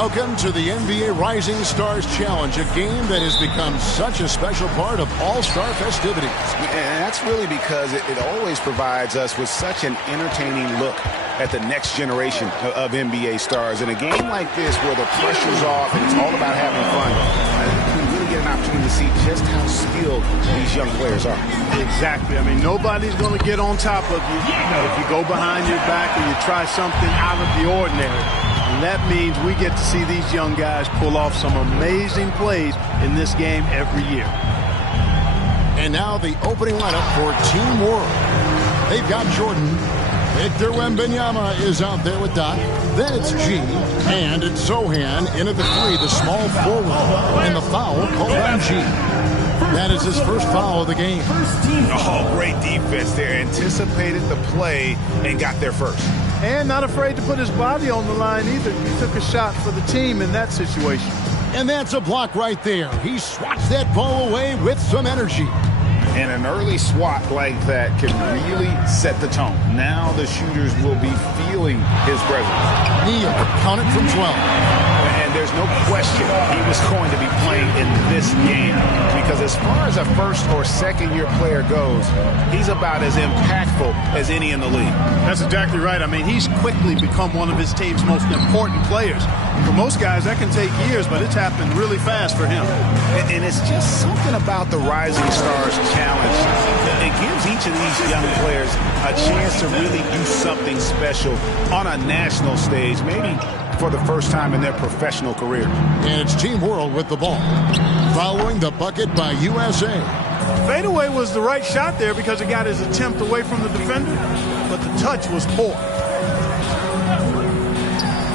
Welcome to the NBA Rising Stars Challenge, a game that has become such a special part of all-star festivities. And that's really because it always provides us with such an entertaining look at the next generation of NBA stars. In a game like this where the pressure's off and it's all about having fun, we really get an opportunity to see just how skilled these young players are. Exactly. I mean, nobody's going to get on top of you if you go behind your back or you try something out of the ordinary. And that means we get to see these young guys pull off some amazing plays in this game every year. And now the opening lineup for Team World. They've got Jordan. Victor Wembanyama is out there with Doc. Then it's G. And it's Sohan in at the three, the small forward. And the foul called on G. That is his first foul of the game. Oh, great defense there. Anticipated the play and got there first. And not afraid to put his body on the line either. He took a shot for the team in that situation. And that's a block right there. He swats that ball away with some energy. And an early swat like that can really set the tone. Now the shooters will be feeling his presence. Neal counted from 12. And there's no question he was going to be playing in this game, because as far as a first or second year player goes, he's about as impactful as any in the league. That's exactly right. I mean, he's quickly become one of his team's most important players. For most guys, that can take years, but it's happened really fast for him. And it's just something about the Rising Stars Challenge. It gives each of these young players a chance to really do something special on a national stage, maybe for the first time in their professional career. And it's Team World with the ball, following the bucket by USA. Fadeaway was the right shot there because it got his attempt away from the defender, but the touch was poor.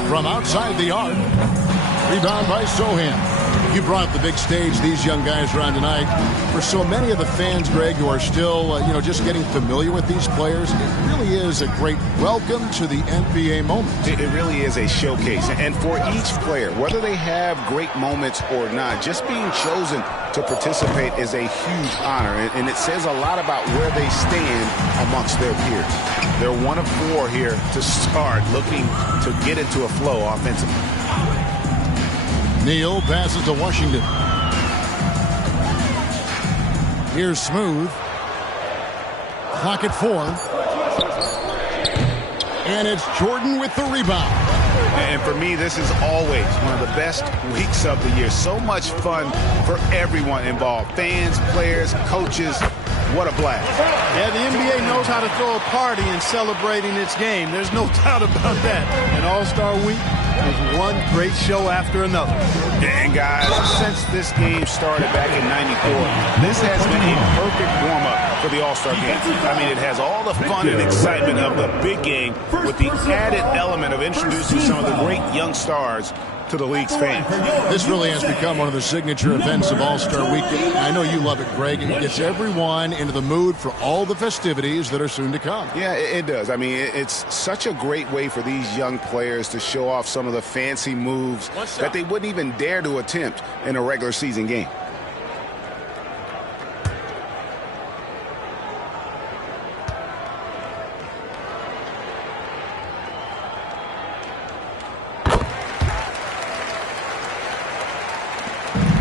From outside the arc, rebound by Sohan. You brought up the big stage these young guys are on tonight. For so many of the fans, Greg, who are still, just getting familiar with these players, it really is a great welcome to the NBA moment. It really is a showcase. And for each player, whether they have great moments or not, just being chosen to participate is a huge honor. And it says a lot about where they stand amongst their peers. They're 1 of 4 here to start, looking to get into a flow offensively. Neal passes to Washington. Here's Smooth. Clock at 4. And it's Jordan with the rebound. And for me, this is always one of the best weeks of the year. So much fun for everyone involved. Fans, players, coaches. What a blast. Yeah, the NBA knows how to throw a party in celebrating its game. There's no doubt about that. And All-Star Week was one great show after another. And guys, since this game started back in '94, this has been a perfect warm-up for the All-Star game. I mean, it has all the fun and excitement of the big game with the added element of introducing some of the great young stars to the league's fans. This really has become one of the signature events of All-Star Weekend. I know you love it, Greg. It gets everyone into the mood for all the festivities that are soon to come. Yeah, it does. I mean, it's such a great way for these young players to show off some of the fancy moves that they wouldn't even dare to attempt in a regular season game.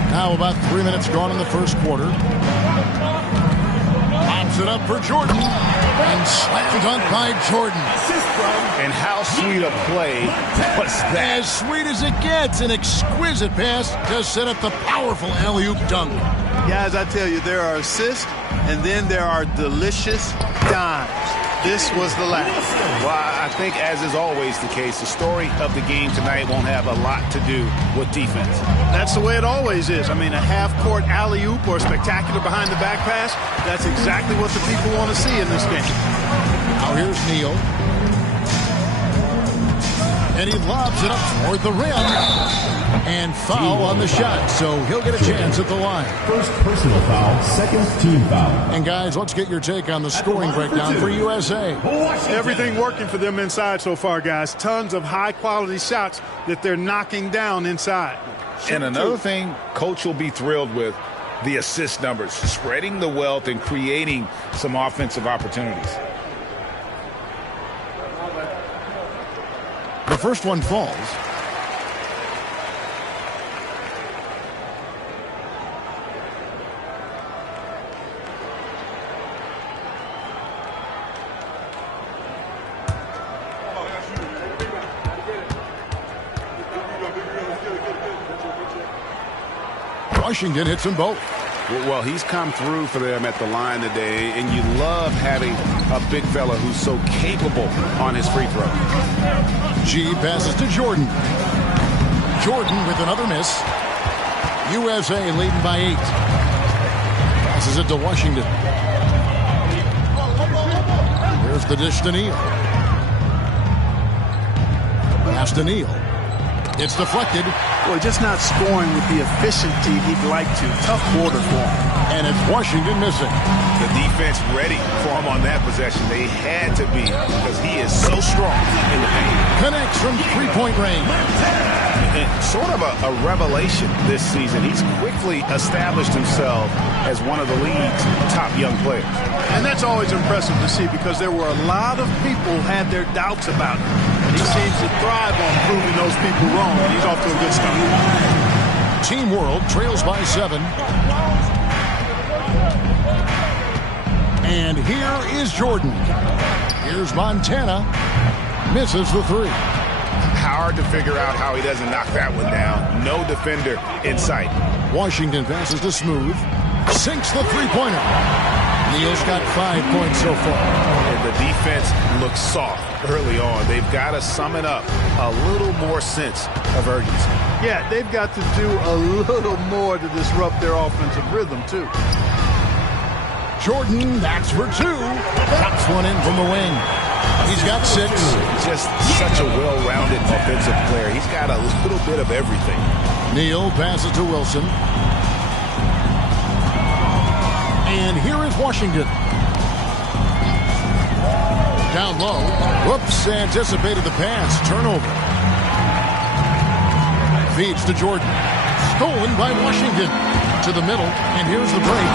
Now about 3 minutes gone in the first quarter. Pops it up for Jordan. And slam dunk by Jordan. And how sweet a play was that? As sweet as it gets. An exquisite pass to set up the powerful alley-oop dunk. Guys, I tell you, there are assists, and then there are delicious dimes. This was the last. Well, I think, as is always the case, the story of the game tonight won't have a lot to do with defense. That's the way it always is. I mean, a half-court alley-oop or a spectacular behind-the-back pass, that's exactly what the people want to see in this game. Now here's Neal. And he lobs it up toward the rim. And foul on the shot, so he'll get a chance at the line. First personal foul, second team foul. And guys, let's get your take on the scoring breakdown for USA. Everything working for them inside so far, guys. Tons of high-quality shots that they're knocking down inside. And another thing Coach will be thrilled with, the assist numbers, spreading the wealth and creating some offensive opportunities. The first one falls. Washington hits them both. Well, he's come through for them at the line today, and you love having a big fella who's so capable on his free throw. G passes to Jordan. Jordan with another miss. USA leading by 8. Passes it to Washington. Here's the dish to Neal. Pass to Neal. It's deflected. Boy, just not scoring with the efficiency he'd like to. Tough quarter for him. And it's Washington missing. The defense ready for him on that possession. They had to be, because he is so strong in the paint. Connects from three-point range. And sort of a revelation this season. He's quickly established himself as one of the league's top young players. And that's always impressive to see, because there were a lot of people who had their doubts about him. He seems to thrive on proving those people wrong, and he's off to a good start. Team World trails by 7. And here is Jordan. Here's Montana. Misses the 3. Hard to figure out how he doesn't knock that one down. No defender in sight. Washington passes to Smooth. Sinks the three-pointer. Neal's got 5 points so far. And the defense looks soft early on. They've got to sum it up. A little more sense of urgency. Yeah, they've got to do a little more to disrupt their offensive rhythm, too. Jordan, that's for 2. Pops one in from the wing. He's got 6. Just such a well-rounded offensive player. He's got a little bit of everything. Neal passes to Wilson. And here is Washington. Down low. Whoops, anticipated the pass. Turnover. Feeds to Jordan. Stolen by Washington. To the middle, and here's the break.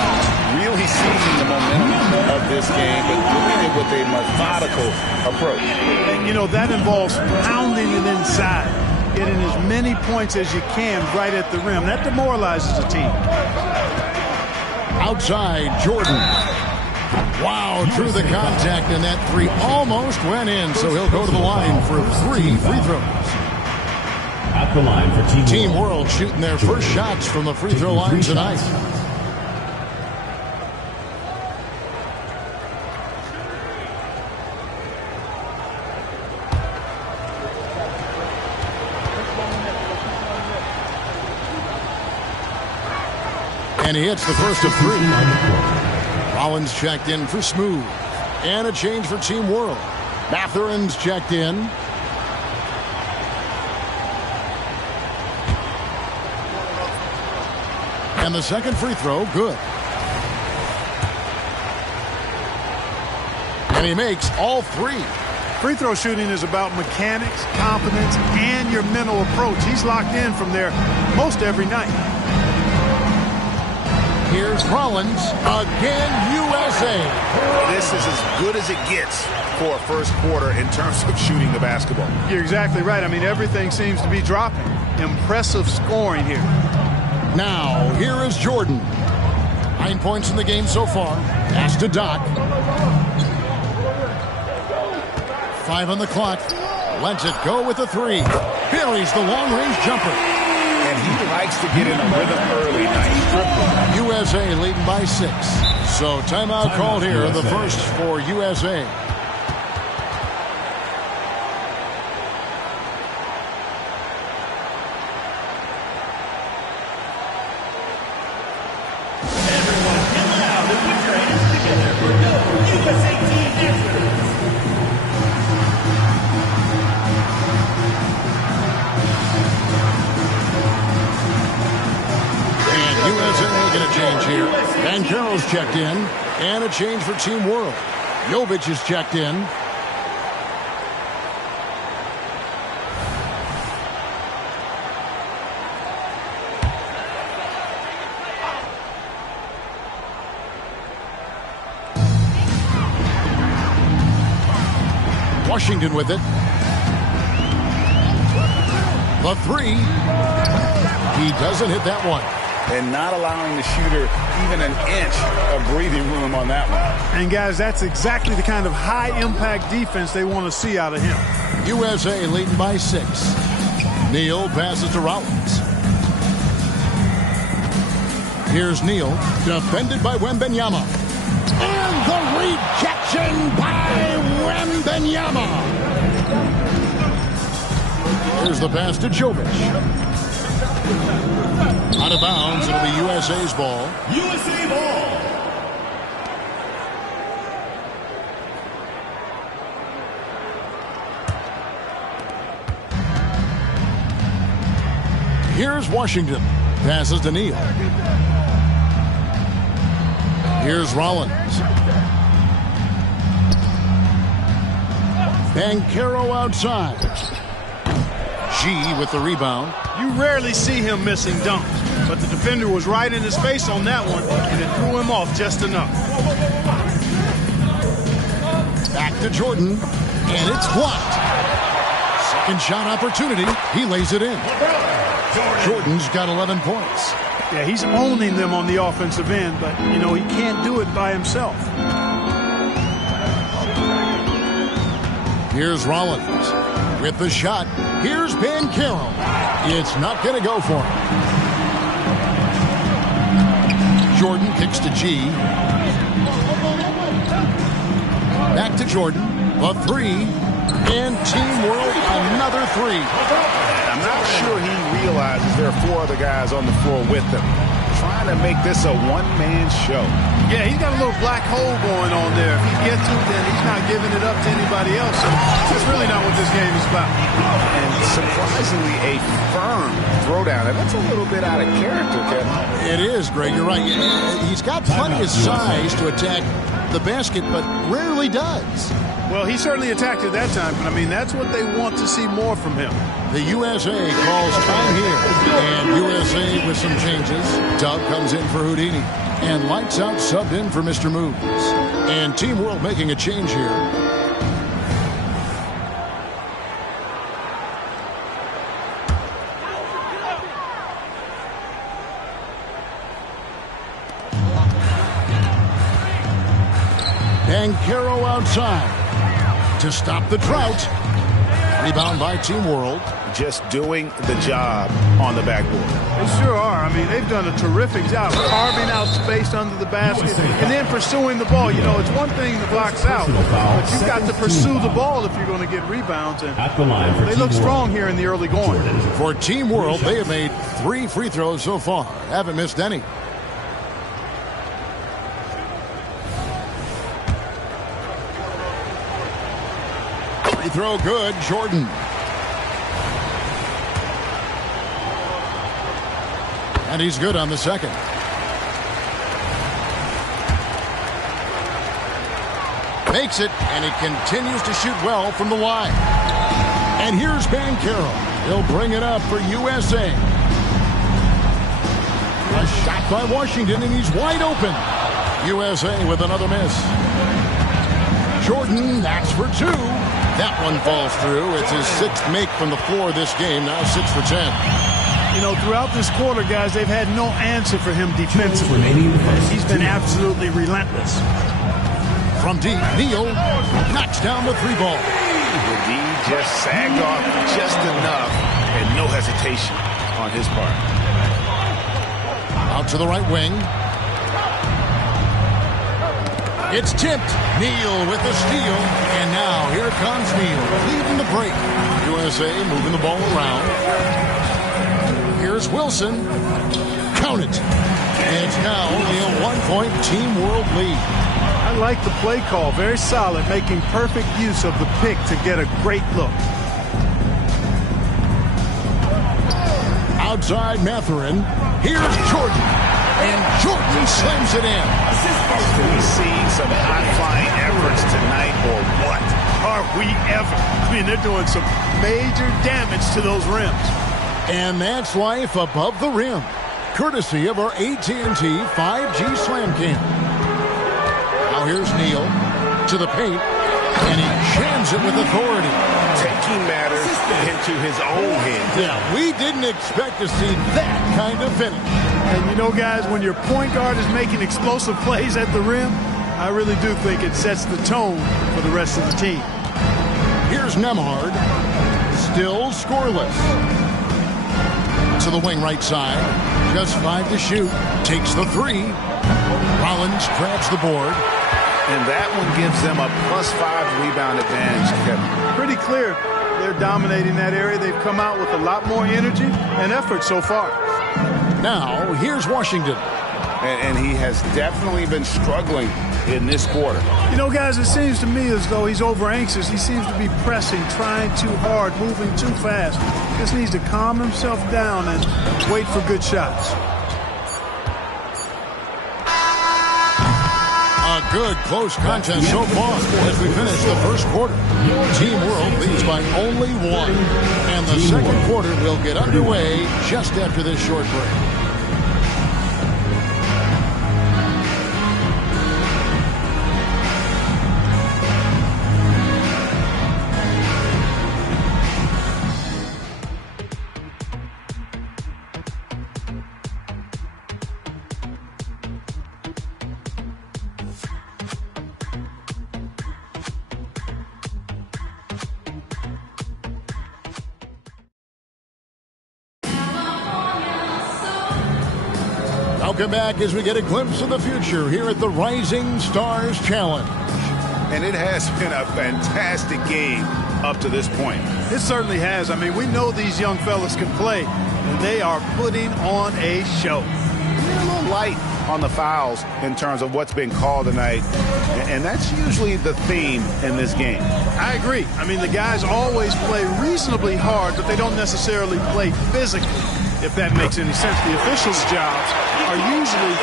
Really seizing the momentum of this game, but doing it with a methodical approach. And, you know, that involves pounding it inside, getting as many points as you can right at the rim. That demoralizes a team. Outside, Jordan. Wow, through the contact, and that 3 almost went in, so he'll go to the line for 3 free throws. At the line for Team World shooting their first shots from the free throw line tonight. And he hits the first of 3. Rollins checked in for Smooth. And a change for Team World. Matherin's checked in. And the second free throw, good. And he makes all three. Free throw shooting is about mechanics, confidence, and your mental approach. He's locked in from there most every night. Here's Rollins, again USA. This is as good as it gets for a first quarter in terms of shooting the basketball. You're exactly right. I mean, everything seems to be dropping. Impressive scoring here. Now, here is Jordan. 9 points in the game so far. Pass to Doc. 5 on the clock. Lets it go with the three. Buries the long-range jumper. And he likes to get in a rhythm early. Nice dribbling. USA leading by 6. So timeout called here, USA. the first for USA. Everyone get loud and put your hands together for no USA team answers. USA making a change here. Van Carroll's checked in. And a change for Team World. Jovic is checked in. Washington with it. The three. He doesn't hit that one. And not allowing the shooter even an inch of breathing room on that one. And, guys, that's exactly the kind of high-impact defense they want to see out of him. USA leading by 6. Neal passes to Rollins. Here's Neal, defended by Wembanyama. And the rejection by Wembanyama. Here's the pass to Jovic. Out of bounds, it'll be USA's ball. USA ball. Here's Washington. Passes to Neal. Here's Rollins. Banchero outside. G with the rebound. You rarely see him missing dunks, but the defender was right in his face on that one, and it threw him off just enough. Back to Jordan, and it's blocked. Second shot opportunity. He lays it in. Jordan's got 11 points. Yeah, he's owning them on the offensive end, but, you know, he can't do it by himself. Here's Rollins with the shot. Here's Banchero. It's not going to go for him. Jordan kicks to G. Back to Jordan. A three. And Team World, another three. I'm not sure he realizes there are 4 other guys on the floor with him. Trying to make this a one-man show. Yeah, he's got a little black hole going on there. If he gets it, then he's not giving it up to anybody else. So that's really not what this game is about. And surprisingly, a firm throwdown. And that's a little bit out of character, Kevin. It is, Greg. You're right. He's got plenty of size to attack the basket, but rarely does. Well, he certainly attacked it that time, but, I mean, that's what they want to see more from him. The USA calls time here. And USA with some changes. Dub comes in for Houdini. And Lights Out subbed in for Mr. Moves. And Team World making a change here. Banchero outside to stop the drought. Rebound by Team World. Just doing the job on the backboard. They sure are. I mean, they've done a terrific job carving out space under the basket and then pursuing the ball. You know, it's one thing to box out, but you've got to pursue the ball if you're going to get rebounds. And At the line for they Team look strong World. here in the early going. For Team World, they have made 3 free throws so far. Haven't missed any. Free throw good, Jordan. And he's good on the second. Makes it, and he continues to shoot well from the line. And here's Banchero. He'll bring it up for USA. A shot by Washington, and he's wide open. USA with another miss. Jordan, that's for two. That one falls through. It's his sixth make from the floor this game, now 6 for 10. You know, throughout this quarter, guys, they've had no answer for him defensively. He's been absolutely relentless. From deep, Neal knocks down the three ball. The D just sagged off just enough, and no hesitation on his part. Out to the right wing. It's tipped. Neal with the steal. And now here comes Neal leading the break. USA moving the ball around. Here's Wilson. Count it. And it's now only a 1-point Team World lead. I like the play call. Very solid, making perfect use of the pick to get a great look. Outside Mathurin. Here's Jordan. And Jordan slams it in. Are we seeing some high-flying efforts tonight, or what? Are we ever? I mean, they're doing some major damage to those rims. And that's life above the rim. Courtesy of our AT&T 5G Slam Cam. Now here's Neal to the paint, and he jams it with authority. Taking matters into his own hands. Yeah, we didn't expect to see that kind of finish. And you know, guys, when your point guard is making explosive plays at the rim, I really do think it sets the tone for the rest of the team. Here's Nembhard, still scoreless. To the wing right side, just 5 to shoot, takes the 3. Rollins grabs the board. And that one gives them a +5 rebound advantage, Kevin. Pretty clear they're dominating that area. They've come out with a lot more energy and effort so far. Now, here's Washington. And he has definitely been struggling in this quarter. You know, guys, it seems to me as though he's over-anxious. He seems to be pressing, trying too hard, moving too fast. Just needs to calm himself down and wait for good shots. A good close contest so far as we finish the first quarter. Team World leads by only 1. And the second quarter will get underway just after this short break. Welcome back as we get a glimpse of the future here at the Rising Stars Challenge. And it has been a fantastic game up to this point. It certainly has. I mean, we know these young fellas can play, and they are putting on a show. They're a little light on the fouls in terms of what's been called tonight, and that's usually the theme in this game. I agree. I mean, the guys always play reasonably hard, but they don't necessarily play physically, if that makes any sense. The officials' jobs are usually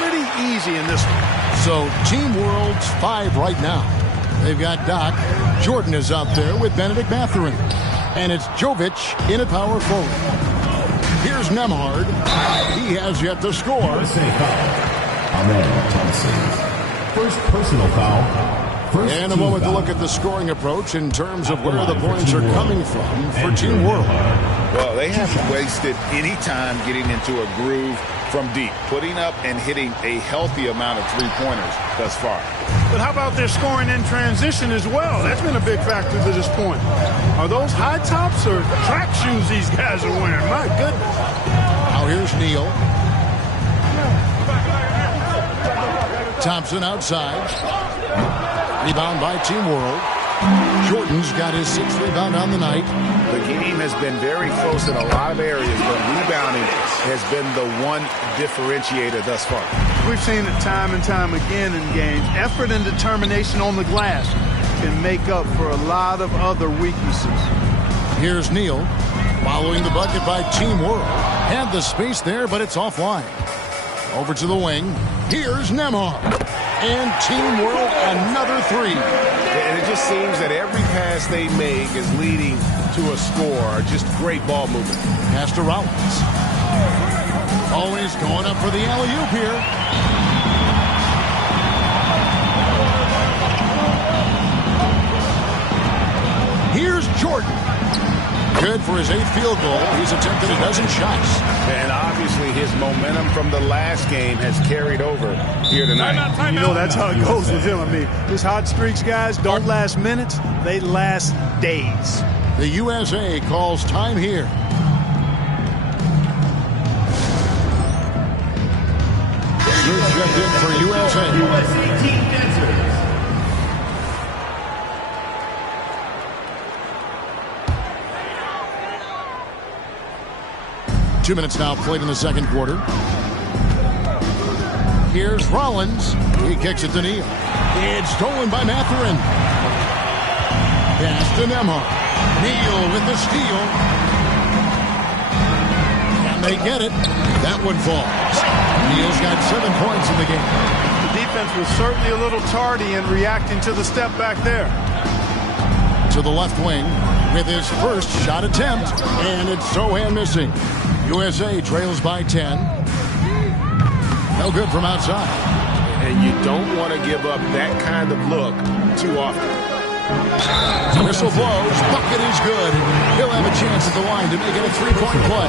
pretty easy in this one. So Team World's 5 right now. They've got Doc. Jordan is out there with Benedict Mathurin. And it's Jovic in at power forward. Here's Nembhard. He has yet to score. First personal foul. And a moment to look at the scoring approach in terms of where the points are coming from for Team World. Well, they haven't wasted any time getting into a groove from deep, putting up and hitting a healthy amount of three-pointers thus far. But how about their scoring in transition as well? That's been a big factor to this point. Are those high tops or track shoes these guys are wearing? My goodness. Now here's Neal. Thompson outside. Rebound by Team World. Jordan's got his 6th rebound on the night. The game has been very close in a lot of areas, but rebounding has been the one differentiator thus far. We've seen it time and time again in games. Effort and determination on the glass can make up for a lot of other weaknesses. Here's Neal following the bucket by Team World. Had the space there, but it's offline. Over to the wing. Here's Nemhard. And Team World, another 3. And it just seems that every pass they make is leading to a score. Just great ball movement. Pass to Rollins. Always going up for the alley-oop here. Here's Jordan. Good for his 8th field goal. He's attempted a dozen shots. And obviously his momentum from the last game has carried over here tonight. You know, that's how it goes with him. I mean, his hot streaks, guys, don't last minutes. They last days. The USA calls time here. Smith checked in for USA. USA team dancers. 2 minutes now played in the second quarter. Here's Rollins. He kicks it to Neal. It's stolen by Mathurin. Pass to Nemhard. Neal with the steal. And they get it. That one falls. Neal's got 7 points in the game. The defense was certainly a little tardy in reacting to the step back there. To the left wing with his first shot attempt. And it's Sohan missing. USA trails by 10. No good from outside. And you don't want to give up that kind of look too often. Whistle blows. Bucket is good. He'll have a chance at the line to make it a 3-point play.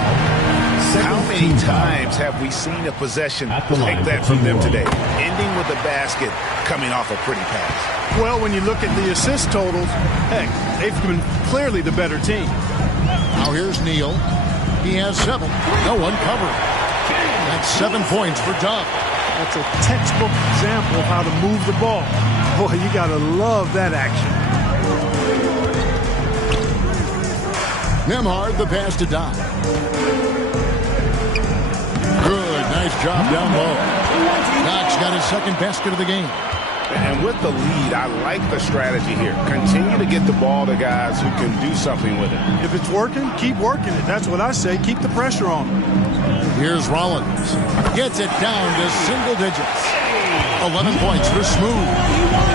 How many times have we seen a possession like that from them today? Ending with a basket, coming off a pretty pass. Well, when you look at the assist totals, heck, they've been clearly the better team. Now here's Neal. He has 7. No one covering. That's 7 points for Dub. That's a textbook example of how to move the ball. Boy, you got to love that action. Nemhard, the pass to Doc. Good, nice job down low. Doc's got his second basket of the game. And with the lead, I like the strategy here. Continue to get the ball to guys who can do something with it. If it's working, keep working it. That's what I say. Keep the pressure on him. Here's Rollins. Gets it down to single digits. 11 points for Smooth.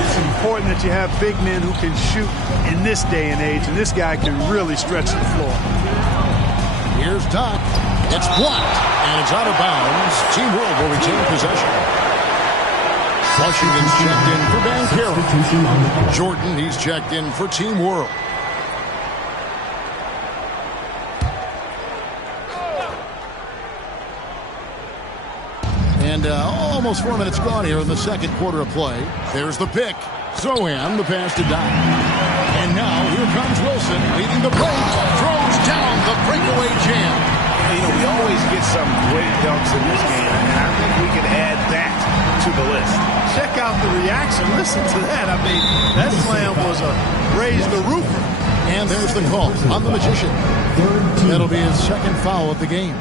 It's important that you have big men who can shoot in this day and age, and this guy can really stretch the floor. Here's Doc. It's blocked, and it's out of bounds. Team World will retain possession. Washington's checked in for Banchero. Jordan, he's checked in for Team World. And almost 4 minutes gone here in the second quarter of play. There's the pick. Sohan, the pass to Doc. And now here comes Wilson leading the break. Throws down the breakaway jam. You know, we always get some great dunks in this game, and I think we can add that to the list. Check out the reaction. Listen to that. I mean, that slam was a raise the roofer. And there's the call on the Magician. That'll be his second foul of the game.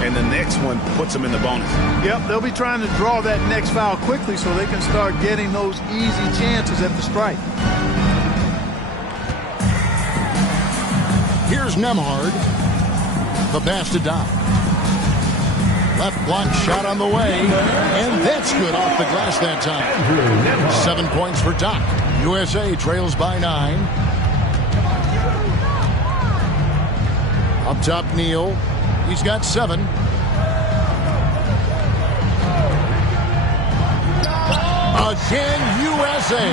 And the next one puts him in the bonus. Yep, they'll be trying to draw that next foul quickly so they can start getting those easy chances at the strike. Here's Nemhard. The pass to Doc. Left block shot on the way. And that's good off the glass that time. 7 points for Doc. USA trails by 9. Up top, Neal. He's got 7. Again, USA.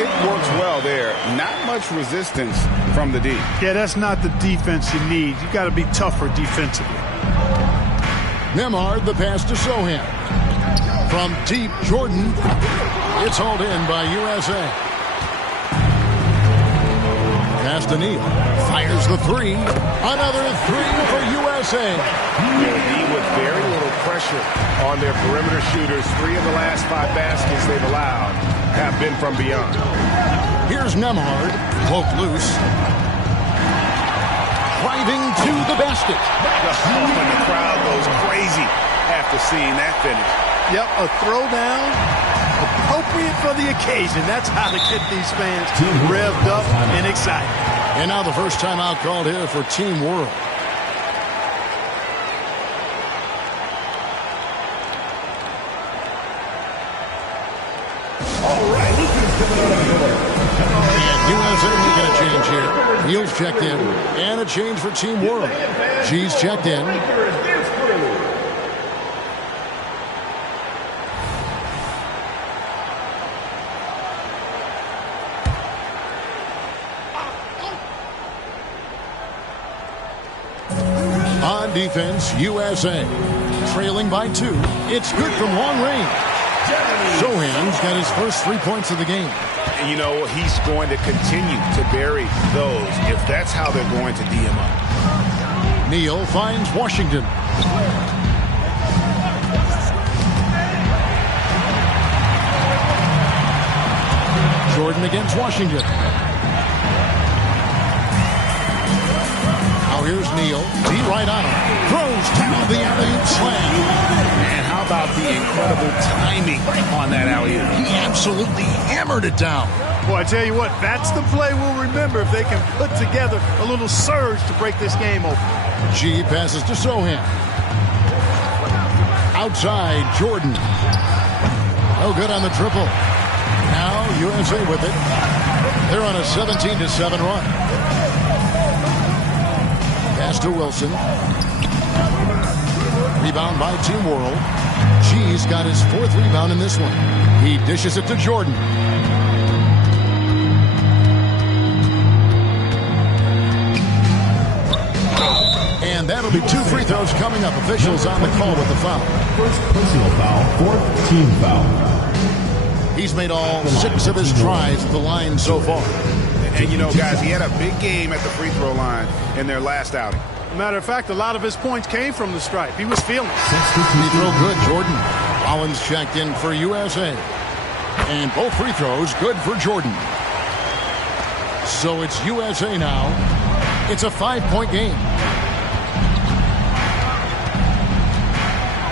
It works well there. Not much resistance from the D. Yeah, that's not the defense you need. You got to be tougher defensively. Nemhard, the pass to Sohan. From deep, Jordan. It's hauled in by USA. Pass to Neal. Fires the 3. Another 3 for USA. D with very little pressure on their perimeter shooters. 3 of the last 5 baskets they've allowed have been from beyond. Here's Nemhard. Poke loose. Driving to the basket. The crowd goes crazy after seeing that finish. Yep, a throwdown appropriate for the occasion. That's how to get these fans revved up and excited. And now the first timeout called here for Team World. And USA making a change here. Heels checked in. And a change for Team World. G's checked in. On defense, USA. Trailing by 2. It's good from long range. Sohan's got his first 3 points of the game. And you know, he's going to continue to bury those if that's how they're going to D him up. Neal finds Washington. Jordan against Washington. Now here's Neal. Deep right on him. Throws down the alley-oop slam. And how about the incredible timing on that alley-oop? He absolutely hammered it down. Boy, I tell you what, that's the play we'll remember if they can put together a little surge to break this game open. G passes to Sohan. Outside, Jordan. No good on the triple. Now USA with it. They're on a 17-7 run. Pass to Wilson. Rebound by Team World. G's got his 4th rebound in this one. He dishes it to Jordan. And that'll be 2 free throws coming up. Officials on the call with the foul. First personal foul, 4th team foul. He's made all 6 of his tries at the line so far. And you know, guys, he had a big game at the free throw line in their last outing. Matter of fact, a lot of his points came from the stripe. He was feeling it. Free throw good, Jordan. Rollins checked in for USA. And both free throws good for Jordan. So it's USA now. It's a 5-point game.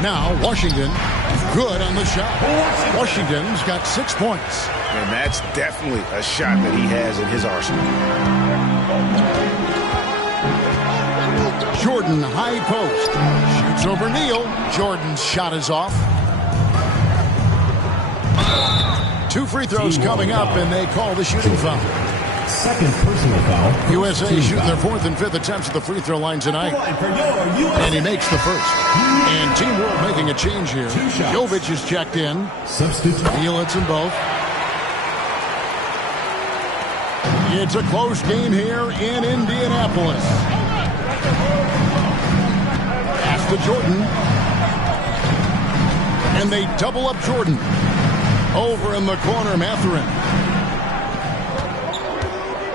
Now Washington, good on the shot. Washington's got 6 points. And that's definitely a shot that he has in his arsenal. Jordan, high post. Shoots over Neal. Jordan's shot is off. 2 free throws coming up, and they call the shooting foul. Second personal foul. USA shooting their 4th and 5th attempts at the free throw line tonight. And he makes the first. And Team World making a change here. Jovic is checked in. Substitute. Neal hits them both. It's a close game here in Indianapolis. Pass to Jordan. And they double up Jordan. Over in the corner, Mathurin.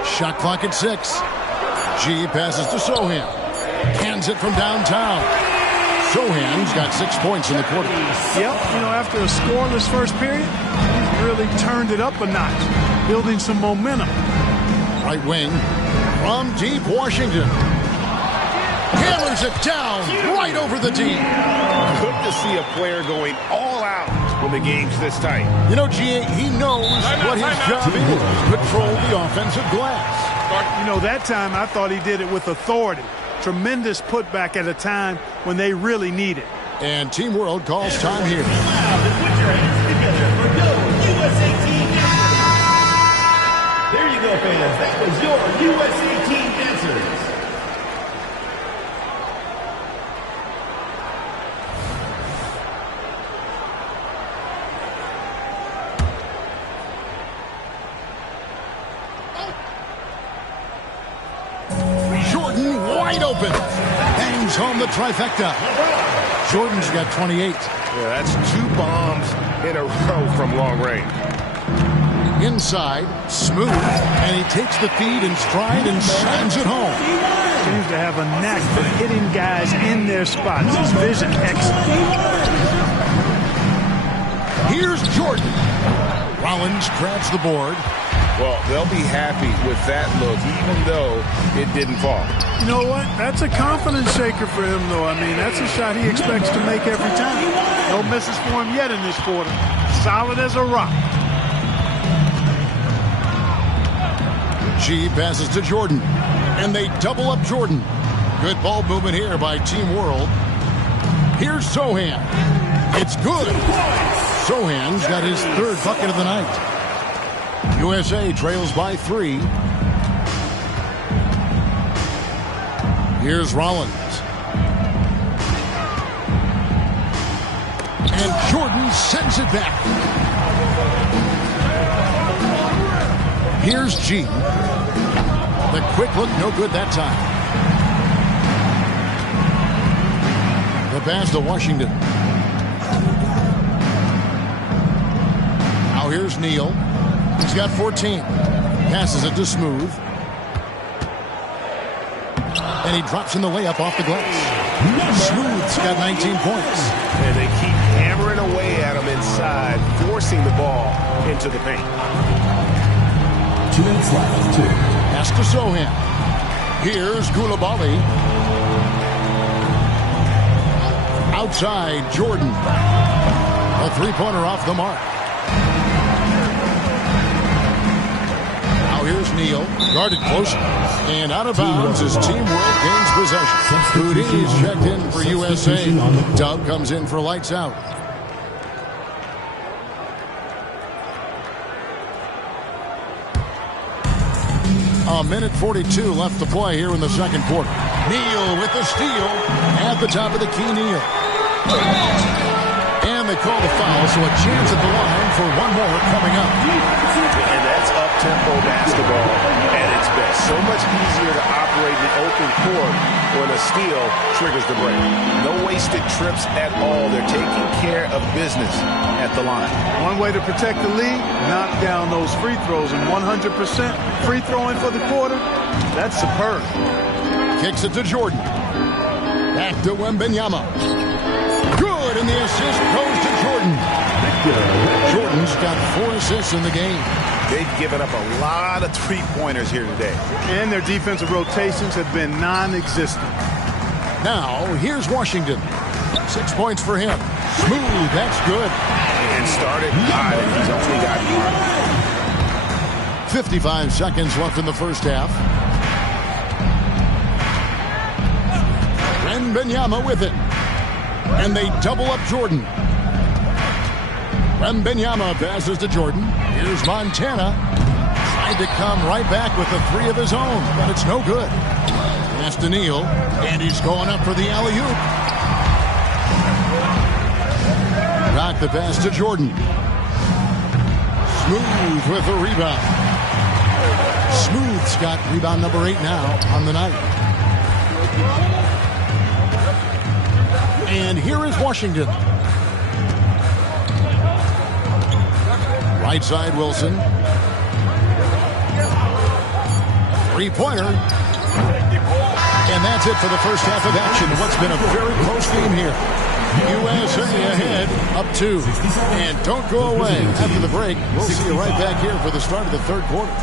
Shot clock at 6. G passes to Sohan. Hands it from downtown. Sohan's got 6 points in the quarter. Yep, you know, after a scoreless first period, he's really turned it up a notch, building some momentum. Right wing from deep, Washington. Hammers it down right over the D. Good to see a player going all out when the game's this tight. You know, G, he knows what his job is. Control the offensive glass. You know, that time I thought he did it with authority. Tremendous putback at a time when they really need it. And Team World calls time here. There you go, fans. That was your USA team dancers. Jordan wide open. Bangs home the trifecta. Jordan's got 28. Yeah, that's 2 bombs in a row from long range. Inside, smooth, and he takes the feed in stride and slams it home. Seems to have a knack for hitting guys in their spots. His vision excellent. Here's Jordan. Rollins grabs the board. Well, they'll be happy with that look, even though it didn't fall. You know what? That's a confidence shaker for him, though. I mean, that's a shot he expects to make every time. No misses for him yet in this quarter. Solid as a rock. G passes to Jordan, and they double up Jordan. Good ball movement here by Team World. Here's Sohan. It's good. Sohan's got his 3rd bucket of the night. USA trails by 3. Here's Rollins. And Jordan sends it back. Here's G. The quick look, no good that time. The pass to Washington. Now here's Neal. He's got 14. Passes it to Smooth. And he drops in the layup off the glass. Smooth's got 19 points. And they keep hammering away at him inside, forcing the ball into the paint. 2 minutes left. 2. Pass to Sohan. Here's Koulibaly. Outside, Jordan. A three-pointer off the mark. Now here's Neal. Guarded close. And out of bounds as Team World gains possession. Houdini's checked in for USA. Doug comes in for lights out. A minute 42 left to play here in the second quarter. Neal with the steal at the top of the key. Neal. And they call the foul, so a chance at the line for one more coming up. And that's up-tempo basketball at its best. So much easier to operate in the open court when a steal triggers the break. No wasted trips at all. They're taking care of business at the line. One way to protect the lead, knock down those free throws, and 100% free throwing for the quarter, that's superb. Kicks it to Jordan. Back to Wembanyama. Good, and the assist goes to Jordan. Jordan's got 4 assists in the game. They've given up a lot of three-pointers here today. And their defensive rotations have been non-existent. Now, here's Washington. 6 points for him. Smooth, that's good. And started hot, and he's only got 55 seconds left in the first half. Wembanyama with it. And they double up Jordan. Wembanyama passes to Jordan. Here's Montana. Tried to come right back with a 3 of his own, but it's no good. Pass to Neal, and he's going up for the alley-oop. Back the pass to Jordan. Smooth with the rebound. Smooth's got rebound number 8 now on the night. And here is Washington. Right side, Wilson. Three-pointer. And that's it for the first half of action. What's been a very close game here. USA ahead, up 2. And don't go away. After the break, we'll see you right back here for the start of the third quarter.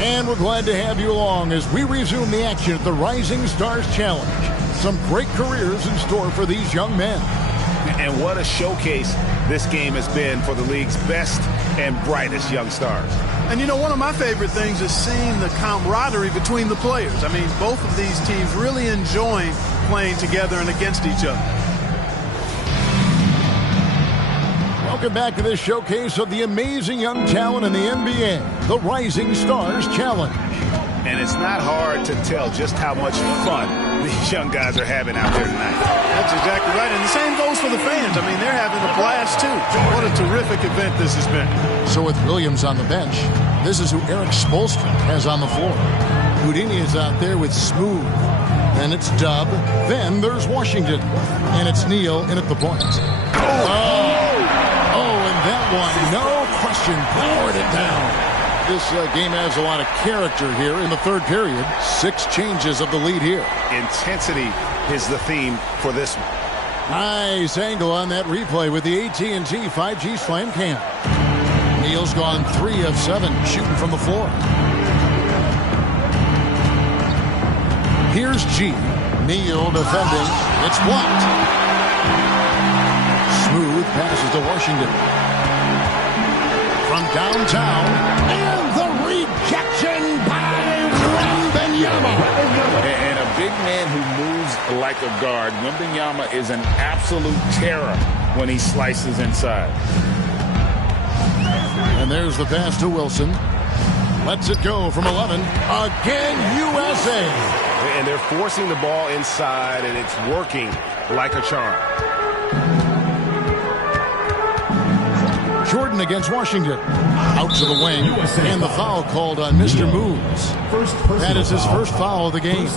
And we're glad to have you along as we resume the action at the Rising Stars Challenge. Some great careers in store for these young men. And what a showcase this game has been for the league's best and brightest young stars. And, you know, one of my favorite things is seeing the camaraderie between the players. I mean, both of these teams really enjoying playing together and against each other. Welcome back to this showcase of the amazing young talent in the NBA, the Rising Stars Challenge. And it's not hard to tell just how much fun these young guys are having out there tonight. That's exactly right. And the same goes for the fans. I mean, they're having a blast, too. What a terrific event this has been. So with Williams on the bench, this is who Eric Spoelstra has on the floor. Houdini is out there with Smooth. Then it's Dub. Then there's Washington. And it's Neal in at the point. And that one, no question, poured it down. This game has a lot of character here in the third period. 6 changes of the lead here. Intensity is the theme for this one. Nice angle on that replay with the AT&T 5G Slam Cam. Neal's gone 3 of 7 shooting from the floor. Here's G. Neal defending. It's blocked. Smooth passes to Washington. From downtown. And the rejection by Wembanyama. And a big man who moves like a guard. Wembanyama is an absolute terror when he slices inside. And there's the pass to Wilson. Lets it go from 11. Again, USA. And they're forcing the ball inside, and it's working like a charm. Jordan against Washington. Out to the wing. And the foul called on Mr. Moves. That is his first foul of the game.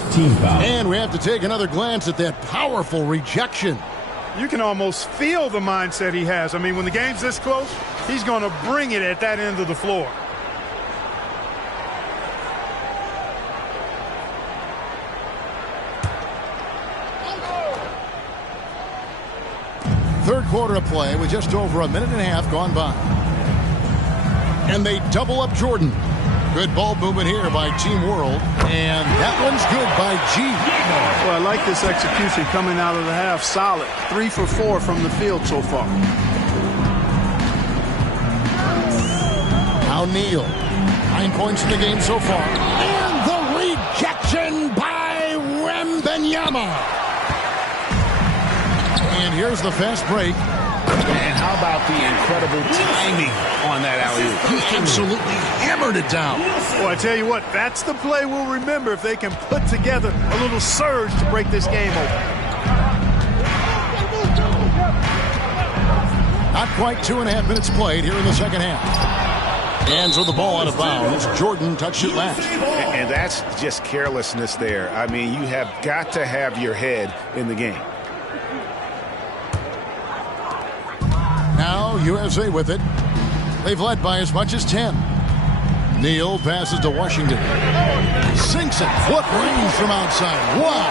And we have to take another glance at that powerful rejection. You can almost feel the mindset he has. I mean, when the game's this close, he's going to bring it at that end of the floor. Third quarter of play with just over a minute and a half gone by. And they double up Jordan. Good ball movement here by Team World. And that one's good by G. Well, I like this execution coming out of the half. Solid. 3 for 4 from the field so far. Now Neal. 9 points in the game so far. And the rejection by Wembanyama. And here's the fast break. And how about the incredible timing on that alley-oop? He absolutely hammered it down. Well, I tell you what, that's the play we'll remember if they can put together a little surge to break this game open. Not quite 2.5 minutes played here in the second half. Hands with the ball out of bounds. Jordan touched it last. And that's just carelessness there. I mean, you have got to have your head in the game. Now USA with it. They've led by as much as 10. Neal passes to Washington. Sinks it. Foot range from outside. Wow.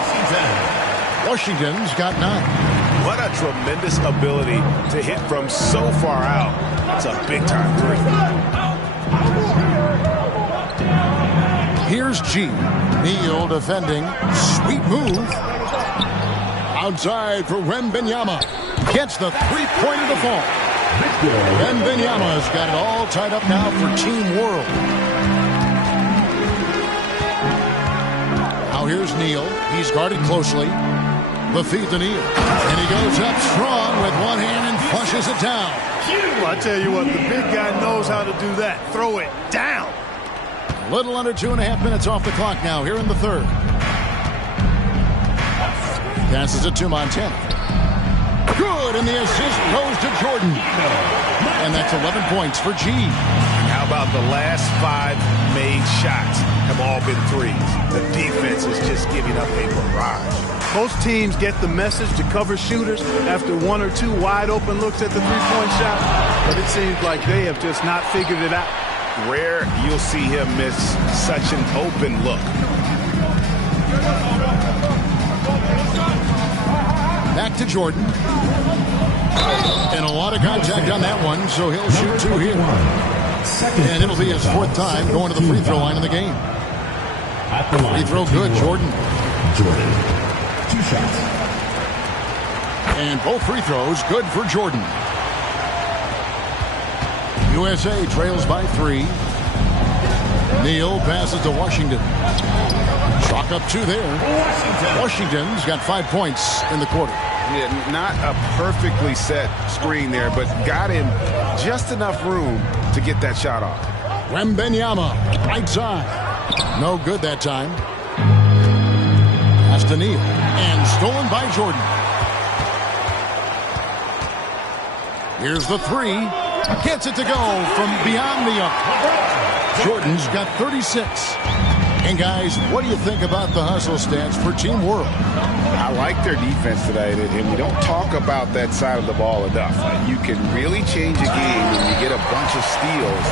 Washington's got 9. What a tremendous ability to hit from so far out. That's a big-time 3. Here's G. Neal defending. Sweet move. Outside for Wembanyama. Gets the three-pointer to fall. Wembanyama's got it all tied up now for Team World. Now here's Neal. He's guarded closely. The feed to Neal. And he goes up strong with one hand and flushes it down. Well, I tell you what, the big guy knows how to do that. Throw it down. A little under 2.5 minutes off the clock now here in the third. Passes it to Montana. Good, and the assist goes to Jordan. And that's 11 points for G. How about the last 5 made shots have all been threes? The defense is just giving up a barrage. Most teams get the message to cover shooters after 1 or 2 wide open looks at the three-point shot, but it seems like they have just not figured it out. Rare you'll see him miss such an open look. Back to Jordan. And a lot of contact on that one, so he'll shoot 2 here. And it'll be his 4th time going to the free throw line in the game. Free throw good, Jordan. 2 shots. And both free throws good for Jordan. USA trails by 3. Neal passes to Washington. Chalk up 2 there. Washington's got 5 points in the quarter. Yeah, not a perfectly set screen there, but got him just enough room to get that shot off. Wembanyama, right side. No good that time. Pass to Neal. And stolen by Jordan. Here's the three. Gets it to go from beyond the arc. Jordan's got 36. And guys, what do you think about the hustle stats for Team World? I like their defense today, and we don't talk about that side of the ball enough. You can really change a game when you get a bunch of steals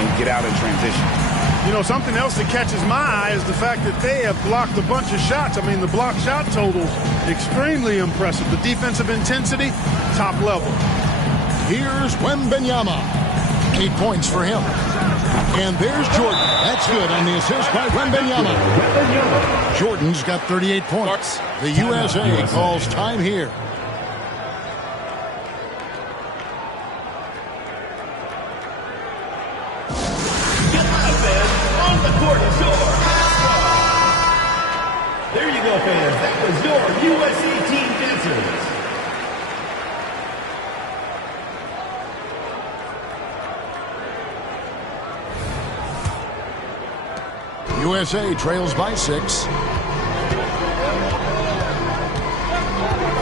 and get out in transition. You know, something else that catches my eye is the fact that they have blocked a bunch of shots. I mean, the block shot total, extremely impressive. The defensive intensity, top level. Here's Wembanyama. 8 points for him. And there's Jordan. That's good on the assist by Wembanyama. Jordan's got 38 points. The USA calls time here. On the court is yours. There you go, fans. That was your USA team dancers. USA trails by 6.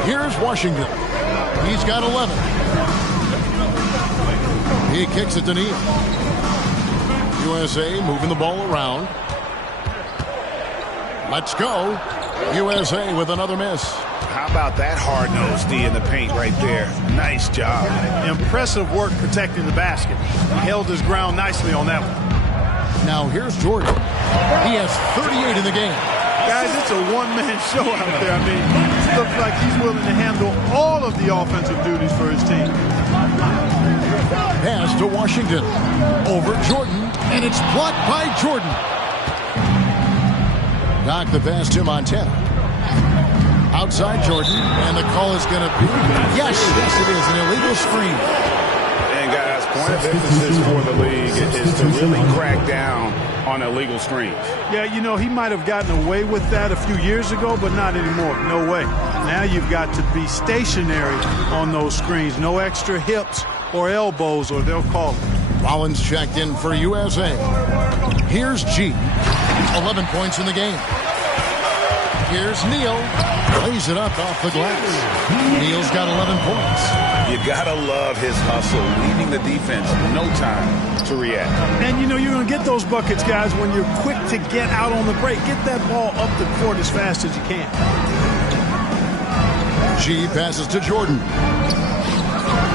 Here's Washington. He's got 11. He kicks it to Neal. USA moving the ball around. Let's go. USA with another miss. How about that hard-nosed D in the paint right there? Nice job. Impressive work protecting the basket. He held his ground nicely on that one. Now here's Jordan. He has 38 in the game. Guys, it's a one-man show out there. I mean, it looks like he's willing to handle all of the offensive duties for his team. Pass to Washington. Over Jordan, and it's blocked by Jordan. Knock the pass to Montana. Outside Jordan, and the call is going to be, yes, it is, an illegal screen. And guys, point of emphasis for the league is to really crack down on illegal screens. Yeah, you know, he might have gotten away with that a few years ago, but not anymore. No way. Now you've got to be stationary on those screens. No extra hips or elbows, or they'll call it. Rollins checked in for USA. Here's G. 11 points in the game. Here's Neal. Lays it up off the glass. Neal's got 11 points. You gotta love his hustle, leaving the defense no time to react. And you know you're going to get those buckets, guys, when you're quick to get out on the break. Get that ball up the court as fast as you can. G passes to Jordan.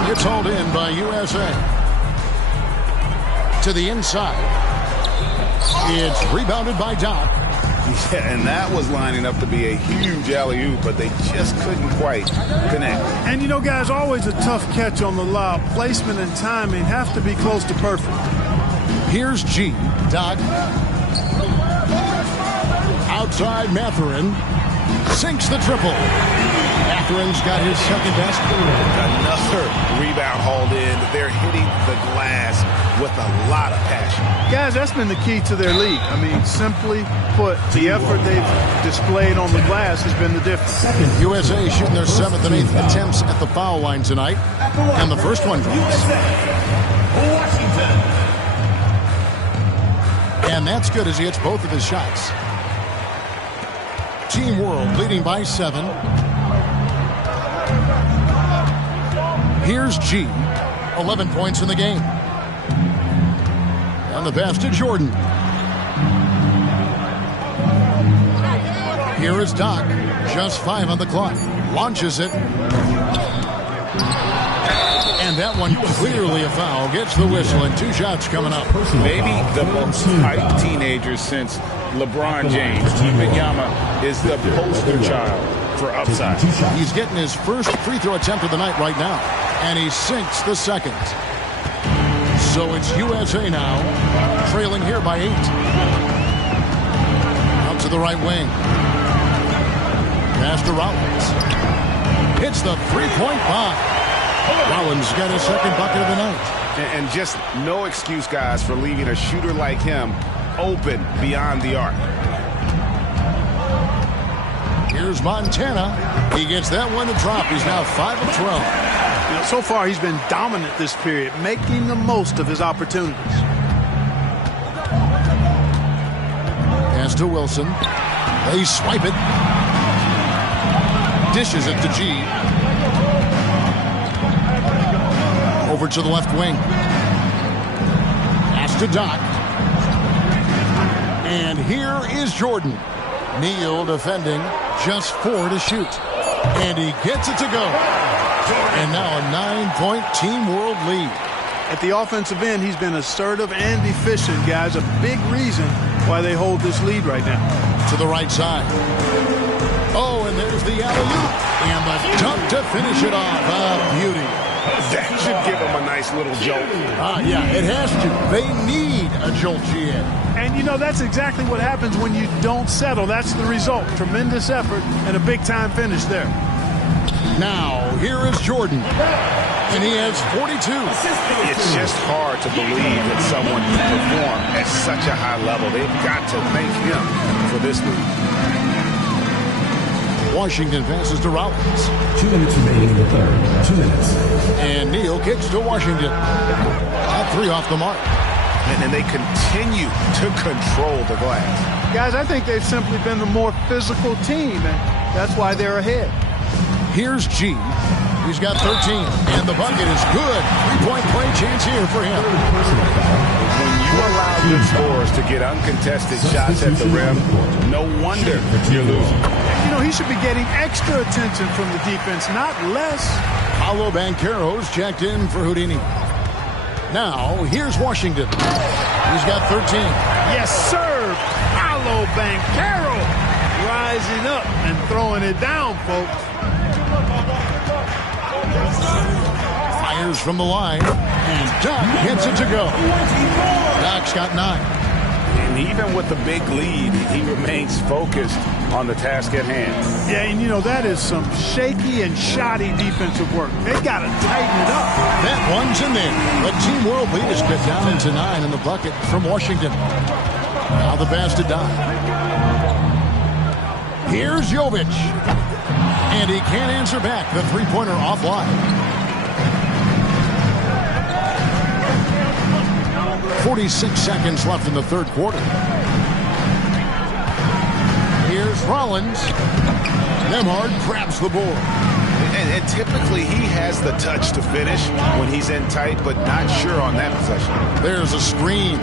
It's hauled in by USA. To the inside. It's rebounded by Doc. Yeah, and that was lining up to be a huge alley-oop, but they just couldn't quite connect. And you know, guys, always a tough catch on the lob. Placement and timing have to be close to perfect. Here's G. Doc. Outside Mathurin. Sinks the triple. Matherin's got his second basket. Another rebound hauled in. They're hitting the glass with a lot of passion. Guys, that's been the key to their lead. I mean, simply put, the effort they've displayed on the glass has been the difference. USA shooting their 7th and 8th attempts at the foul line tonight. And the first one drops. Washington. And that's good as he hits both of his shots. Team World leading by 7. Here's G. 11 points in the game. And the pass to Jordan. Here is Doc. Just 5 on the clock. Launches it. And that one clearly a foul. Gets the whistle, and 2 shots coming up. Maybe the most hyped teenager since LeBron James. Wembanyama is the poster child for upside. He's getting his first free throw attempt of the night right now. And he sinks the second. So it's USA now, trailing here by 8. Out to the right wing. Pass to Rollins. Hits the three-point bomb. Rollins got his second bucket of the night. And just no excuse, guys, for leaving a shooter like him open beyond the arc. Here's Montana. He gets that one to drop. He's now 5 of 12. You know, so far he's been dominant this period, making the most of his opportunities. pass to Wilson. They swipe it. Dishes it to G. Over to the left wing. Pass to Doc. And here is Jordan. Neal defending, just 4 to shoot. And he gets it to go. And now a 9-point Team World lead. At the offensive end, he's been assertive and efficient, guys. A big reason why they hold this lead right now. To the right side. Oh, and there's the alley-oop. And the dunk to finish it off. A beauty. That should give them a nice little jolt. Yeah, it has to. They need a jolt, GN. And, you know, that's exactly what happens when you don't settle. That's the result. Tremendous effort and a big-time finish there. Now, here is Jordan. And he has 42. It's just hard to believe that someone can perform at such a high level. They've got to thank him for this lead. Washington passes to Rollins. 2 minutes remaining in the third. 2 minutes. And Neal kicks to Washington. At 3 off the mark. And they continue to control the glass. Guys, I think they've simply been the more physical team, and that's why they're ahead. Here's G. He's got 13, and the bucket is good. 3-point play chance here for him. When you allow good scorers to get uncontested shots at the rim, no wonder you're losing. You know, he should be getting extra attention from the defense, not less. Paolo Banchero's checked in for Houdini. Now, here's Washington. He's got 13. Yes, sir. Paolo Banchero rising up and throwing it down, folks. Fires from the line, and Doc gets it to go. Doc's got 9. And even with the big lead, he remains focused on the task at hand. Yeah, and you know, that is some shaky and shoddy defensive work. They got to tighten it up. That one's in there. The Team World lead is cut down to 9 in the bucket from Washington. Now the pass to Doc. Here's Jovic. And he can't answer back. The three-pointer offline. 46 seconds left in the third quarter. Here's Rollins. Nembhard grabs the board. And typically he has the touch to finish when he's in tight, but not sure on that possession. There's a screen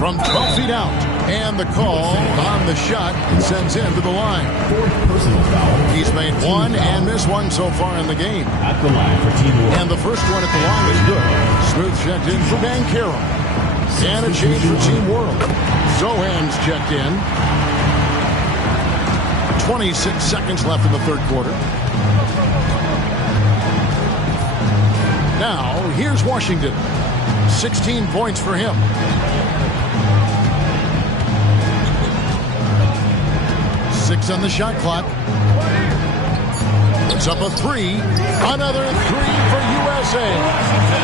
from 12 feet out. And the call on the shot sends him to the line. He's made one and missed one so far in the game. At the line for Team World. And the first one at the line is good. Smooth checked in for Banchero. And a change for Team World. Zohan's checked in. 26 seconds left in the third quarter. Now, here's Washington. 16 points for him. Six on the shot clock. It's up a 3. Another 3 for USA.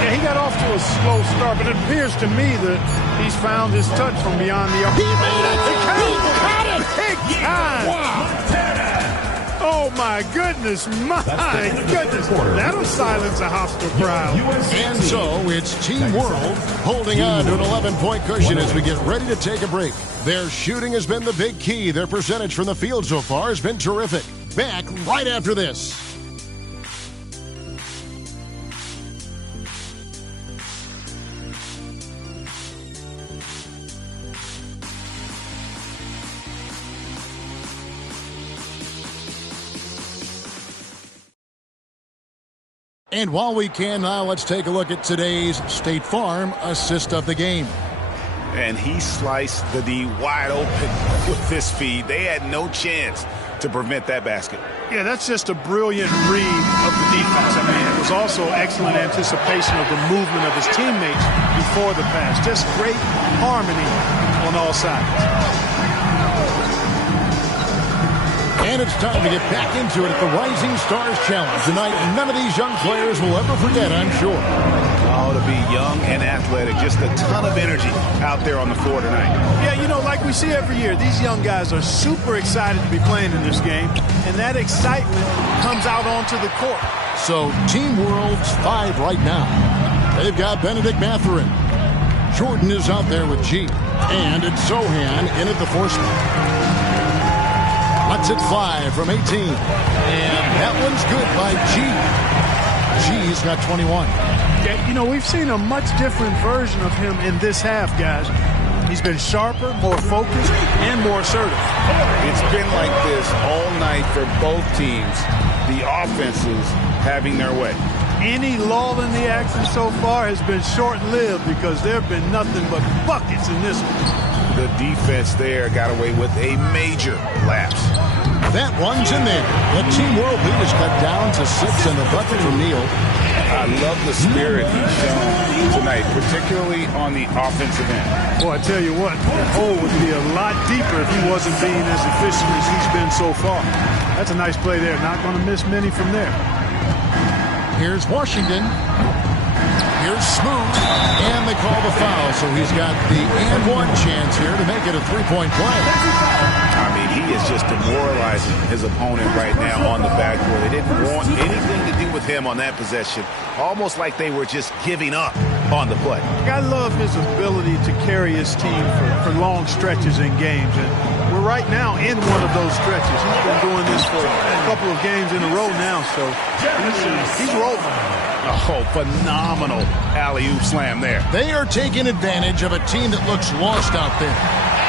Yeah, he got off to a slow start, but it appears to me that he's found his touch from beyond the arc. He made it! He got it! Big time! Wow! Oh, my goodness. My goodness. That'll silence a hostile crowd. And so it's Team World holding on to an 11-point cushion as we get ready to take a break. Their shooting has been the big key. Their percentage from the field so far has been terrific. Back right after this. And while we can now, let's take a look at today's State Farm assist of the game. And he sliced the D wide open with this feed. They had no chance to prevent that basket. Yeah, that's just a brilliant read of the defense. I mean, it was also excellent anticipation of the movement of his teammates before the pass. Just great harmony on all sides. And it's time to get back into it at the Rising Stars Challenge. Tonight, none of these young players will ever forget, I'm sure. Oh, to be young and athletic, just a ton of energy out there on the floor tonight. Yeah, you know, like we see every year, these young guys are super excited to be playing in this game, and that excitement comes out onto the court. So, Team World's 5 right now. They've got Benedict Mathurin. Jordan is out there with G. And it's Sohan in at the force man. Lets it fly from 18. And that one's good by G. G's got 21. Yeah, you know, we've seen a much different version of him in this half, guys. He's been sharper, more focused, and more assertive. It's been like this all night for both teams. The offenses having their way. Any lull in the action so far has been short-lived because there have been nothing but buckets in this one. The defense there got away with a major lapse. That one's in there. The team world lead is cut down to 6 and the bucket from Neal. I love the spirit he's shown tonight, particularly on the offensive end. Boy, I tell you what, the hole would be a lot deeper if he wasn't being as efficient as he's been so far. That's a nice play there. Not going to miss many from there. Here's Washington. Here's Smooth. And they call the foul, so he's got the and one chance here to make it a three-point play. I mean, he is just demoralizing his opponent right now on the backboard. They didn't want anything to do with him on that possession. Almost like they were just giving up on the play. I love his ability to carry his team for long stretches in games. And we're right now in one of those stretches. He's been doing this for a couple of games in a row now, so he's rolling. Oh, phenomenal alley-oop slam there. They are taking advantage of a team that looks lost out there.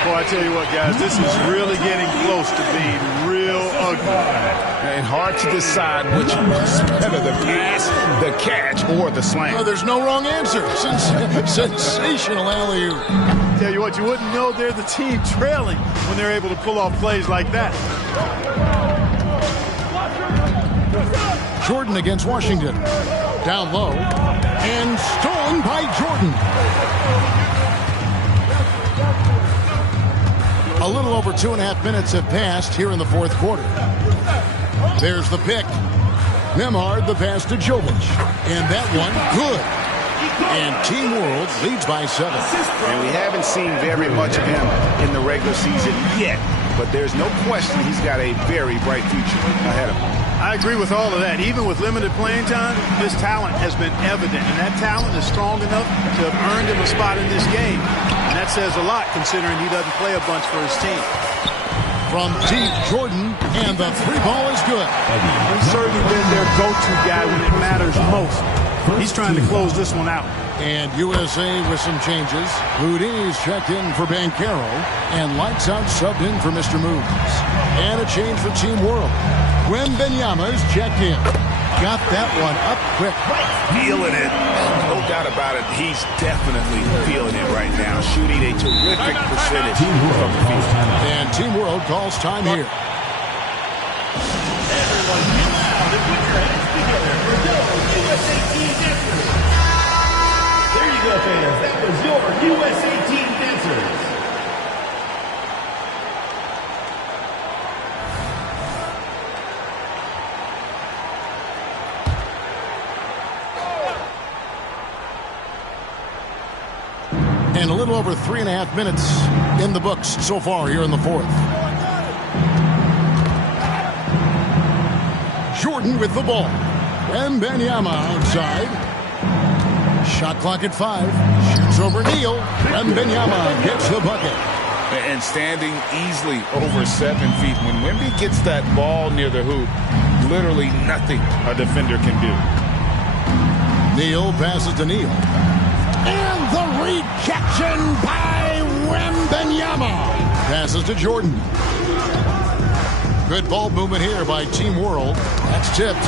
Boy, I tell you what, guys, this is really getting close to being real ugly. And hard to decide which was better, the pass, the catch, or the slam. Oh, there's no wrong answer. Sensational alley-oop. Tell you what, you wouldn't know they're the team trailing when they're able to pull off plays like that. Jordan against Washington. Down low. And stolen by Jordan. A little over 2.5 minutes have passed here in the fourth quarter. There's the pick. Nemhard the pass to Jovic. And that one, good. And Team World leads by 7. And we haven't seen very much of him in the regular season yet. But there's no question he's got a very bright future ahead of him. I agree with all of that. Even with limited playing time, his talent has been evident. And that talent is strong enough to have earned him a spot in this game. And that says a lot considering he doesn't play a bunch for his team. From deep, Jordan, and the three ball is good. He's certainly been their go-to guy when it matters most. He's trying to close this one out. And USA with some changes. Houdini's checked in for Banchero. And Lights Out subbed in for Mr. Moves. And a change for Team World. Wembenyama's checked in. Got that one up quick. Feeling it. No doubt about it. He's definitely feeling it right now. Shooting a terrific percentage from the field. And Team World calls time here. Everyone get loud and put your hands together for your USA team dancers. There you go, fans. That was your USA team dancers. And a little over 3.5 minutes in the books so far here in the fourth. Jordan with the ball. Wembenyama outside. Shot clock at 5. Shoots over Neal. Wembenyama gets the bucket. And standing easily over 7 feet. When Wemby gets that ball near the hoop, literally nothing a defender can do. Neal passes to Neal. And the rejection by Wembenyama. Passes to Jordan. Good ball movement here by Team World. That's tipped.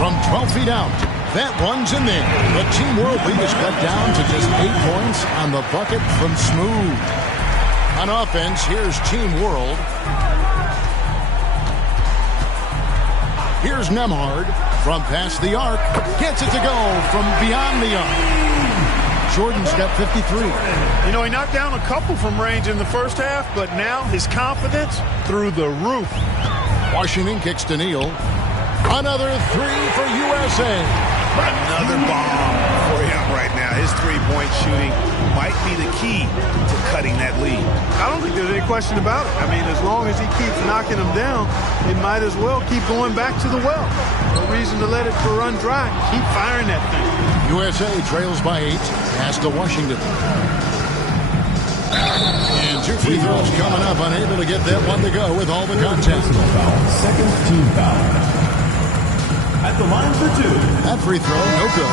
From 12 feet out. That one's in there. The Team World lead is cut down to just 8 points on the bucket from Smooth. On offense, here's Team World. Here's Nemhard from past the arc. Gets it to go from beyond the arc. Jordan's got 53. You know, he knocked down a couple from range in the first half, but now his confidence through the roof. Washington kicks to Neal. Another 3 for USA. Another bomb for him right now. His three-point shooting might be the key to cutting that lead. I don't think there's any question about it. I mean, as long as he keeps knocking them down, it might as well keep going back to the well. No reason to let it run dry. Keep firing that thing. USA trails by 8. Pass to Washington. And 2 free throws coming up. Unable to get that one to go with all the contact. Second team foul. At the line for 2. That free throw, no good.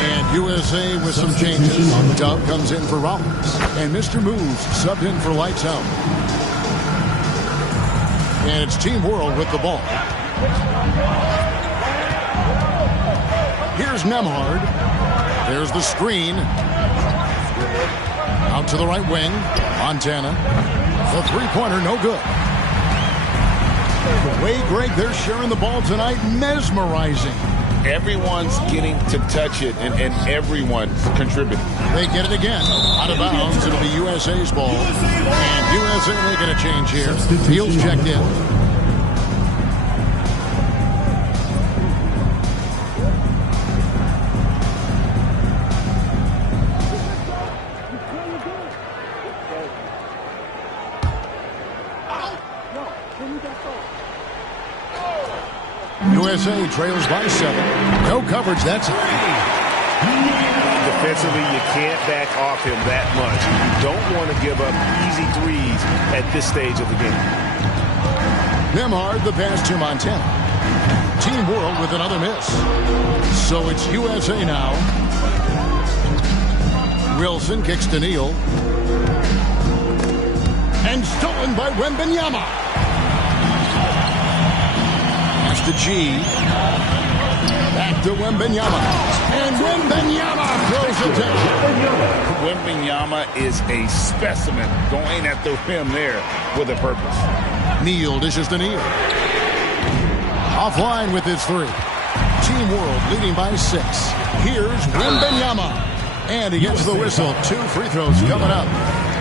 And USA with some changes. Dub comes in for Rollins. And Mr. Moves subbed in for Lights Out. And it's Team World with the ball. Here's Nemhard. There's the screen. Out to the right wing. Montana. The three-pointer, no good. The way, Greg, they're sharing the ball tonight, mesmerizing. Everyone's getting to touch it, and everyone's contributing. They get it again. Out of bounds. It'll be USA's ball. And USA making a change here. Fields checked in. USA trails by 7. No coverage, that's it. Defensively, you can't back off him that much. You don't want to give up easy threes at this stage of the game. Nemhard, the pass to Montana. Team World with another miss. So it's USA now. Wilson kicks to Neal. And stolen by Wembanyama. To G. Back to Wembanyama. And Wembanyama throws it down. Wembanyama is a specimen going at the rim there with a purpose. Neal dishes to Neal. Offline with his 3. Team World leading by 6. Here's Wembanyama. And he gets the whistle. 2 free throws coming up.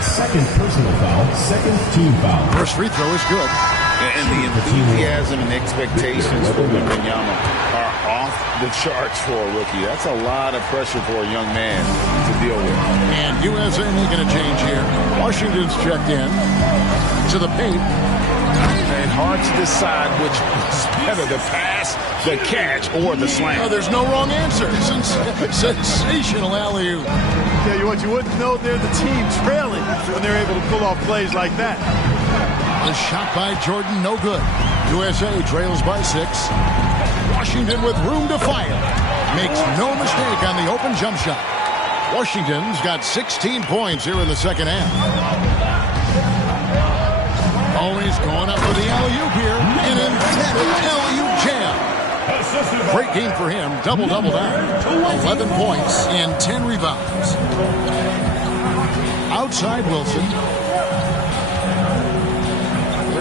Second personal foul. Second team foul. First free throw is good. And the enthusiasm and expectations for Wembanyama are off the charts for a rookie. That's a lot of pressure for a young man to deal with. And USA making a change here. Washington's checked in to the paint. And hard to decide which is better, the pass, the catch, or the slam. Oh, there's no wrong answer. Sensational alley-oop. Tell you what, you wouldn't know they're the team trailing when they're able to pull off plays like that. The shot by Jordan, no good. USA trails by 6. Washington with room to fire. Makes no mistake on the open jump shot. Washington's got 16 points here in the second half. Always going up for the alley-oop here. An emphatic alley-oop jam. Great game for him. Double-double down. 11 points and 10 rebounds. Outside Wilson.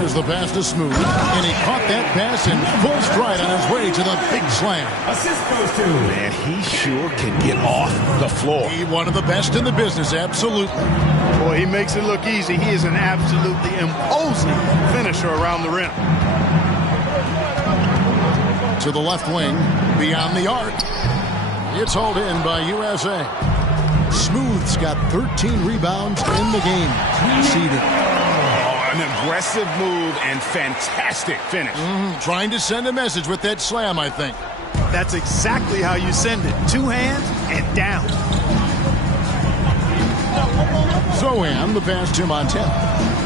There's the pass to Smooth, and he caught that pass in full stride on his way to the big slam. Assist goes to. Man, he sure can get off the floor. He one of the best in the business, absolutely. Boy, he makes it look easy. He is an absolutely imposing finisher around the rim. To the left wing, beyond the arc. It's hauled in by USA. Smooth's got 13 rebounds in the game. Conceded. An aggressive move and fantastic finish. Trying to send a message with that slam, I think. That's exactly how you send it. 2 hands and down. Sohan, the pass to Montana.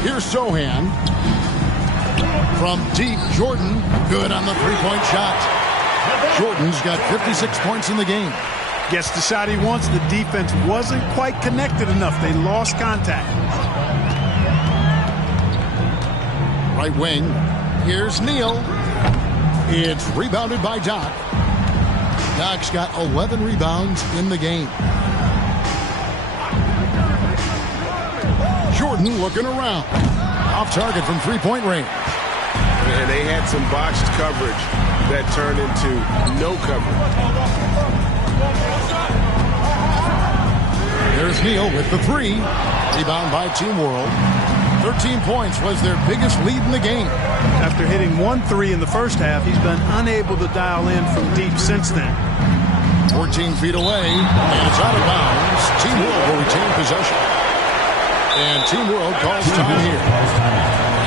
Here's Sohan. From deep, Jordan. Good on the three-point shot. Jordan's got 56 points in the game. Gets the shot he wants. The defense wasn't quite connected enough. They lost contact. Right wing. Here's Neal. It's rebounded by Doc. Doc's got 11 rebounds in the game. Jordan looking around. Off target from three-point range. And they had some botched coverage that turned into no coverage. There's Neal with the 3. Rebound by Team World. 13 points was their biggest lead in the game. After hitting 1 3 in the first half, he's been unable to dial in from deep since then. 14 feet away, and it's out of bounds. Team World will retain possession. And Team World calls time here.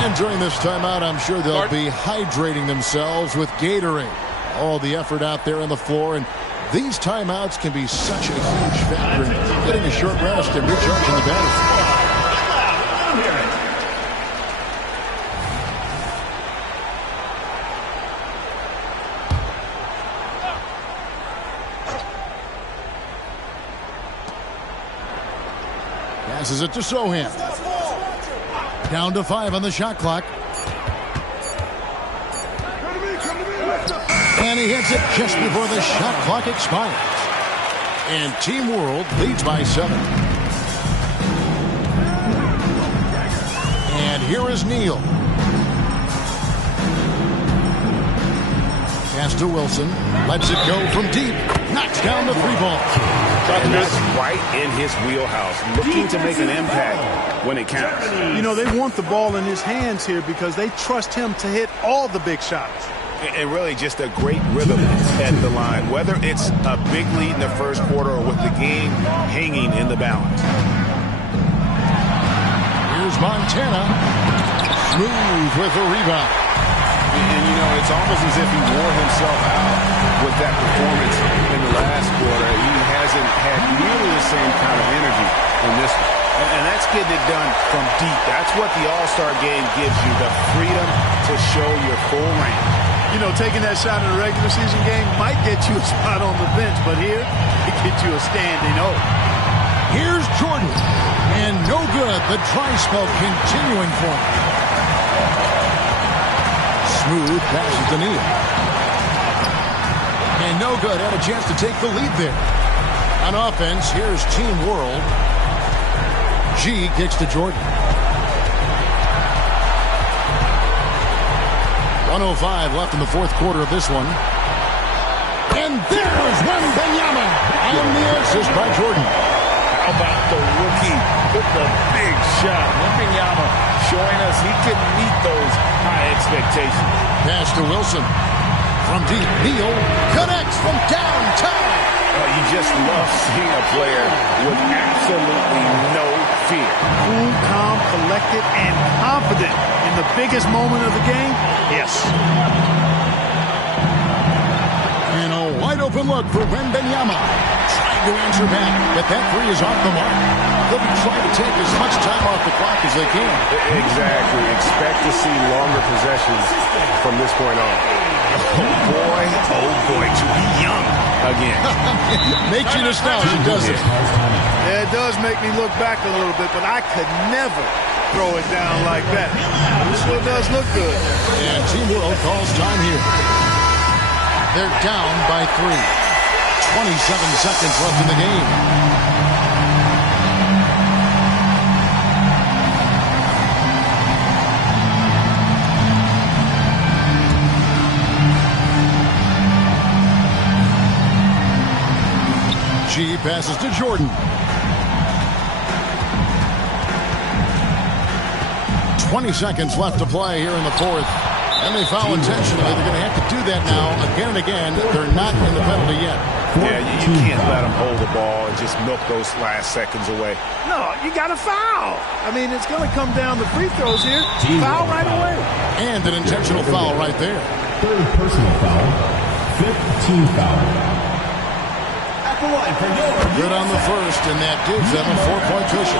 And during this timeout, I'm sure they'll be hydrating themselves with Gatorade. All the effort out there on the floor and These timeouts can be such a huge factor in getting a short rest and recharging the battery. Passes it to Sohan. Down to 5 on the shot clock. And he hits it just before the shot clock expires. And Team World leads by 7. And here is Neal. Pass to Wilson. Lets it go from deep. Knocks down the 3-ball. And that's right in his wheelhouse. Looking to make an impact when it counts. You know, they want the ball in his hands here because they trust him to hit all the big shots. And really just a great rhythm at the line, whether it's a big lead in the first quarter or with the game hanging in the balance. Here's Montana. Smooth with the rebound. And, you know, it's almost as if he wore himself out with that performance in the last quarter. He hasn't had nearly the same kind of energy in this one. And that's getting it done from deep. That's what the All-Star game gives you, the freedom to show your full range. You know, taking that shot in a regular season game might get you a spot on the bench, but here, it gets you a standing O. Here's Jordan. And no good. The dry spell continuing for him. Smooth passes to Neal. And no good. Had a chance to take the lead there. On offense, here's Team World. G kicks to Jordan. 1:05 left in the fourth quarter of this one. And there's Wembanyama. And the assist by Jordan. How about the rookie with the big shot? Wembanyama showing us he can meet those high expectations. Pass to Wilson. From deep, Neal connects from downtown. You just love seeing a player with absolutely no fear. Cool, calm, collected, and confident in the biggest moment of the game. Yes. And a wide open look for Wembanyama. Trying to answer back, but that three is off the mark. They'll be trying to take as much time off the clock as they can. Exactly. Expect to see longer possessions from this point on. Oh boy, to be young again. Makes you nostalgic, doesn't it? Yeah, it does make me look back a little bit, but I could never throw it down like that. This one does look good. And Team World calls time here. They're down by 3. 27 seconds left in the game. G passes to Jordan. 20 seconds left to play here in the fourth. And they foul intentionally. They're going to have to do that now again and again. They're not in the penalty yet. Yeah, you can't let them hold the ball and just milk those last seconds away. No, you got to foul. I mean, it's going to come down to free throws here. Foul right away. And an intentional foul right there. Third personal foul. Fifth team foul. Good on the first, and that gives them a 4-point cushion.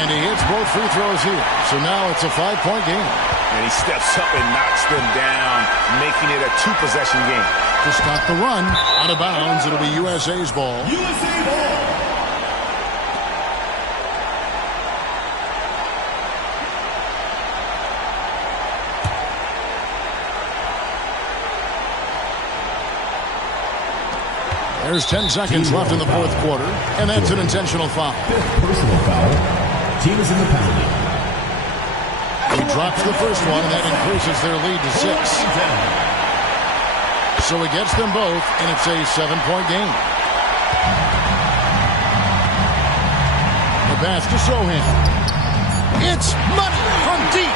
And he hits both free throws here. So now it's a 5-point game. And he steps up and knocks them down, making it a 2-possession game. To stop the run, out of bounds, it'll be USA's ball. USA ball. There's 10 seconds left in the fourth quarter, and that's an intentional foul. Fifth personal foul. Team is in the penalty. He drops the first one, and that increases their lead to 6. So he gets them both, and it's a 7-point game. The pass to Sohan. It's money from deep.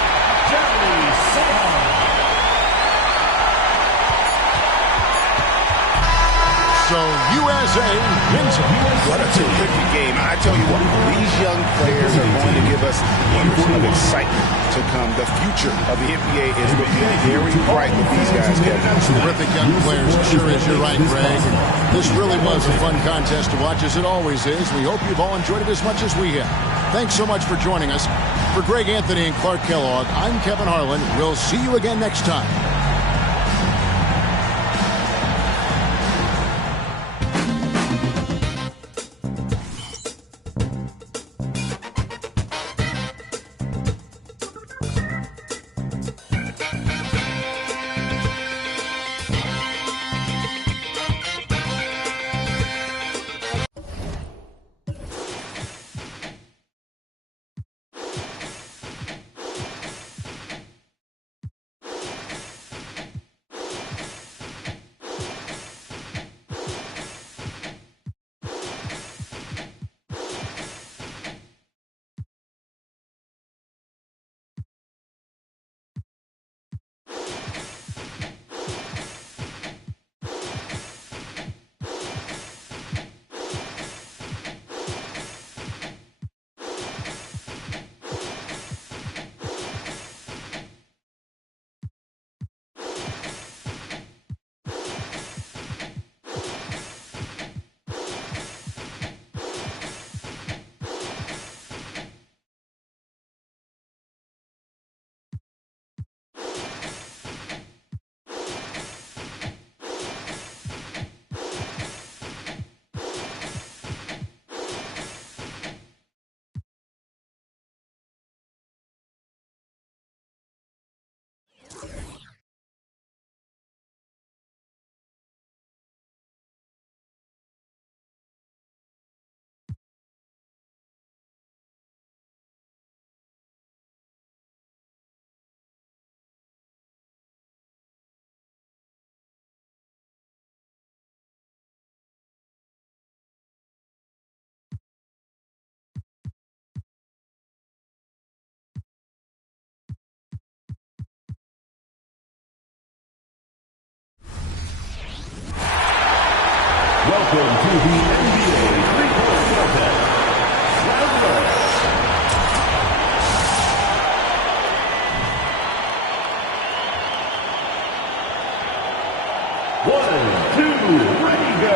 So USA wins it. What a terrific game. I tell you what, these young players are going to give us years of excitement to come. The future of the NBA is looking very bright with these guys, Kevin. Terrific young players. It sure is. You're right, Greg. And this really was a fun contest to watch, as it always is. We hope you've all enjoyed it as much as we have. Thanks so much for joining us. For Greg Anthony and Clark Kellogg, I'm Kevin Harlan. We'll see you again next time. Welcome to the NBA three-point contest. Round one. 1, 2, ready, go.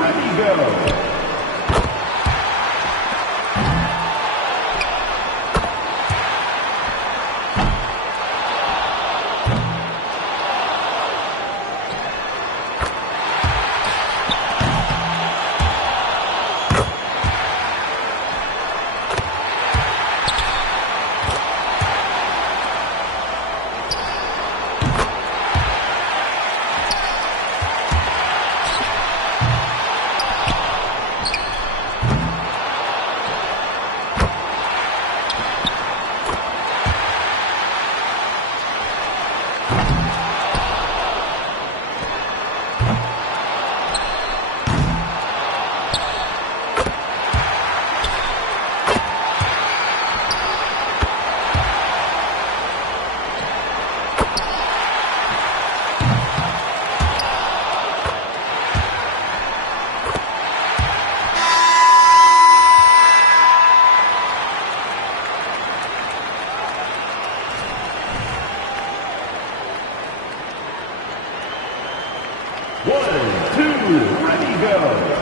Ready, go. 1, 2, ready, go.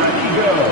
Ready, go.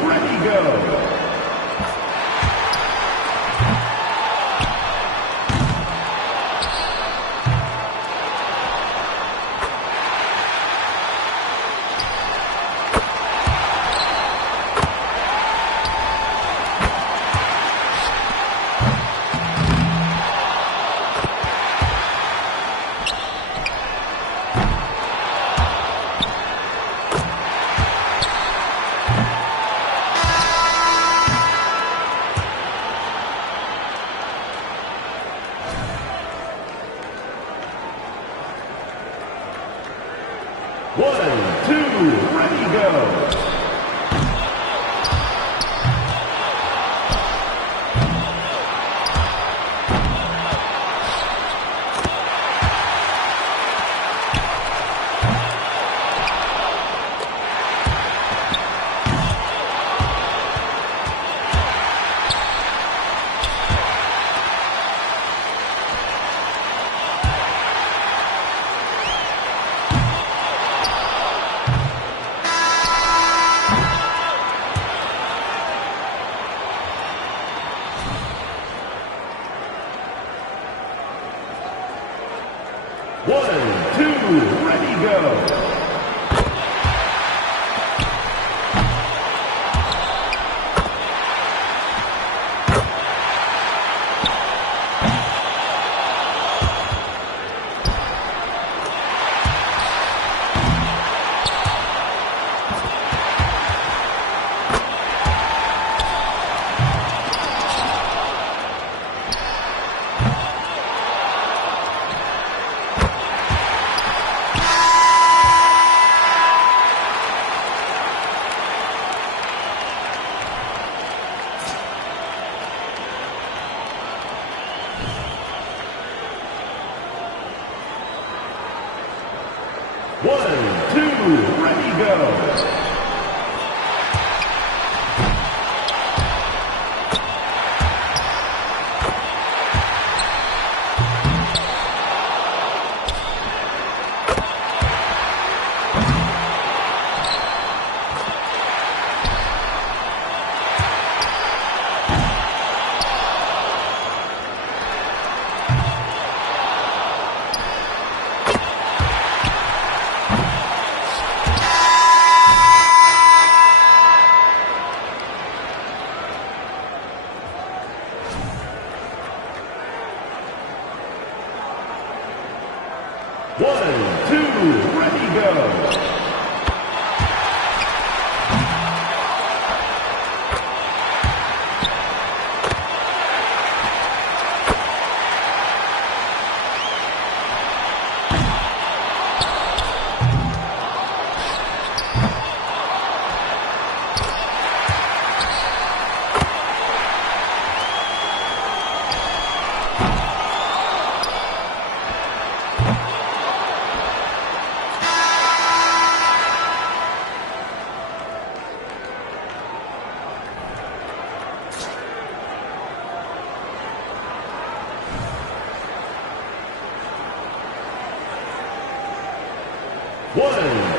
Ready, go. go. One, two, ready, go. One, two, ready, go. One, two, ready, go. One,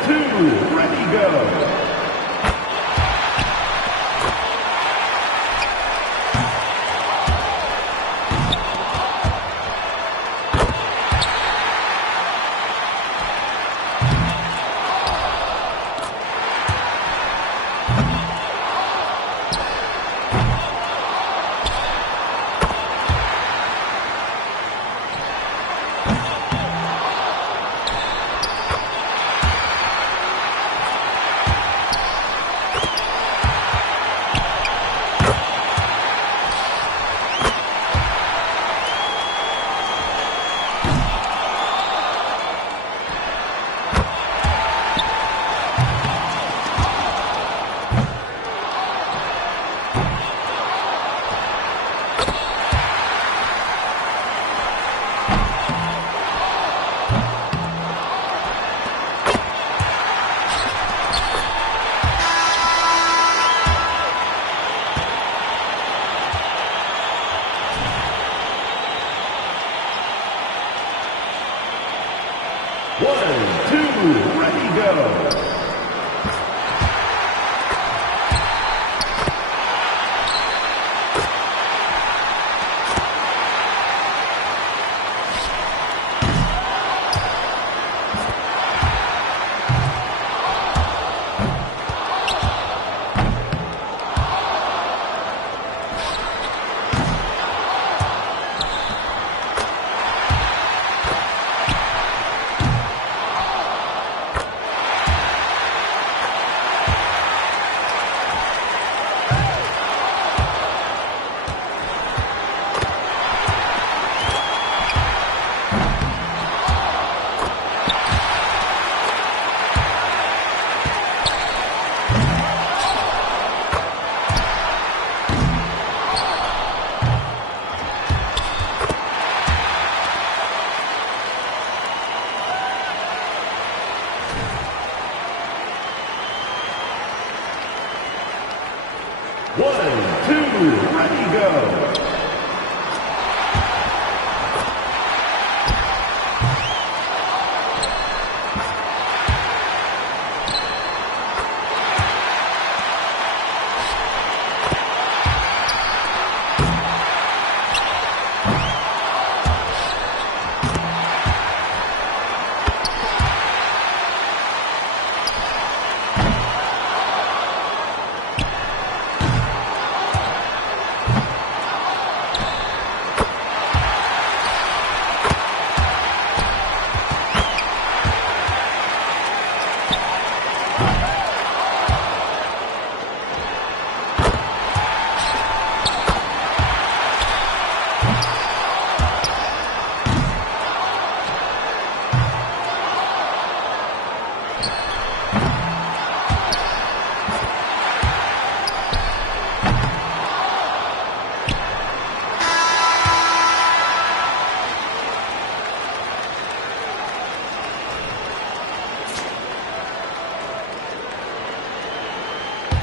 two, ready, go. One, two, ready, go.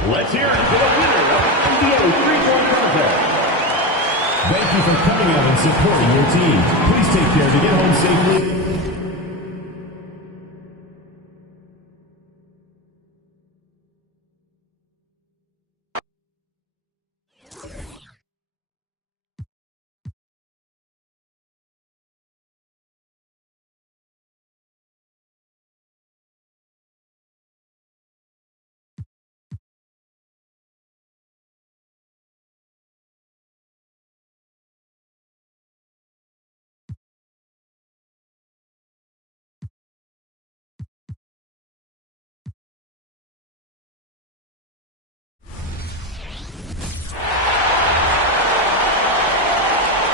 Let's hear it for the winner of the NBA three-point contest. Thank you for coming out and supporting your team. Please take care to get home safely.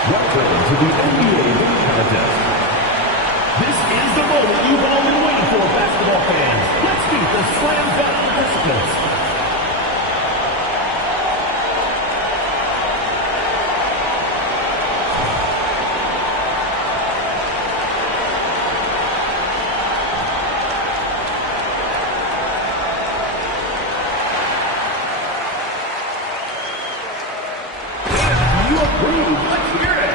Welcome to the NBA dunk contest. This is the moment you've all been waiting for, basketball fans. Let's meet the Slam Dunk participants. If you approve, let's hear it.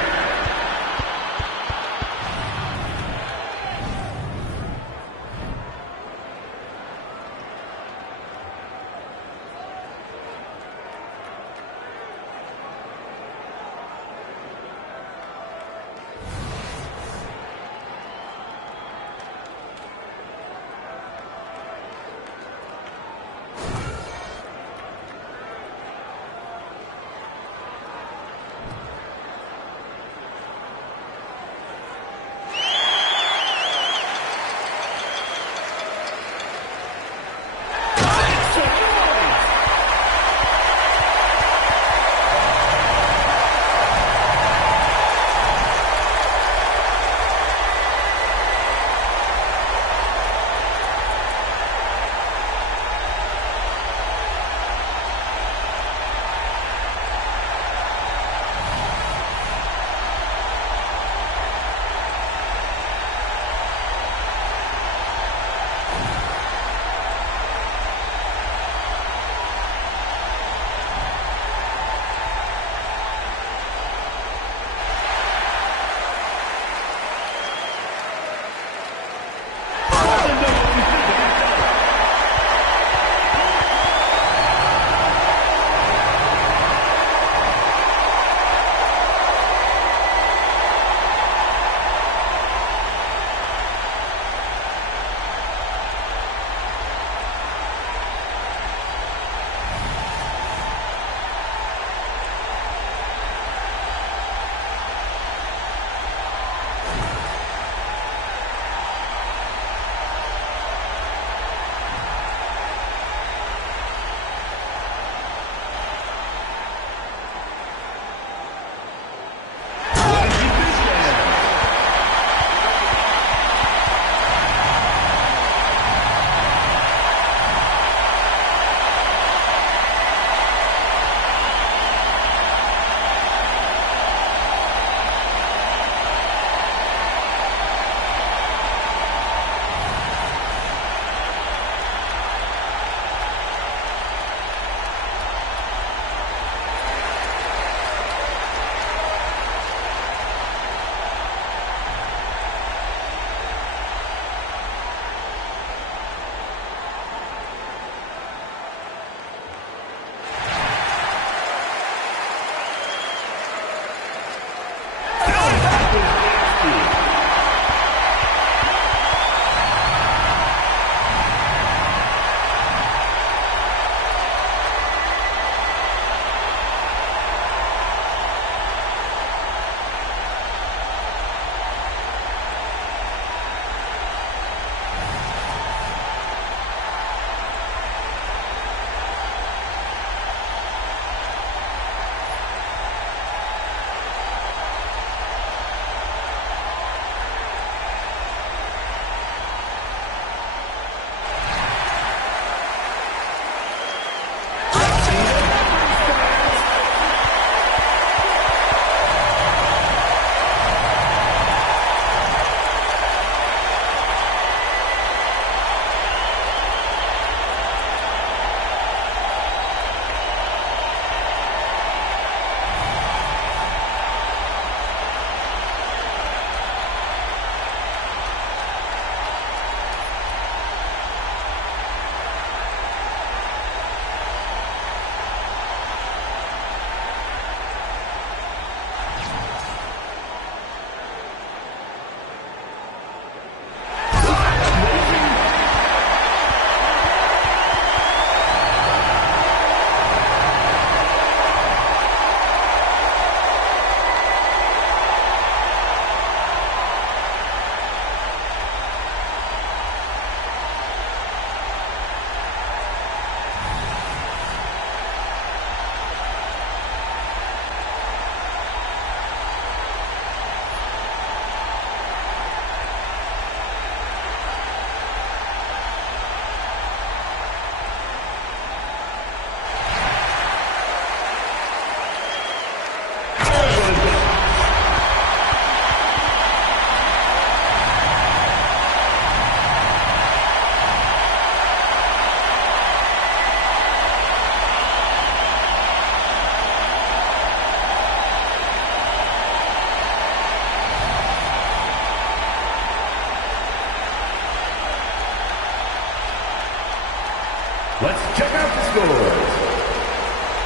Let's check out the scores.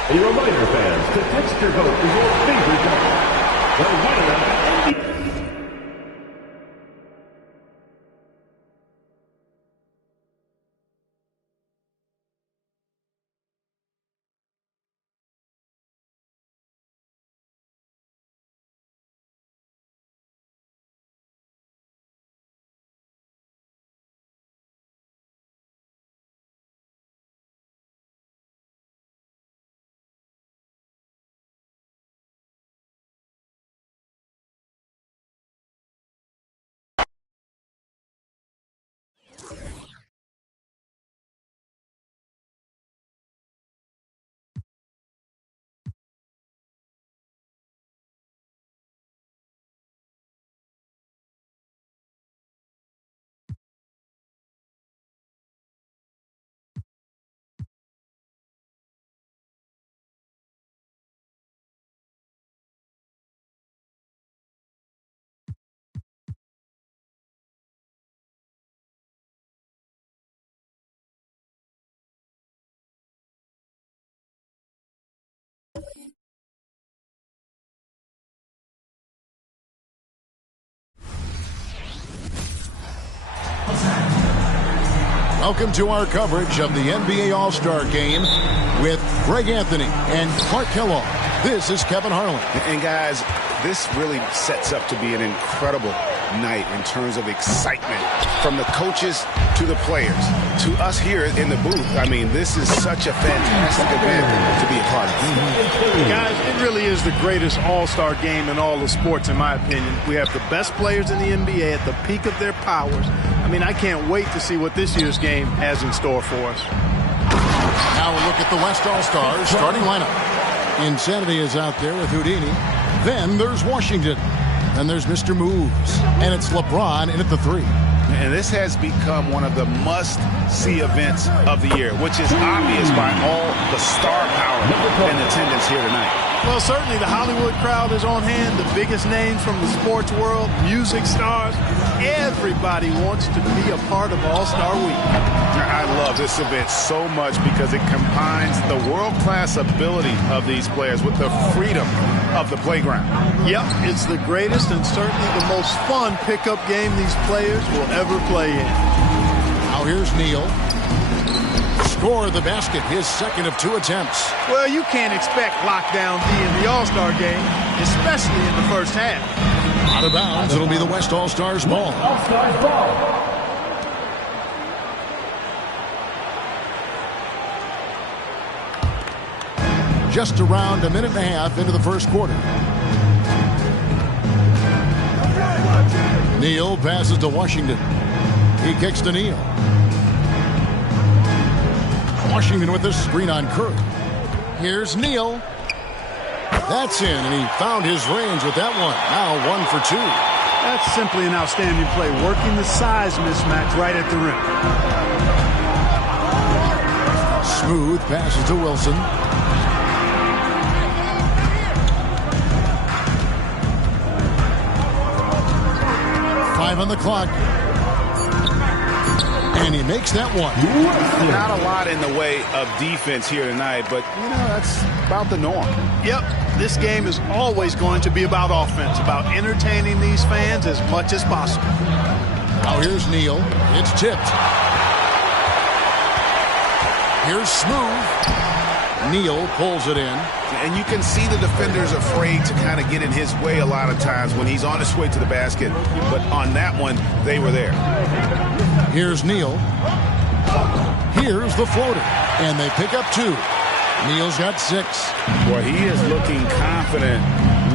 A reminder, fans, to text your vote for your favorite number. The winner of the NBA. Welcome to our coverage of the NBA All-Star Game with Greg Anthony and Clark Kellogg. This is Kevin Harlan. And guys, this really sets up to be an incredible night in terms of excitement from the coaches to the players to us here in the booth. I mean, this is such a fantastic event to be a part of. Guys, it really is the greatest all-star game in all of sports, in my opinion. We have the best players in the NBA at the peak of their powers. I mean, I can't wait to see what this year's game has in store for us. Now a look at the West All-Stars starting lineup. Insanity is out there with Houdini. Then there's Washington. And there's Mr. Moves. And it's LeBron in at the 3. And this has become one of the must-see events of the year, which is obvious by all the star power in attendance here tonight. Well, certainly the Hollywood crowd is on hand. The biggest names from the sports world, music stars. Everybody wants to be a part of All-Star Week. I love this event so much because it combines the world-class ability of these players with the freedom of the playground. Yep, it's the greatest and certainly the most fun pickup game these players will ever play in. Now here's Neal. Score the basket, his second of 2 attempts. Well, you can't expect lockdown D in the All-Star game, especially in the first half. Out of bounds, it'll be the West All-Stars ball. All-Stars ball. Just around a minute and a half into the first quarter. Neal passes to Washington. He kicks to Neal. Washington with the screen on Curry. Here's Neal. That's in, and he found his range with that one. Now 1 for 2. That's simply an outstanding play, working the size mismatch right at the rim. Smooth passes to Wilson. Five on the clock. And he makes that one. Not a lot in the way of defense here tonight, but, you know, that's about the norm. Yep, this game is always going to be about offense, about entertaining these fans as much as possible. Now here's Neal. It's tipped. Here's Smooth. Neal pulls it in. And you can see the defenders afraid to kind of get in his way a lot of times when he's on his way to the basket. But on that one, they were there. Here's Neal. Here's the floater. And they pick up 2. Neal's got 6. Boy, he is looking confident.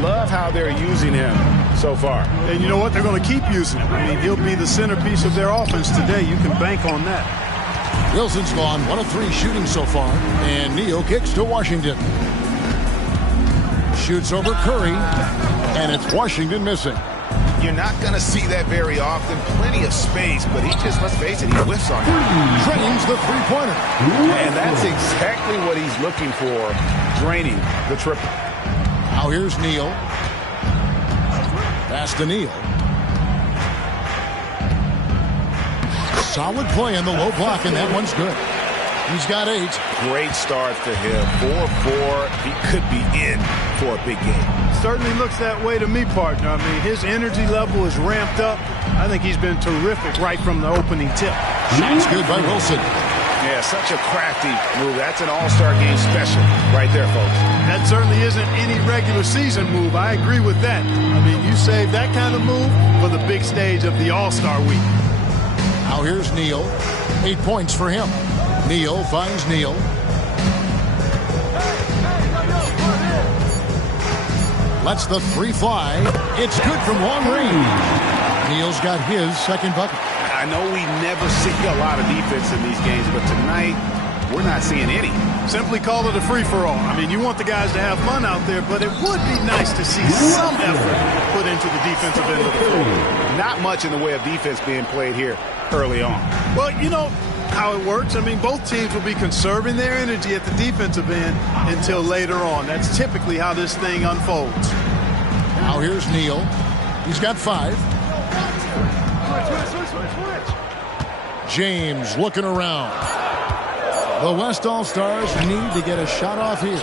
Love how they're using him so far. And you know what? They're going to keep using him. I mean, he'll be the centerpiece of their offense today. You can bank on that. Wilson's gone 1 of 3 shooting so far. And Neal kicks to Washington. Shoots over Curry. And it's Washington missing. You're not going to see that very often. Plenty of space, but he just, let's face it, he whiffs on it. Drains the 3-pointer. And that's exactly what he's looking for, draining the triple. Now here's Neal. Pass to Neal. Solid play in the low block, and that one's good. He's got 8. Great start for him. 4-4. He could be in for a big game. Certainly looks that way to me, partner. I mean, his energy level is ramped up. I think he's been terrific right from the opening tip. Shot's good by Wilson. Yeah, such a crafty move. That's an all-star game special right there, folks. That certainly isn't any regular season move. I agree with that. I mean, you save that kind of move for the big stage of the All-Star week. Now here's Neal. 8 points for him. Neal finds Neal. Lets the 3 fly. It's good from long range. Neal's got his second bucket. I know we never see a lot of defense in these games, but tonight we're not seeing any. Simply call it a free-for-all. I mean, you want the guys to have fun out there, but it would be nice to see some effort put into the defensive end of the floor. Not much in the way of defense being played here early on. Well, you know how it works. I mean, both teams will be conserving their energy at the defensive end until later on. That's typically how this thing unfolds. Now here's Neal. He's got 5. James looking around. The West All-Stars need to get a shot off here.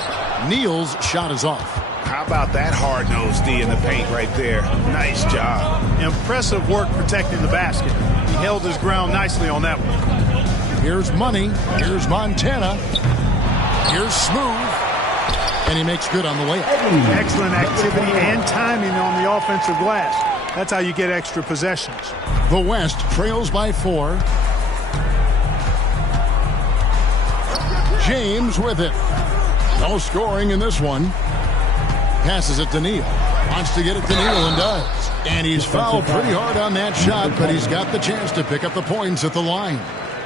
Neal's shot is off. How about that hard-nosed D in the paint right there? Nice job. Impressive work protecting the basket. He held his ground nicely on that one. Here's Money. Here's Montana. Here's Smooth. And he makes good on the way up. Excellent activity and timing on the offensive glass. That's how you get extra possessions. The West trails by 4. James with it. No scoring in this one. Passes it to Neal. Wants to get it to Neal and does. And he's fouled pretty hard on that shot, but he's got the chance to pick up the points at the line.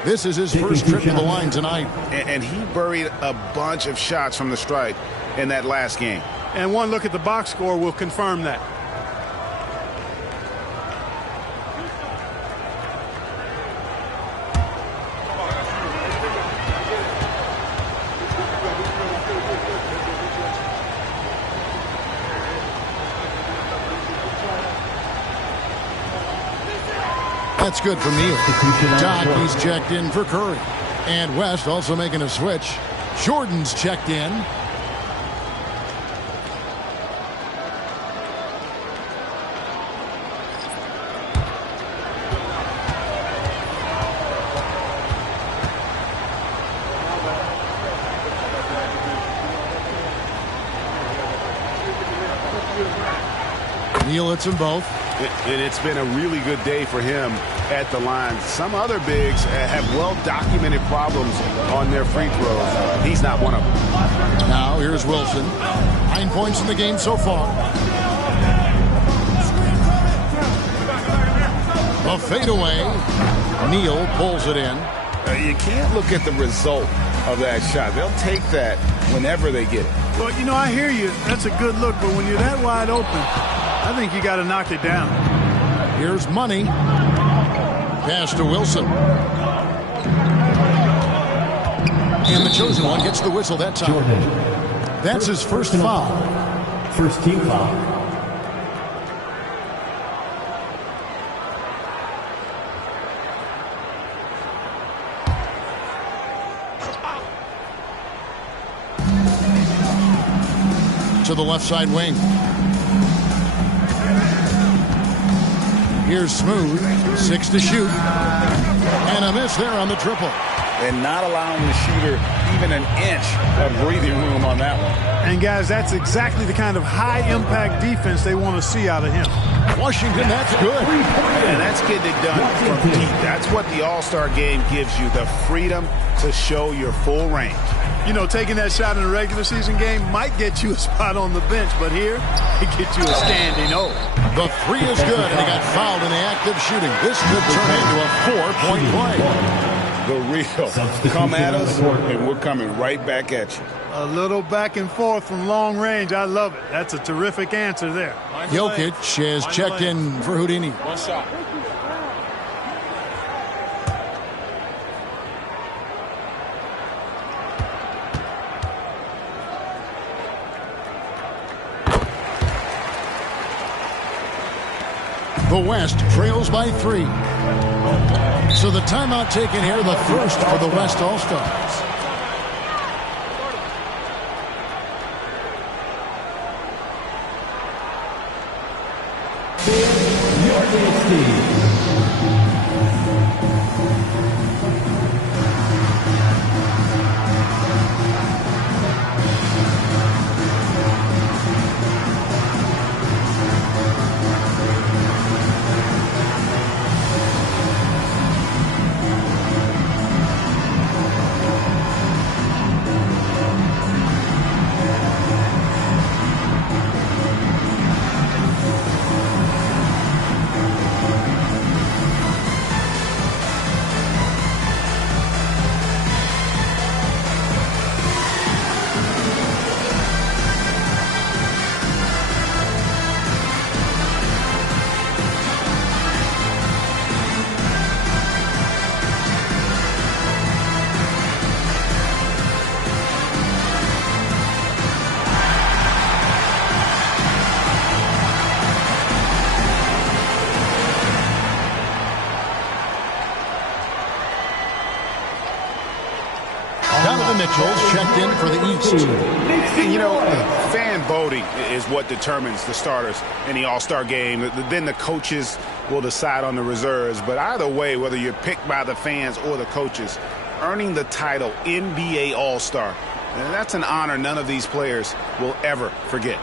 This is his first trip to the line tonight. And he buried a bunch of shots from the stripe in that last game. And one look at the box score will confirm that. That's good from Neal. Doc, he's checked in for Curry. And West also making a switch. Jordan's checked in. Neal hits them both. It's been a really good day for him at the line. Some other bigs have well-documented problems on their free throws. He's not one of them. Now here's Wilson. 9 points in the game so far. A fadeaway. Neal pulls it in. You can't look at the result of that shot. They'll take that whenever they get it. Well, you know, I hear you. That's a good look, but when you're that wide open, I think you got to knock it down. Here's Money. Pass to Wilson. And the chosen one gets the whistle that time. That's his first foul. First team foul. To the left side wing. Here's Smooth. 6 to shoot. And a miss there on the triple. And not allowing the shooter even an inch of breathing room on that one. And, guys, that's exactly the kind of high-impact defense they want to see out of him. Washington, that's good. And that's getting it done from deep. That's what the All-Star game gives you, the freedom to show your full range. You know, taking that shot in a regular season game might get you a spot on the bench, but here, it gets you a standing O. The 3 is good, and he got fouled in the act of shooting. This could turn into a 4-point play. The real. Come at us, and we're coming right back at you. A little back and forth from long range. I love it. That's a terrific answer there. Jokic has checked in for Houdini. One shot. The West trails by 3. So the timeout taken here, the first for the West All-Stars. Your team. Mitchell's checked in for the East. And, you know, fan voting is what determines the starters in the All-Star game. Then the coaches will decide on the reserves. But either way, whether you're picked by the fans or the coaches, earning the title NBA All-Star, that's an honor none of these players will ever forget.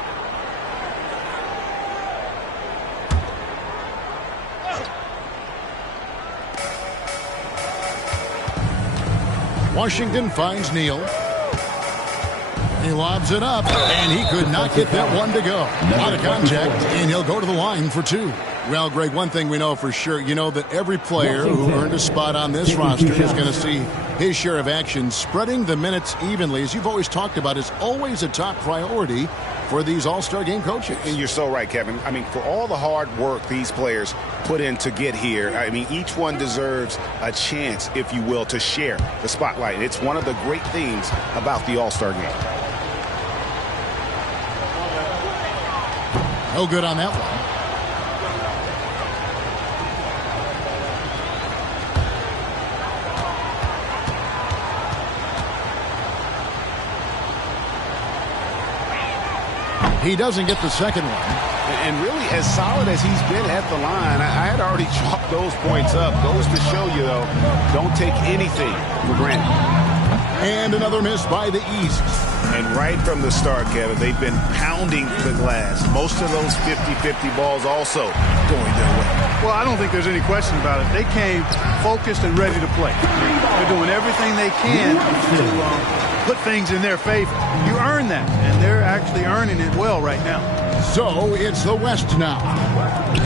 Washington finds Neal. He lobs it up, and he could not get that one to go. Out of contact, and he'll go to the line for two. Well, Greg, one thing we know for sure, you know that every player who earned a spot on this roster is going to see his share of action. Spreading the minutes evenly, as you've always talked about, is always a top priority for these All-Star game coaches. And you're so right, Kevin. I mean, for all the hard work these players put in to get here, I mean, each one deserves a chance, if you will, to share the spotlight. It's one of the great things about the All-Star game. No good on that one. He doesn't get the second one. And really, as solid as he's been at the line, I had already chalked those points up. Goes to show you, though, don't take anything for granted. And another miss by the East. And right from the start, Kevin, they've been pounding the glass. Most of those 50-50 balls also going their way. Well, I don't think there's any question about it. They came focused and ready to play. They're doing everything they can to put things in their favor. You earn that, and they're actually earning it well right now. So it's the West now.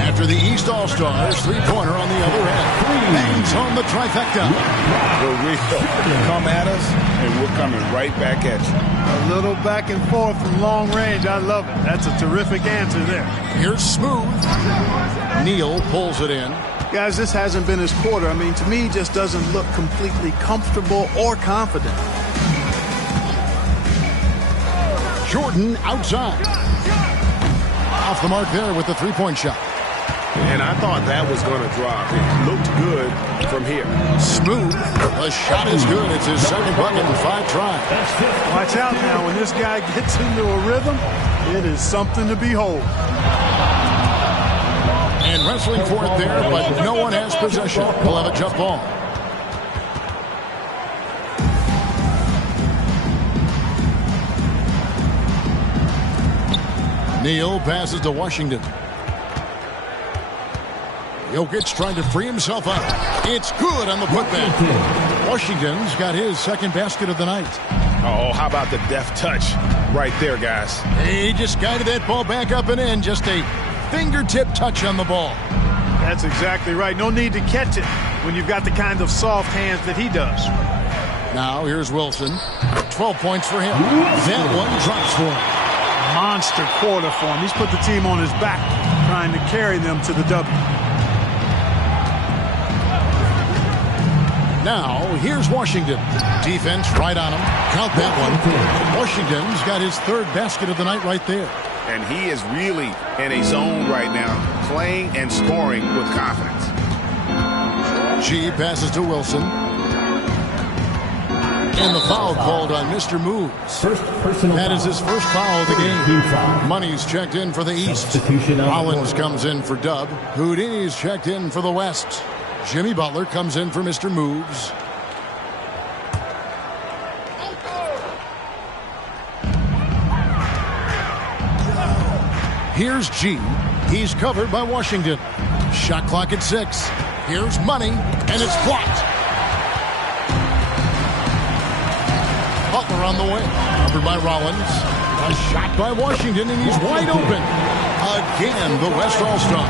After the East All-Stars, three-pointer on the other end. Bangs on the trifecta. For real. Come at us, and we're coming right back at you. A little back and forth from long range. I love it. That's a terrific answer there. Here's Smooth. Neal pulls it in. Guys, this hasn't been his quarter. I mean, to me, he just doesn't look completely comfortable or confident. Jordan outside. Off the mark there with the three-point shot. And I thought that was going to drop. It looked good from here. Smooth. The shot is good. It's his second bucket in 5 tries. Watch out now. When this guy gets into a rhythm, it is something to behold. And wrestling for it there, but no one has possession. He'll have a jump ball. Neal passes to Washington. Jokic trying to free himself up. It's good on the putback. Washington's got his second basket of the night. Oh, how about the deft touch right there, guys? He just guided that ball back up and in. Just a fingertip touch on the ball. That's exactly right. No need to catch it when you've got the kind of soft hands that he does. Now here's Wilson. 12 points for him. That one drops for him. Monster quarter for him. He's put the team on his back, trying to carry them to the W. Now, here's Washington. Defense right on him. Count that one. Washington's got his third basket of the night right there. And he is really in a zone right now, playing and scoring with confidence. G passes to Wilson. And the foul called on Mr. Moves. First personal That foul. is his first foul of the game. Team foul. Money's checked in for the East. Substitution on the Rollins court. comes in for Dub. Houdini's checked in for the West. Jimmy Butler comes in for Mr. Moves. Here's G. He's covered by Washington. Shot clock at 6. Here's Money, and it's blocked. Butler on the way. Covered by Rollins. A shot by Washington, and he's wide open. Again, the West All-Stars.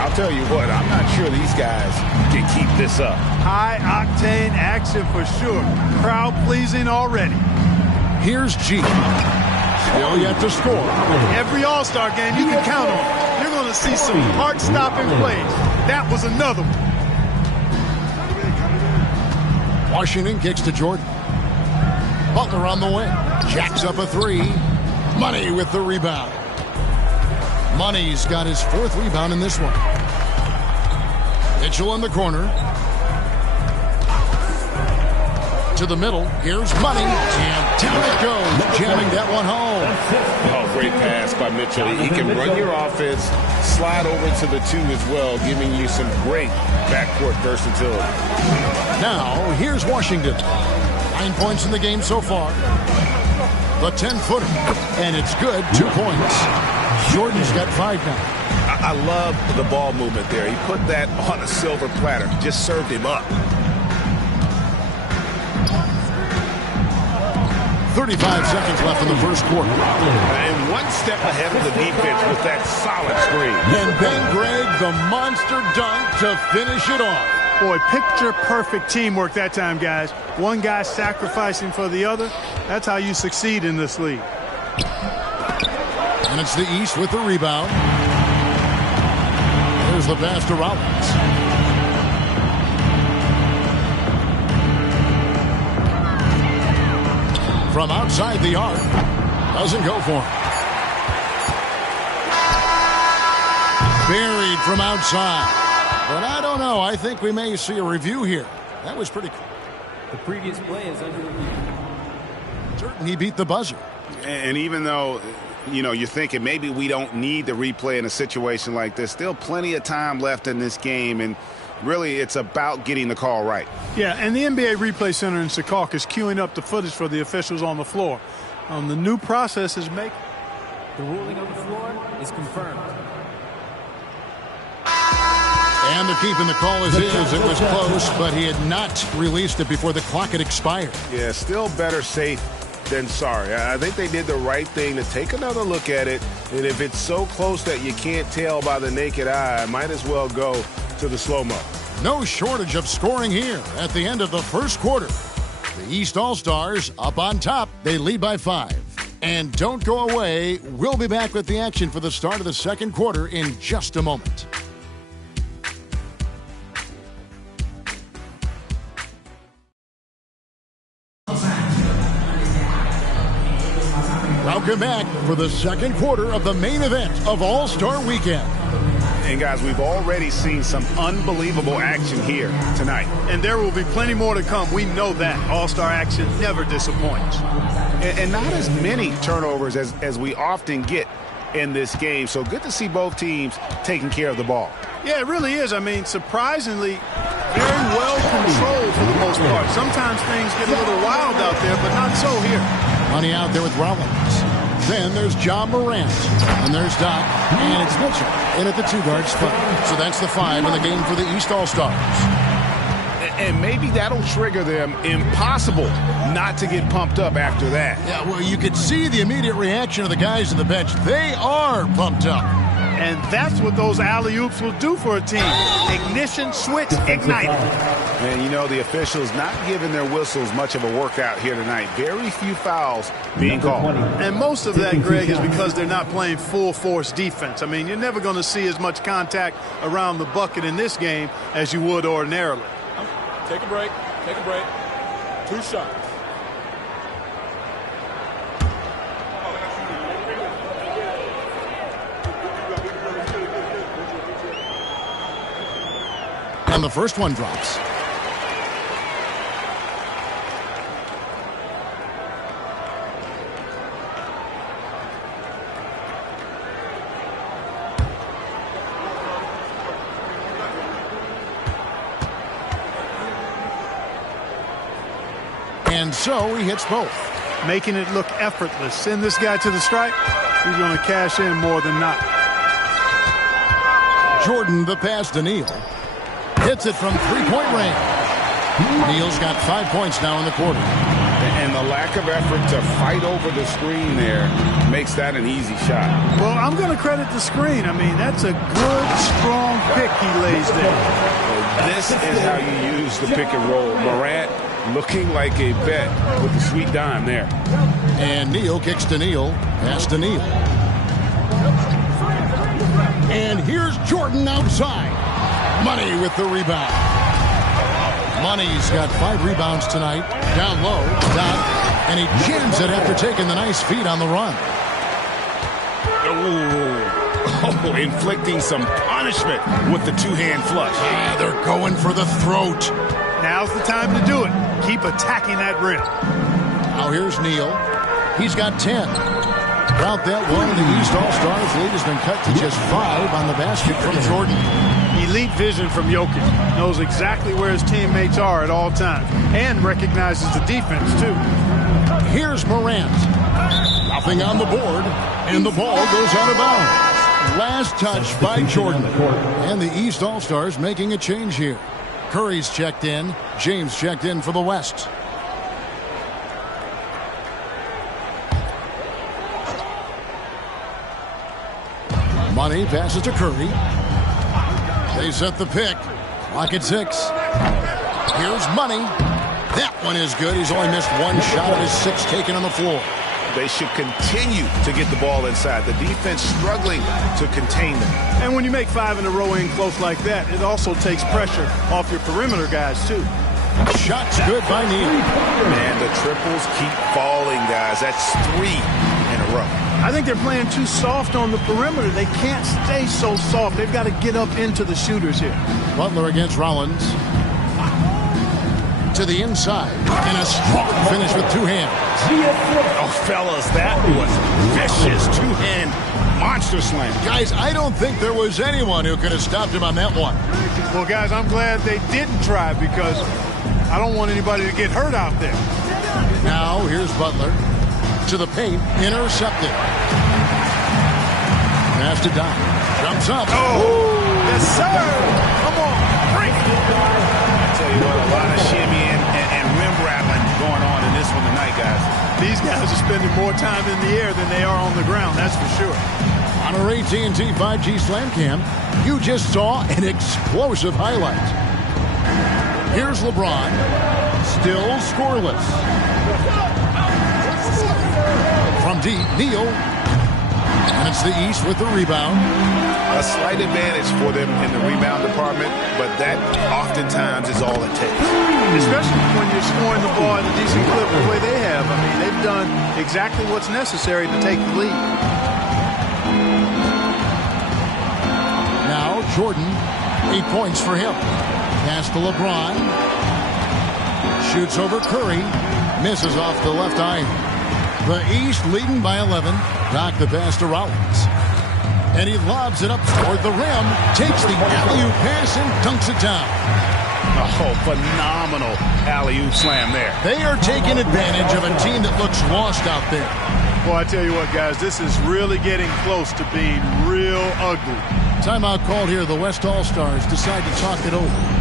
I'll tell you what, I'm not sure these guys can keep this up. High-octane action for sure. Crowd-pleasing already. Here's G. Still yet to score. Every All-Star game you can count on. You're going to see some heart-stopping plays. That was another one. Washington kicks to Jordan. Butler on the way. Jacks up a 3. Money with the rebound. Money's got his 4th rebound in this one. Mitchell in the corner. To the middle. Here's Money. And down it goes. Jamming that one home. Oh, great pass by Mitchell. He can run your offense, slide over to the 2 as well, giving you some great backcourt versatility. Now, here's Washington. 9 points in the game so far. The 10-footer. And it's good. 2 points. Jordan's got 5 now. I love the ball movement there. He put that on a silver platter. Just served him up. 35 seconds left in the first quarter. And one step ahead of the defense with that solid screen. And Ben Gregg, the monster dunk to finish it off. Boy, picture-perfect teamwork that time, guys. One guy sacrificing for the other. That's how you succeed in this league. And it's the East with the rebound. There's the pass to Rollins. From outside the arc. Doesn't go for him. Buried from outside. But I don't know. I think we may see a review here. That was pretty cool. The previous play is under review. Certain he beat the buzzer. And even though, you know, you're thinking maybe we don't need the replay in a situation like this, still plenty of time left in this game, and really it's about getting the call right. Yeah, and the NBA Replay Center in Secaucus is queuing up the footage for the officials on the floor. The new process is making. The ruling on the floor is confirmed. And they're keeping the call as is. It was close, but he had not released it before the clock had expired. Yeah, still better safe than sorry. I think they did the right thing to take another look at it, and if it's so close that you can't tell by the naked eye, might as well go to the slow-mo. No shortage of scoring here at the end of the first quarter. The East All-Stars up on top. They lead by 5. And don't go away. We'll be back with the action for the start of the second quarter in just a moment. Welcome back for the second quarter of the main event of All-Star Weekend. And guys, we've already seen some unbelievable action here tonight. And there will be plenty more to come. We know that. All-Star action never disappoints. And not as many turnovers as we often get in this game. So good to see both teams taking care of the ball. Yeah, it really is. I mean, surprisingly, very well controlled for the most part. Sometimes things get a little wild out there, but not so here. Money out there with Rollins. Then there's John Morant. And there's Doc. And it's Mitchell in at the 2-guard spot. So that's the 5 in the game for the East All-Stars. And maybe that'll trigger them. Impossible not to get pumped up after that. Yeah, well, you could see the immediate reaction of the guys on the bench. They are pumped up. And that's what those alley-oops will do for a team. Ignition, switch, ignite. And, you know, the officials not giving their whistles much of a workout here tonight. Very few fouls being called. And most of that, Greg, is because they're not playing full-force defense. I mean, you're never going to see as much contact around the bucket in this game as you would ordinarily. Take a break. Take a break. 2 shots. And the first one drops. And so he hits both. Making it look effortless. Send this guy to the stripe. He's going to cash in more than not. Jordan, the pass to Neal. Hits it from three-point range. Neal's got 5 points now in the quarter. And the lack of effort to fight over the screen there makes that an easy shot. Well, I'm going to credit the screen. I mean, that's a good, strong pick he lays there. This is how you use the pick and roll. Morant looking like a bet with the sweet dime there. And Neal kicks to Neal. Pass to Neal. And here's Jordan outside. Money with the rebound. Money's got 5 rebounds tonight. Down low, Doc, and he jams it after taking the nice feed on the run. Oh, inflicting some punishment with the two-hand flush. Yeah, they're going for the throat. Now's the time to do it. Keep attacking that rim. Now here's Neal. He's got 10. About that one, the East All-Stars lead has been cut to just 5 on the basket from Jordan. Elite vision from Jokic. Knows exactly where his teammates are at all times. And recognizes the defense, too. Here's Morant. Nothing on the board. And the ball goes out of bounds. Last touch by Jordan. And the East All-Stars making a change here. Curry's checked in. James checked in for the West. Money passes to Curry. They set the pick. Clock at 6. Here's Money. That one is good. He's only missed one shot of his 6 taken on the floor. They should continue to get the ball inside. The defense struggling to contain them. And when you make 5 in a row in close like that, it also takes pressure off your perimeter guys, too. Shots good by Neal. Man, the triples keep falling, guys. That's 3 in a row. I think they're playing too soft on the perimeter. They can't stay so soft. They've got to get up into the shooters here. Butler against Rollins. To the inside. And a strong finish with 2 hands. Oh, fellas, that was vicious. 2-hand monster slam. Guys, I don't think there was anyone who could have stopped him on that one. Well, guys, I'm glad they didn't try because I don't want anybody to get hurt out there. Now, here's Butler. To the paint. Intercepted. Pass to Doc. Jumps up. Oh, yes, sir. Come on. Break it. I tell you what, a lot of shimmying and rim rattling going on in this one tonight, guys. These guys are spending more time in the air than they are on the ground, that's for sure. On our AT&T 5G Slam Cam, you just saw an explosive highlight. Here's LeBron, still scoreless. From deep, Neal. And it's the East with the rebound. A slight advantage for them in the rebound department, but that oftentimes is all it takes. Especially when you're scoring the ball at a decent clip the way they have. I mean, they've done exactly what's necessary to take the lead. Now Jordan, 8 points for him. Pass to LeBron. Shoots over Curry. Misses off the left iron. The East leading by 11. Doc the pass to Rollins. And he lobs it up toward the rim. Takes the alley-oop pass and dunks it down. Oh, phenomenal alley-oop slam there. They are taking advantage of a team that looks lost out there. Well, I tell you what, guys, this is really getting close to being real ugly. Timeout called here. The West All-Stars decide to talk it over.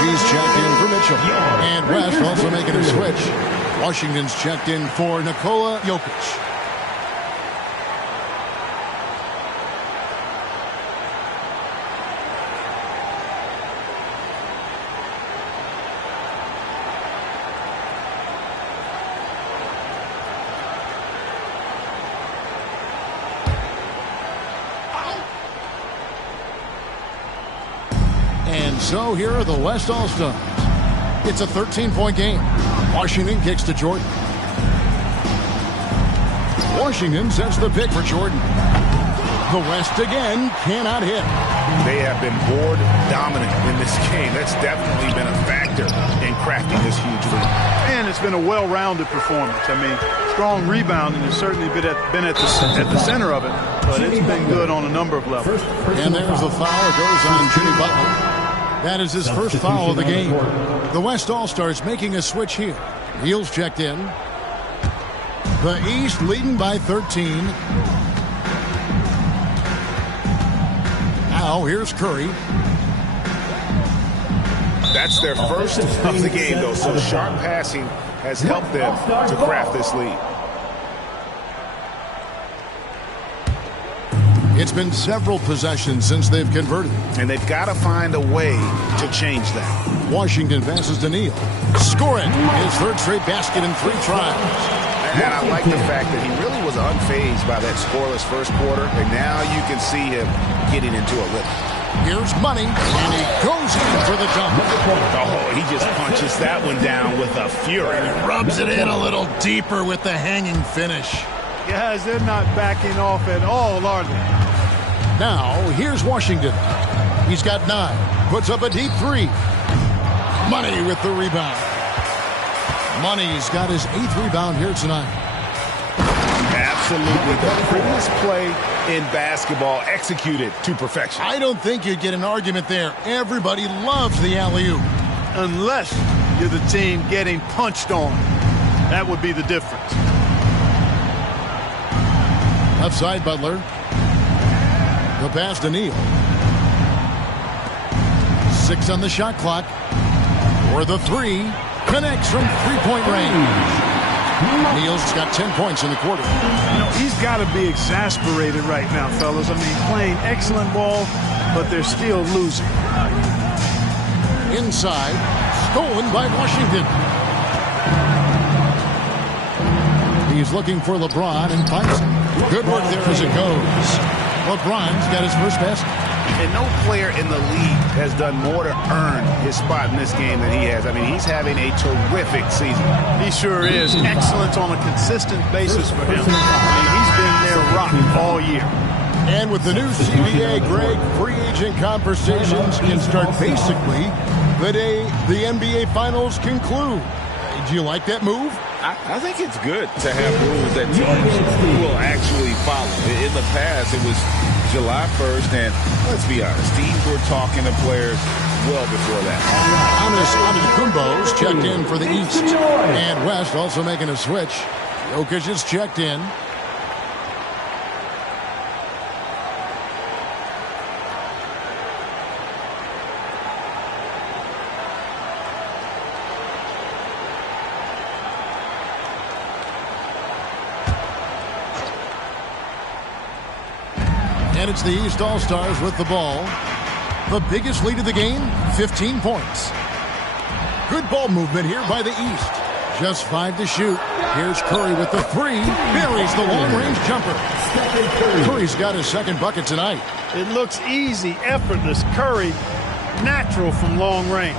He's checked in for Mitchell. And West also making a switch. Washington's checked in for Nikola Jokic. So here are the West All-Stars. It's a 13-point game. Washington kicks to Jordan. Washington sets the pick for Jordan. The West again cannot hit. They have been board dominant in this game. That's definitely been a factor in crafting this huge lead. And it's been a well-rounded performance. I mean, strong rebounding has certainly been at the center of it, but it's been good on a number of levels. And there's the foul. It goes on Jimmy Butler. That is his first foul of the game. The West All-Stars making a switch here. Neal's checked in. The East leading by 13. Now here's Curry. That's their first of the game, though, so sharp passing has helped them to craft this lead. It's been several possessions since they've converted. And they've got to find a way to change that. Washington passes to Neal. Score it. His third straight basket in 3 tries. And I like the fact that he really was unfazed by that scoreless first quarter. And now you can see him getting into a rhythm. Here's Money. And he goes in for the dunk. Oh, he just punches that one down with a fury. He rubs it in a little deeper with the hanging finish. Guys, they're not backing off at all, are they? Now, here's Washington. He's got 9. Puts up a deep 3. Money with the rebound. Money's got his 8th rebound here tonight. Absolutely. The prettiest play in basketball executed to perfection. I don't think you'd get an argument there. Everybody loves the alley-oop. Unless you're the team getting punched on. That would be the difference. Left side, Butler. The pass to Neal. 6 on the shot clock. For the 3. Connects from 3-point range. Neal's got 10 points in the quarter. You know, he's got to be exasperated right now, fellas. I mean, playing excellent ball, but they're still losing. Inside. Stolen by Washington. He's looking for LeBron and finds him. Good work there as it goes. LeBron's got his first basket. And no player in the league has done more to earn his spot in this game than he has. I mean, he's having a terrific season. He sure is. Excellence on a consistent basis for him. I mean, he's been there rocking all year. And with the new CBA, Greg, free agent conversations can start basically the day the NBA Finals conclude. Do you like that move? I think it's good to have rules that teams will actually follow. In the past, it was July 1st, and let's be honest, teams were talking to players well before that. Giannis Antetokounmpo's checked in for the East. And West also making a switch. Jokic is checked in. And it's the East All-Stars with the ball. The biggest lead of the game, 15 points. Good ball movement here by the East. Just 5 to shoot. Here's Curry with the 3. Buries the long-range jumper. Curry's got his second bucket tonight. It looks easy, effortless. Curry, natural from long range.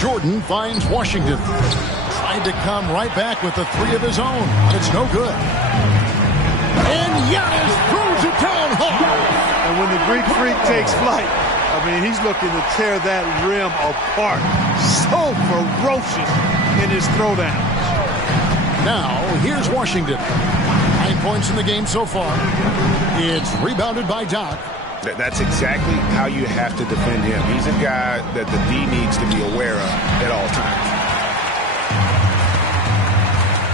Jordan finds Washington. Tried to come right back with the 3 of his own, but it's no good. And Giannis throws it down hard. And when the Greek Freak takes flight, I mean, he's looking to tear that rim apart. So ferocious in his throwdown. Now, here's Washington. 9 points in the game so far. It's rebounded by Doc. That's exactly how you have to defend him. He's a guy that the D needs to be aware of at all times.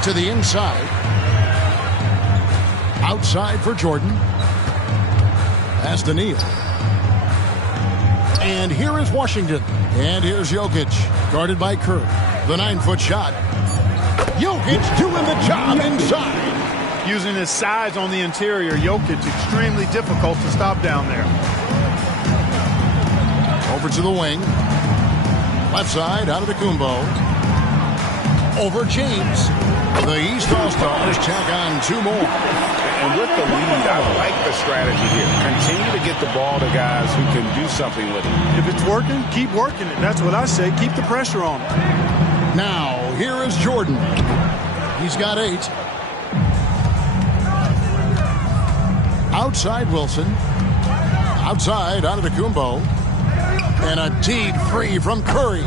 To the inside. Outside for Jordan. Pass to Neal. And here is Washington. And here's Jokic, guarded by Kerr. The 9-foot shot. Jokic doing the job inside. Using his size on the interior, Jokic extremely difficult to stop down there. Over to the wing. Left side, out of the Kumbo. Over James. The East All-Stars tack on 2 more. And with the lead, I like the strategy here. Continue to get the ball to guys who can do something with it. If it's working, keep working it. That's what I say. Keep the pressure on him. Now, here is Jordan. He's got 8. Outside Wilson. Outside, out of the Kumbo. And a deep free from Curry.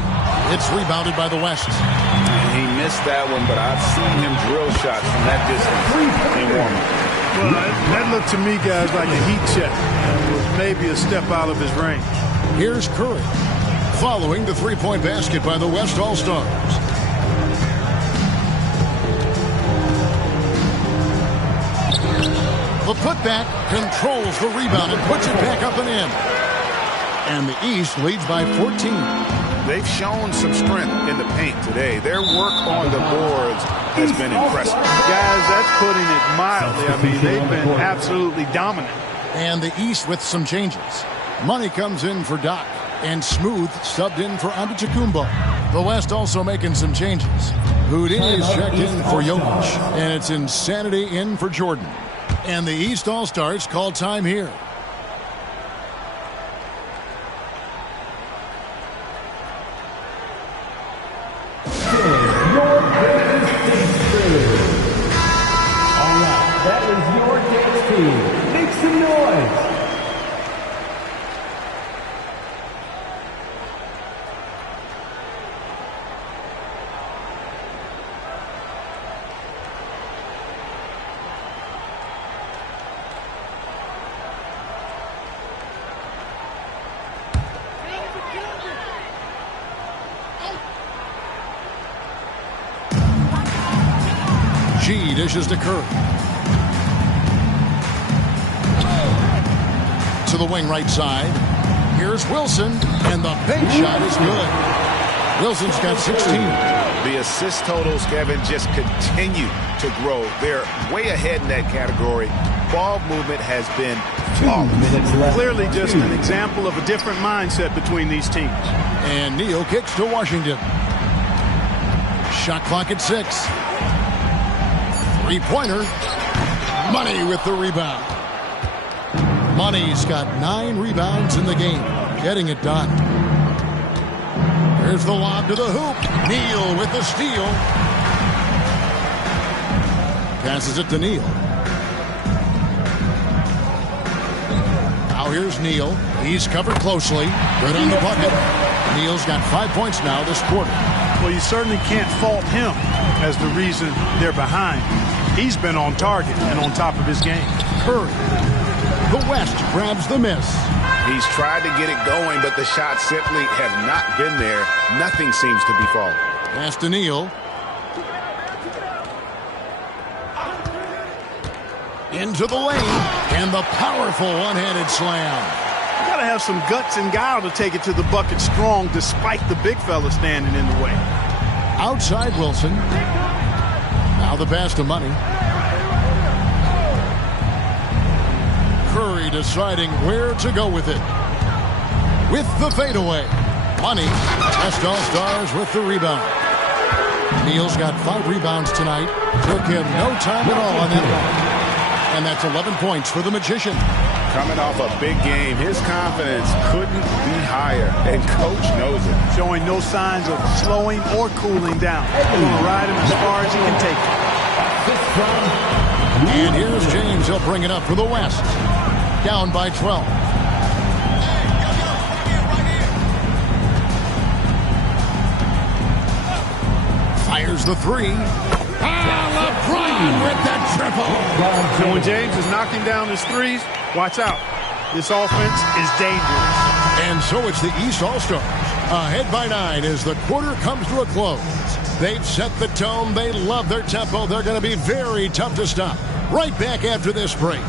It's rebounded by the West. He missed that one, but I've seen him drill shots from that distance in warm-up. Well, that looked to me, guys, like a heat check. It was maybe a step out of his range. Here's Curry, following the 3-point basket by the West All-Stars. The putback controls the rebound and puts it back up and in. And the East leads by 14. They've shown some strength in the paint today. Their work on the boards has been impressive. Guys, that's putting it mildly. I mean, they've been absolutely dominant. And the East with some changes. Money comes in for Doc, and Smooth subbed in for Antetokounmpo. The West also making some changes. Houdini's checked in for Jokic, and it's Insanity in for Jordan. And the East All-Stars call time here. That was your dance team. Make some noise. G dishes to Curry. To the wing right side. Here's Wilson, and the bank shot is good. Wilson's got 16. The assist totals, Kevin, just continue to grow. They're way ahead in that category. Ball movement has been flawless. Clearly just an example of a different mindset between these teams. And Neal kicks to Washington. Shot clock at 6. Three-pointer. Money with the rebound. Money's got 9 rebounds in the game. Getting it done. Here's the lob to the hoop. Neal with the steal. Passes it to Neal. Now here's Neal. He's covered closely. Good on the bucket. Neal's got 5 points now this quarter. Well, you certainly can't fault him as the reason they're behind. He's been on target and on top of his game. Curry. The West grabs the miss. He's tried to get it going, but the shots simply have not been there. Nothing seems to be falling. Pass to Neal. Into the lane. And the powerful one-handed slam. You got to have some guts and guile to take it to the bucket strong despite the big fella standing in the way. Outside Wilson. Now the pass to Money. Curry deciding where to go with it. With the fadeaway. Money. West All-Stars with the rebound. Neal's got 5 rebounds tonight. Took him no time at all on that one. And that's 11 points for the Magician. Coming off a big game, his confidence couldn't be higher, and Coach knows it. Showing no signs of slowing or cooling down. He's going to ride him as far as he can take it. And here's James. He'll bring it up for the West. Down by 12. Fires the 3. LeBron with the triple. And when James is knocking down his threes, watch out. This offense is dangerous. And so it's the East All-Stars. Ahead by 9 as the quarter comes to a close. They've set the tone. They love their tempo. They're going to be very tough to stop. Right back after this break.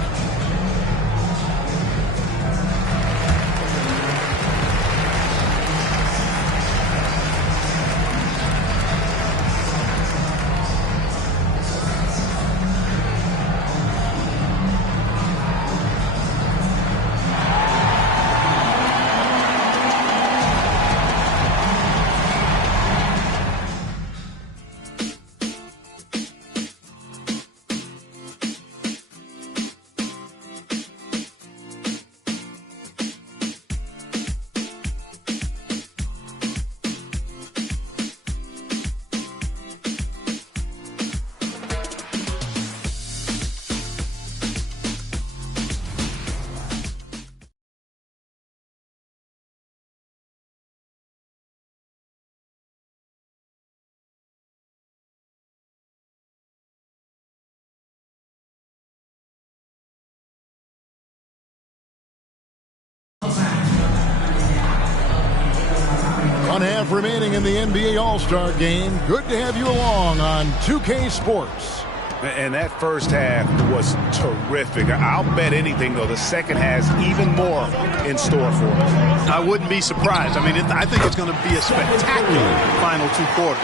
2.5 remaining in the NBA All-Star game. Good to have you along on 2K Sports. And that first half was terrific. I'll bet anything, though, the second has even more in store for us. I wouldn't be surprised. I mean, I think it's going to be a spectacular final 2 quarters.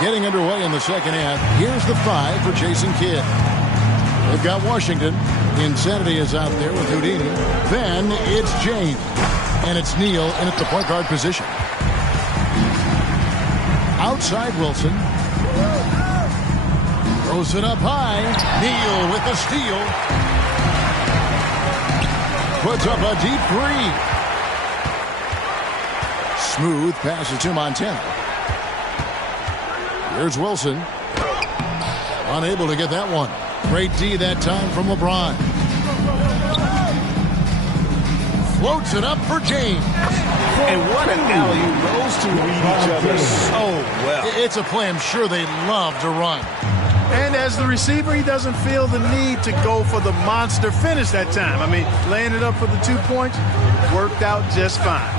Getting underway in the second half. Here's the 5 for Jason Kidd. They've got Washington. Insanity is out there with Houdini. Then it's James. And it's Neal in at the point guard position. Outside Wilson. Throws it up high. Neal with the steal. Puts up a deep 3. Smooth passes to Montana. Here's Wilson. Unable to get that one. Great D that time from LeBron. Floats it up for James. And what an alley-oop. Those two read each other so well. It's a play I'm sure they love to run. And as the receiver, he doesn't feel the need to go for the monster finish that time. I mean, laying it up for the 2 points worked out just fine.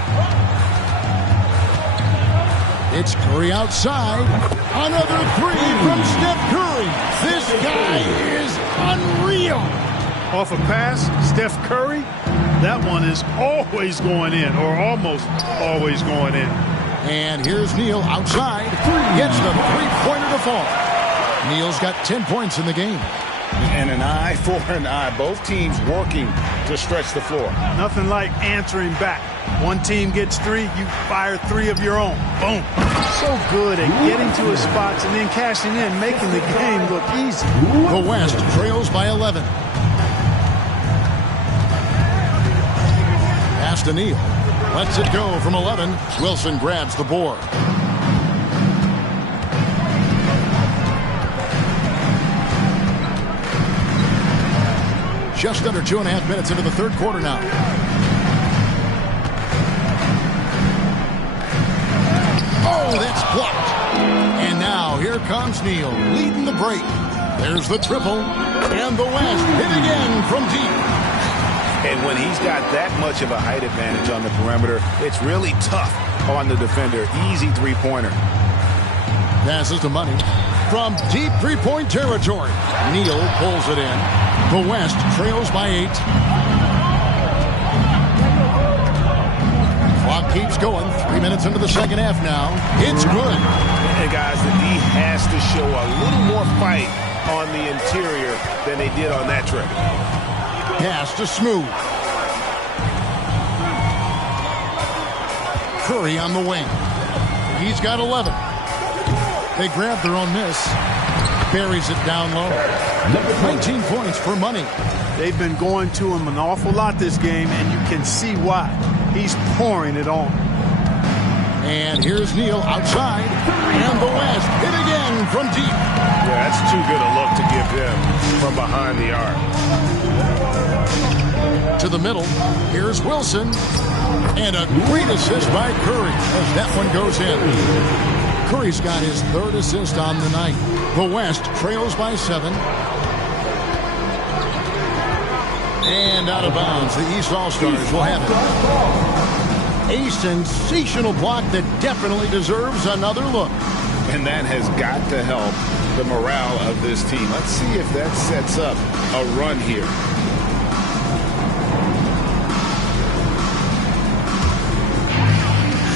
It's Curry outside. Another 3 from Steph Curry. This guy is unreal. Off a pass, Steph Curry, that one is always going in, or almost always going in. And here's Neal outside. Gets the 3-pointer to fall. Neal's got 10 points in the game. And an eye for an eye. Both teams working to stretch the floor. Nothing like answering back. One team gets 3, you fire 3 of your own. Boom. So good at getting to his spots and then cashing in, making the game look easy. The West trails by 11. Pass to Neal. Lets it go from 11. Wilson grabs the board. Just under 2.5 minutes into the third quarter now. Oh, that's blocked. And now here comes Neal leading the break. There's the triple. And the West hit again from deep. And when he's got that much of a height advantage on the perimeter, it's really tough on the defender. Easy 3-pointer. Passes to Money. From deep 3-point territory. Neal pulls it in. The West trails by 8. Clock keeps going. 3 minutes into the second half now. It's good. And guys, the D has to show a little more fight on the interior than they did on that trip. Pass to Smooth. Curry on the wing. He's got 11. They grab their own miss. Buries it down low. 19 points for Money. They've been going to him an awful lot this game, and you can see why. He's pouring it on. And here's Neal outside. And the West hit again from deep. Yeah, that's too good a look to give them from behind the arc. To the middle. Here's Wilson. And a great assist by Curry as that one goes in. Curry's got his 3rd assist on the night. The West trails by 7. And out of bounds, the East All-Stars will have it. A sensational block that definitely deserves another look. And that has got to help the morale of this team. Let's see if that sets up a run here.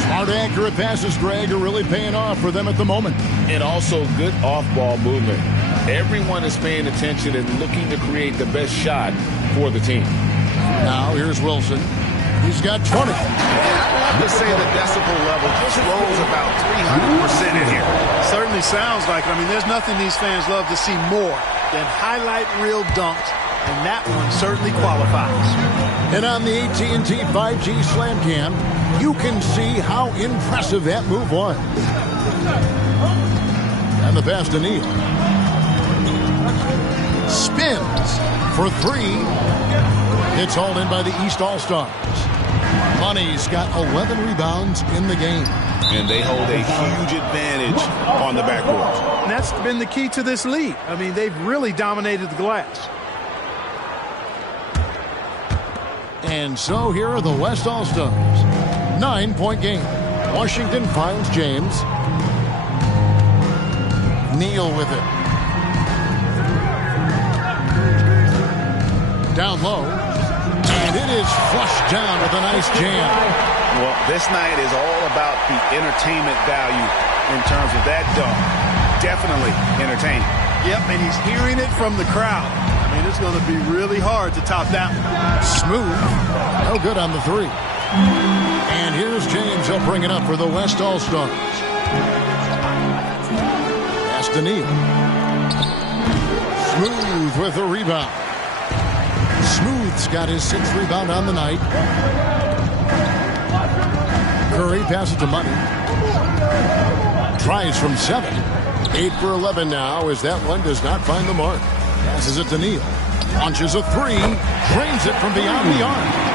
Smart, accurate passes, Greg, are really paying off for them at the moment. And also good off-ball movement. Everyone is paying attention and looking to create the best shot for the team. Now here's Wilson. He's got 20. I have to say the decibel level just rose about 300% in here. Certainly sounds like it. I mean, there's nothing these fans love to see more than highlight reel dunks, and that one certainly qualifies. And on the AT&T 5G Slam Cam, you can see how impressive that move was. And the pass to Neal. Spins for 3. It's hauled in by the East All-Stars. Money's got 11 rebounds in the game. And they hold a huge advantage on the backcourt. And that's been the key to this lead. I mean, they've really dominated the glass. And so here are the West All-Stars. 9-point game. Washington finds James. Neal with it. Down low. And it is flushed down with a nice jam. Well, this night is all about the entertainment value in terms of that dunk. Definitely entertaining. Yep, and he's hearing it from the crowd. I mean, it's going to be really hard to top that one. Smooth. No good on the three. And here's James. He'll bring it up for the West All-Stars. Pass to Neal. Smooth with the rebound. Smooth's got his 6th rebound on the night. Curry passes to Money. Tries from 7. 8 for 11 now as that one does not find the mark. Passes it to Neal. Launches a 3. Drains it from beyond the arc.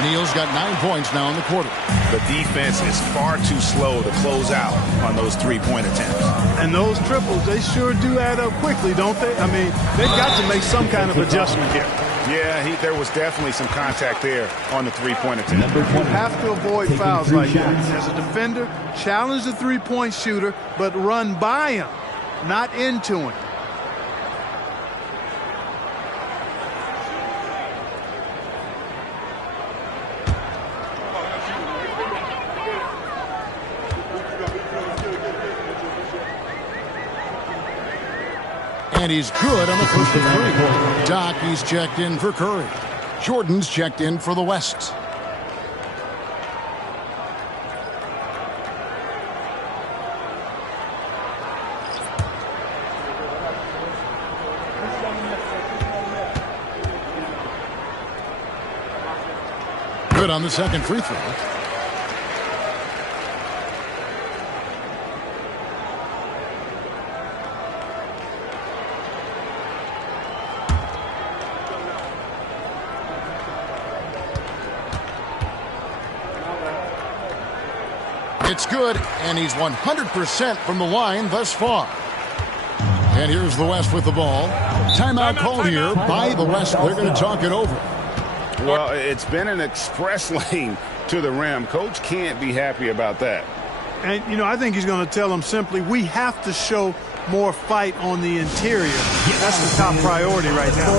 Neal's got 9 points now in the quarter. The defense is far too slow to close out on those three-point attempts. And those triples, they sure do add up quickly, don't they? I mean, they've got to make some kind of adjustment here. Yeah, there was definitely some contact there on the three-point attempt. You have to avoid fouls like that. As a defender, challenge the three-point shooter, but run by him, not into him. And he's good on the first of 3. Doc, he's checked in for Curry. Jordan's checked in for the West. Good on the second free throw. It's good, and he's 100% from the line thus far. And here's the West with the ball. Timeout called here by the West. They're going to talk it over. Well, it's been an express lane to the rim. Coach can't be happy about that. And, you know, I think he's going to tell them simply, we have to show more fight on the interior. That's the top priority right now.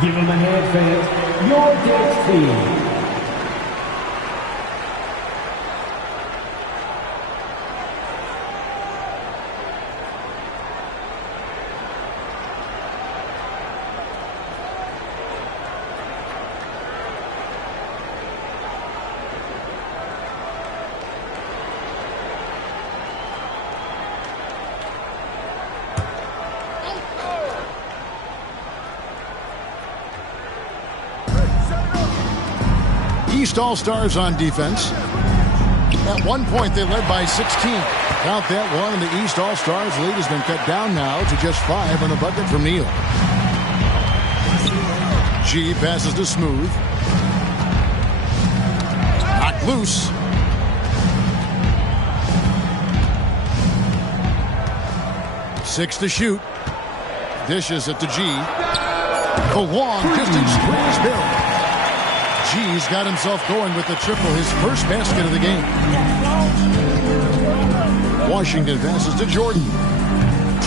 Give him a hand, fans. Your next team. East All-Stars on defense. At one point, they led by 16. Count that one, and the East All-Stars lead has been cut down now to just 5 on the bucket from Neal. G passes to Smooth. Knocked loose. Six to shoot. Dishes it to G. The long distance three is built. G's got himself going with the triple, his first basket of the game. Washington passes to Jordan.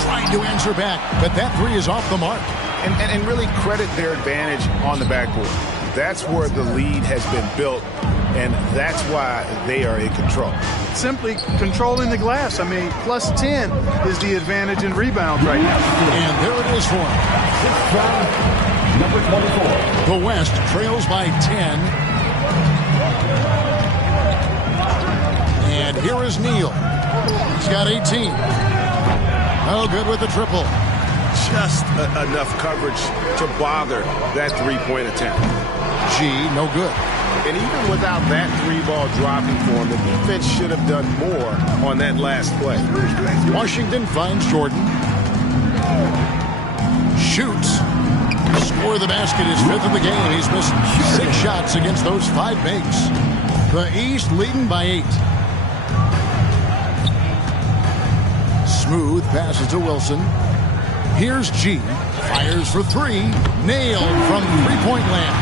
Trying to answer back, but that three is off the mark. And really credit their advantage on the backboard. That's where the lead has been built, and that's why they are in control. Simply controlling the glass. I mean, plus 10 is the advantage in rebounds right now. And there it is for him. Number 24. The West trails by 10. And here is Neal. He's got 18. Oh, good with the triple. Just enough coverage to bother that three-point attempt. G, no good. And even without that three ball dropping for him, the defense should have done more on that last play. Washington finds Jordan. Shoots. Score the basket, his fifth of the game. He's missed 6 shots against those 5 makes. The East leading by 8. Smooth passes to Wilson. Here's G. Fires for 3. Nailed from three-point land.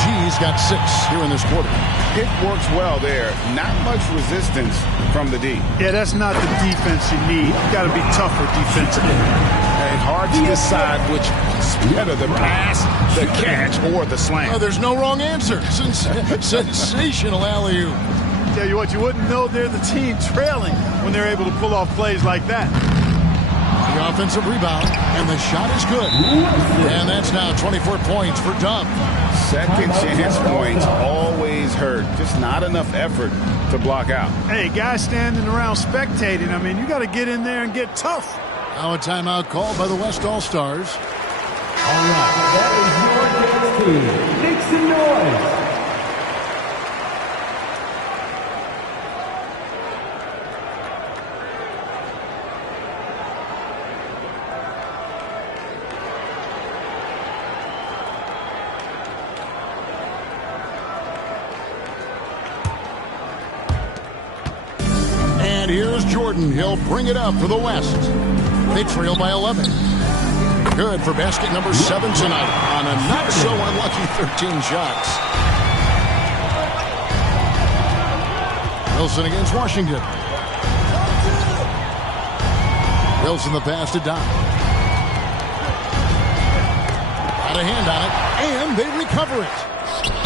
G G's got 6 here in this quarter. It works well there. Not much resistance from the D. Yeah, that's not the defense you need. You got to be tougher defensively. And hard to decide which is better, the pass, the catch, or the slam. Oh, there's no wrong answer. Sensational alley-oop. Tell you what, you wouldn't know they're the team trailing when they're able to pull off plays like that. The offensive rebound, and the shot is good. And that's now 24 points for Dub. Second chance points always hurt. Just not enough effort to block out. Hey, guys standing around spectating, I mean, you got to get in there and get tough. Now a timeout called by the West All-Stars. All right, that is your dance team. Make some noise. And here's Jordan. He'll bring it up for the West. They trail by 11. Good for basket number 7 tonight on a not-so-unlucky 13 shots. Wilson against Washington. Wilson the pass to Doc. Got a hand on it, and they recover it.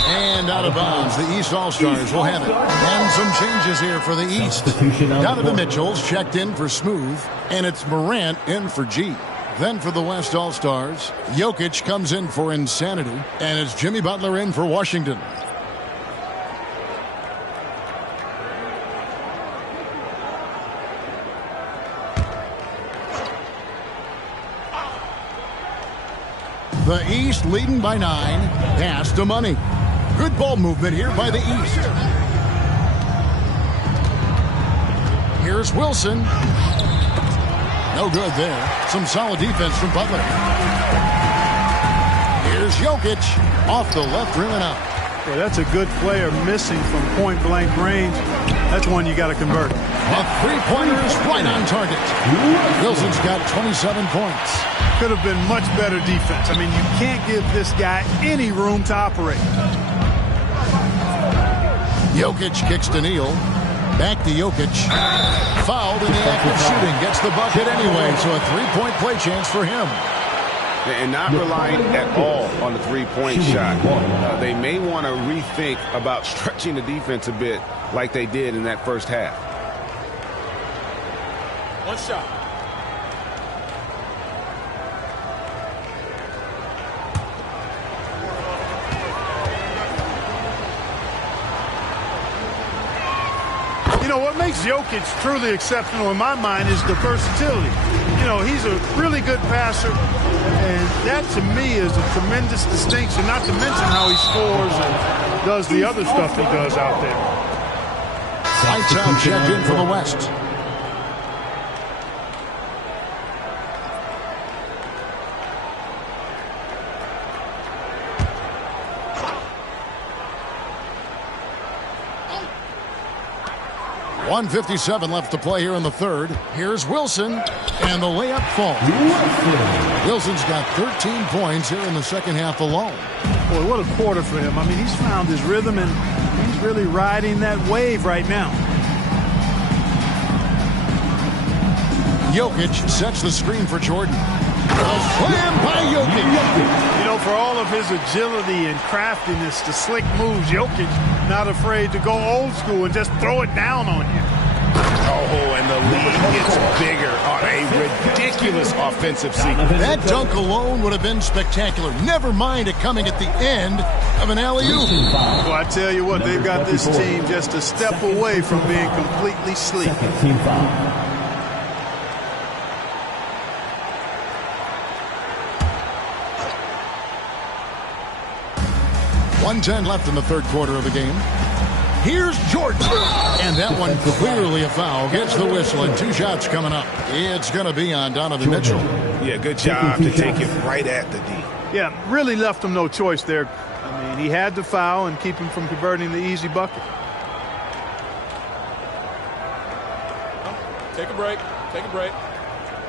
And out of bounds, the East All-Stars will have it. And some changes here for the East. Donovan Mitchell's checked in for Smooth, and it's Morant in for G. Then for the West All-Stars, Jokic comes in for Insanity, and it's Jimmy Butler in for Washington. The East leading by 9. Pass to Money. Good ball movement here by the East. Here's Wilson. No good there. Some solid defense from Butler. Here's Jokic. Off the left rim and out. Well, that's a good player missing from point-blank range. That's one you got to convert. A three-pointer is right on target. Wilson's got 27 points. Could have been much better defense. I mean, you can't give this guy any room to operate. Jokic kicks to Neal. Back to Jokic. Fouled in the act of shooting. Gets the bucket anyway, so a three-point play chance for him. And not relying at all on the three-point shot. They may want to rethink about stretching the defense a bit like they did in that first half. One shot. You know, what makes Jokic truly exceptional in my mind is the versatility. You know, he's a really good passer, and that to me is a tremendous distinction, not to mention how he scores and does the other stuff he does out there. Lights out, checked in for the West. .157 left to play here in the third. Here's Wilson, and the layup falls. Wilson's got 13 points here in the second half alone. Boy, what a quarter for him. I mean, he's found his rhythm, and he's really riding that wave right now. Jokic sets the screen for Jordan. A slam by Jokic. You know, for all of his agility and craftiness, the slick moves, Jokic not afraid to go old school and just throw it down on you. Oh, and the lead gets bigger on a ridiculous offensive sequence. That dunk alone would have been spectacular. Never mind it coming at the end of an alley-oop. Well, I tell you what, they've got this team just a step away from being completely sleek. Team foul. 1:10 left in the third quarter of the game. Here's Jordan. And that one clearly a foul. Gets the whistle, and 2 shots coming up. It's going to be on Donovan Mitchell. Yeah, good job to take it right at the D. Yeah, really left him no choice there. I mean, he had to foul and keep him from converting the easy bucket. Take a break. Take a break.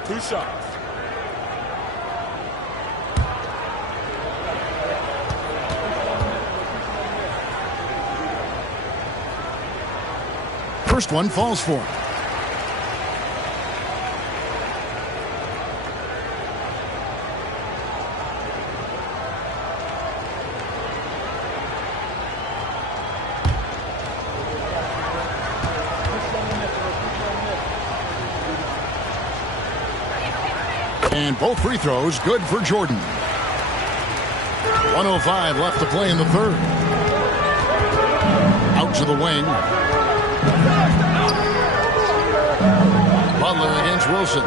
2 shots. first one falls for him. And both free throws good for Jordan. 1:05 left to play in the third. Out to the wing. Butler against Wilson.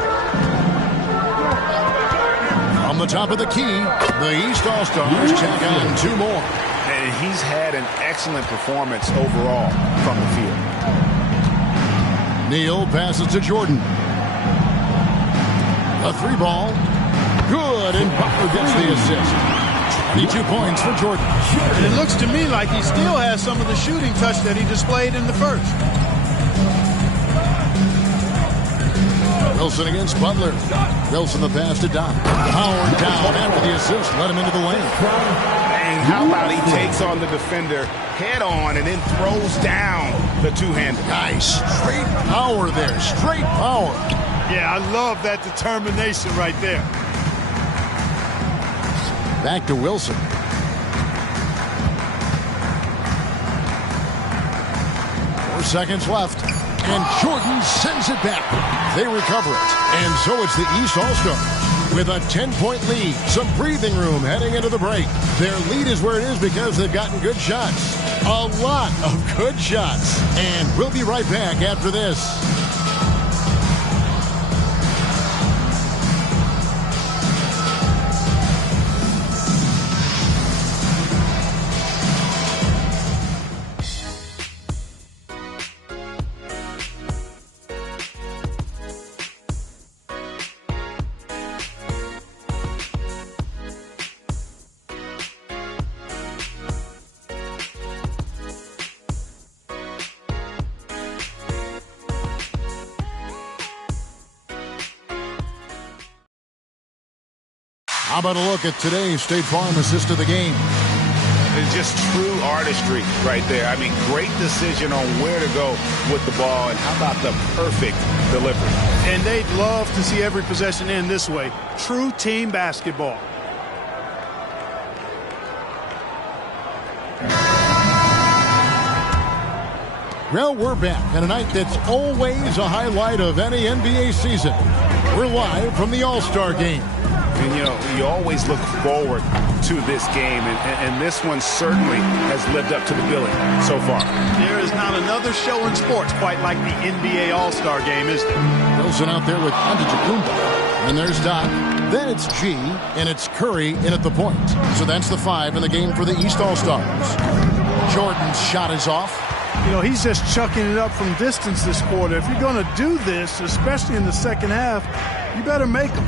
From the top of the key, the East All-Stars check on 2 more. And he's had an excellent performance overall from the field. Neal passes to Jordan. A 3-ball. Good, and Butler gets the assist. 22 points for Jordan. And it looks to me like he still has some of the shooting touch that he displayed in the first. Wilson against Butler. Wilson the pass to Doc. Howard down after the assist. Let him into the lane. And how about he takes on the defender head on and then throws down the two-hander. Nice. Straight power there. Straight power. Yeah, I love that determination right there. Back to Wilson. Four seconds left. And Jordan sends it back. They recover it. And so it's the East All-Stars with a 10-point lead. Some breathing room heading into the break. Their lead is where it is because they've gotten good shots. A lot of good shots. And we'll be right back after this. How about a look at today's State Farm assist of the game? It's just true artistry right there. I mean, great decision on where to go with the ball, and how about the perfect delivery. And they'd love to see every possession end this way. True team basketball. Well, we're back on a night that's always a highlight of any NBA season. We're live from the All-Star Game. And, you know, you always look forward to this game, and this one certainly has lived up to the billing so far. There is not another show in sports quite like the NBA All-Star Game, is there? Wilson out there with Antetokounmpo. And there's Doc. Then it's G, and it's Curry in at the point. So that's the 5 in the game for the East All-Stars. Jordan's shot is off. You know, he's just chucking it up from distance this quarter. If you're going to do this, especially in the second half, you better make them.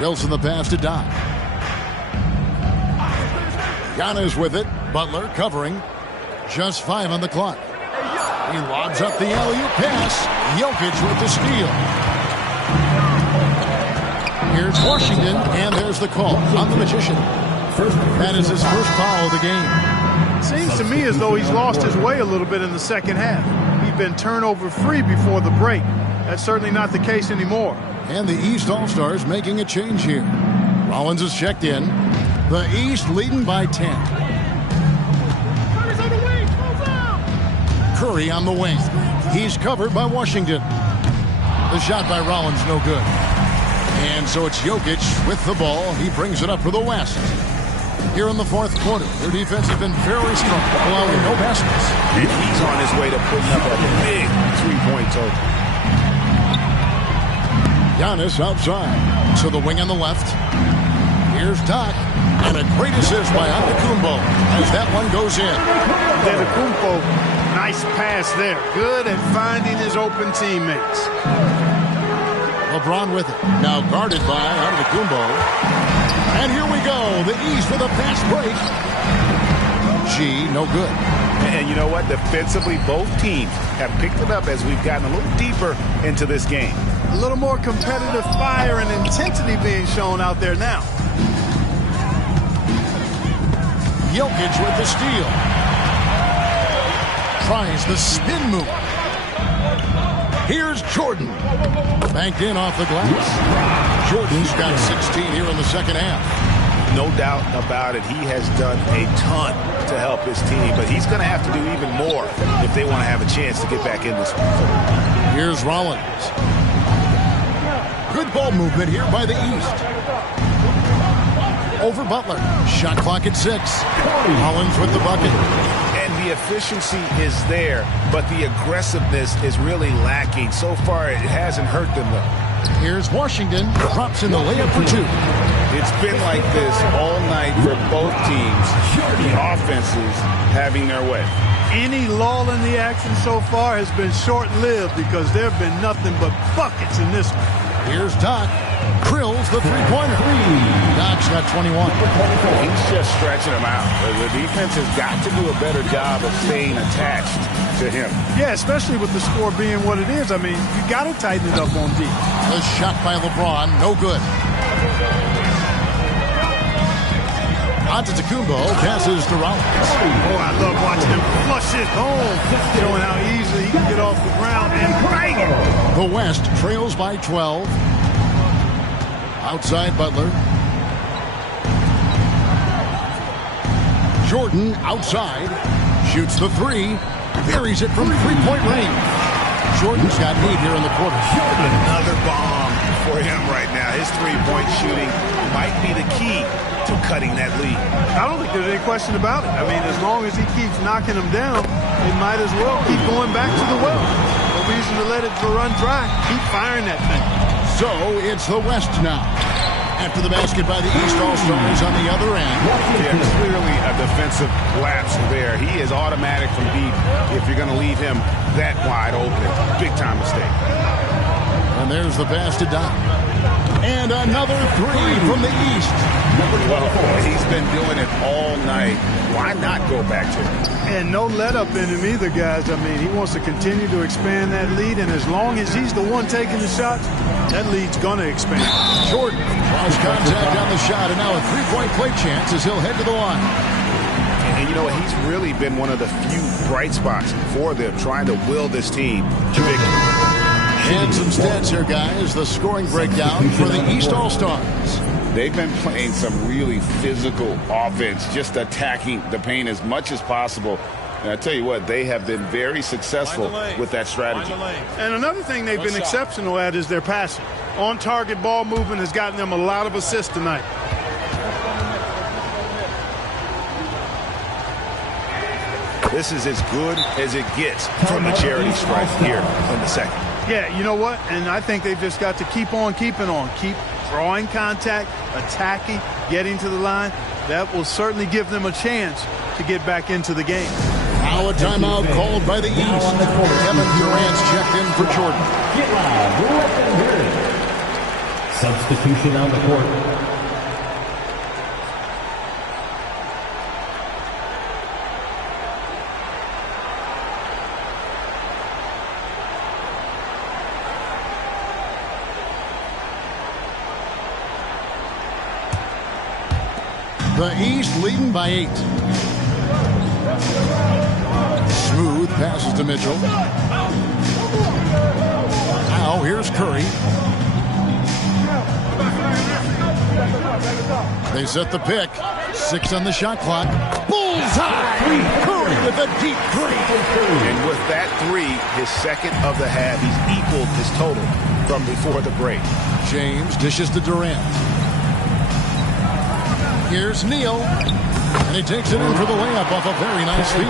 Wilson the pass to Doc. Giannis with it. Butler covering. Just 5 on the clock. He lobs up the alley-oop pass. Jokic with the steal. Here's Washington, and there's the call on the Magician. That is his first foul of the game. Seems to me as though he's lost his way a little bit in the second half. He'd been turnover-free before the break. That's certainly not the case anymore. And the East All-Stars making a change here. Rollins is checked in. The East leading by 10. Curry on the wing. He's covered by Washington. The shot by Rollins, no good. And so it's Jokic with the ball. He brings it up for the West. Here in the fourth quarter, their defense has been very strong, allowing no baskets. And he's on his way to putting up a big three-point total. Giannis outside. To the wing on the left. Here's Doc. And a great assist by Antetokounmpo as that one goes in. Antetokounmpo, nice pass there. Good at finding his open teammates. LeBron with it. Now guarded by Antetokounmpo. And here we go. The East with a fast break. G, no good. And you know what? Defensively, both teams have picked it up as we've gotten a little deeper into this game. A little more competitive fire and intensity being shown out there now. Jokic with the steal. Tries the spin move. Here's Jordan. Banked in off the glass. Jordan's got 16 here in the second half. No doubt about it. He has done a ton to help his team, but he's going to have to do even more if they want to have a chance to get back in this one. Here's Rollins. Good ball movement here by the East. Over Butler. Shot clock at 6. Rollins with the bucket. And the efficiency is there, but the aggressiveness is really lacking. So far, it hasn't hurt them, though. Here's Washington. Drops in the layup for 2. It's been like this all night for both teams. The offenses having their way. Any lull in the action so far has been short-lived because there have been nothing but buckets in this one. Here's Doc. Drills the three-pointer. Doc's got 21. He's just stretching them out. The defense has got to do a better job of staying attached to him. Yeah, especially with the score being what it is. I mean, you got to tighten it up on D. The shot by LeBron, no good. Antetokounmpo passes to Rollins. Oh, I love watching him flush it home, showing how easily he can get off the ground and bang it. The West trails by 12. Outside Butler. Jordan outside. Shoots the 3. Buries it from three-point range. Jordan's got 8 here in the quarter. Another bomb for him right now. His three-point shooting might be the key to cutting that lead. I don't think there's any question about it. I mean, as long as he keeps knocking them down, they might as well keep going back to the well. No reason to let it run dry. Keep firing that thing. So it's the West now. After the basket by the East All-Stars on the other end. Yeah, clearly a defensive lapse there. He is automatic from deep if you're going to leave him that wide open. Big time mistake. And there's the pass to Doc. And another 3 from the East. Well, he's been doing it all night. Why not go back to it? And no let-up in him either, guys. I mean, he wants to continue to expand that lead, and as long as he's the one taking the shots, that lead's going to expand. Jordan draws contact on the shot, and now a three-point play chance as he'll head to the line. And you know, he's really been one of the few bright spots for them, trying to will this team to victory. And some stats here, guys. The scoring breakdown for the East All-Stars. They've been playing some really physical offense, just attacking the paint as much as possible. And I tell you what, they have been very successful with that strategy. And another thing they've been exceptional at is their passing. On-target ball movement has gotten them a lot of assists tonight. This is as good as it gets from the charity stripe here in the second. Yeah, you know what? And I think they've just got to keep on keeping on. Keep drawing contact, attacking, getting to the line. That will certainly give them a chance to get back into the game. Now a timeout called by the East. Kevin Durant's checked in for Jordan. Get live. Let them hear it. Substitution on the court. The East leading by 8. Smooth passes to Mitchell. Now here's Curry. They set the pick. 6 on the shot clock. Bullseye! Curry with a deep 3. And with that 3, his second of the half, he's equaled his total from before the break. James dishes to Durant. Here's Neal, and he takes it in for the layup off a very nice feed.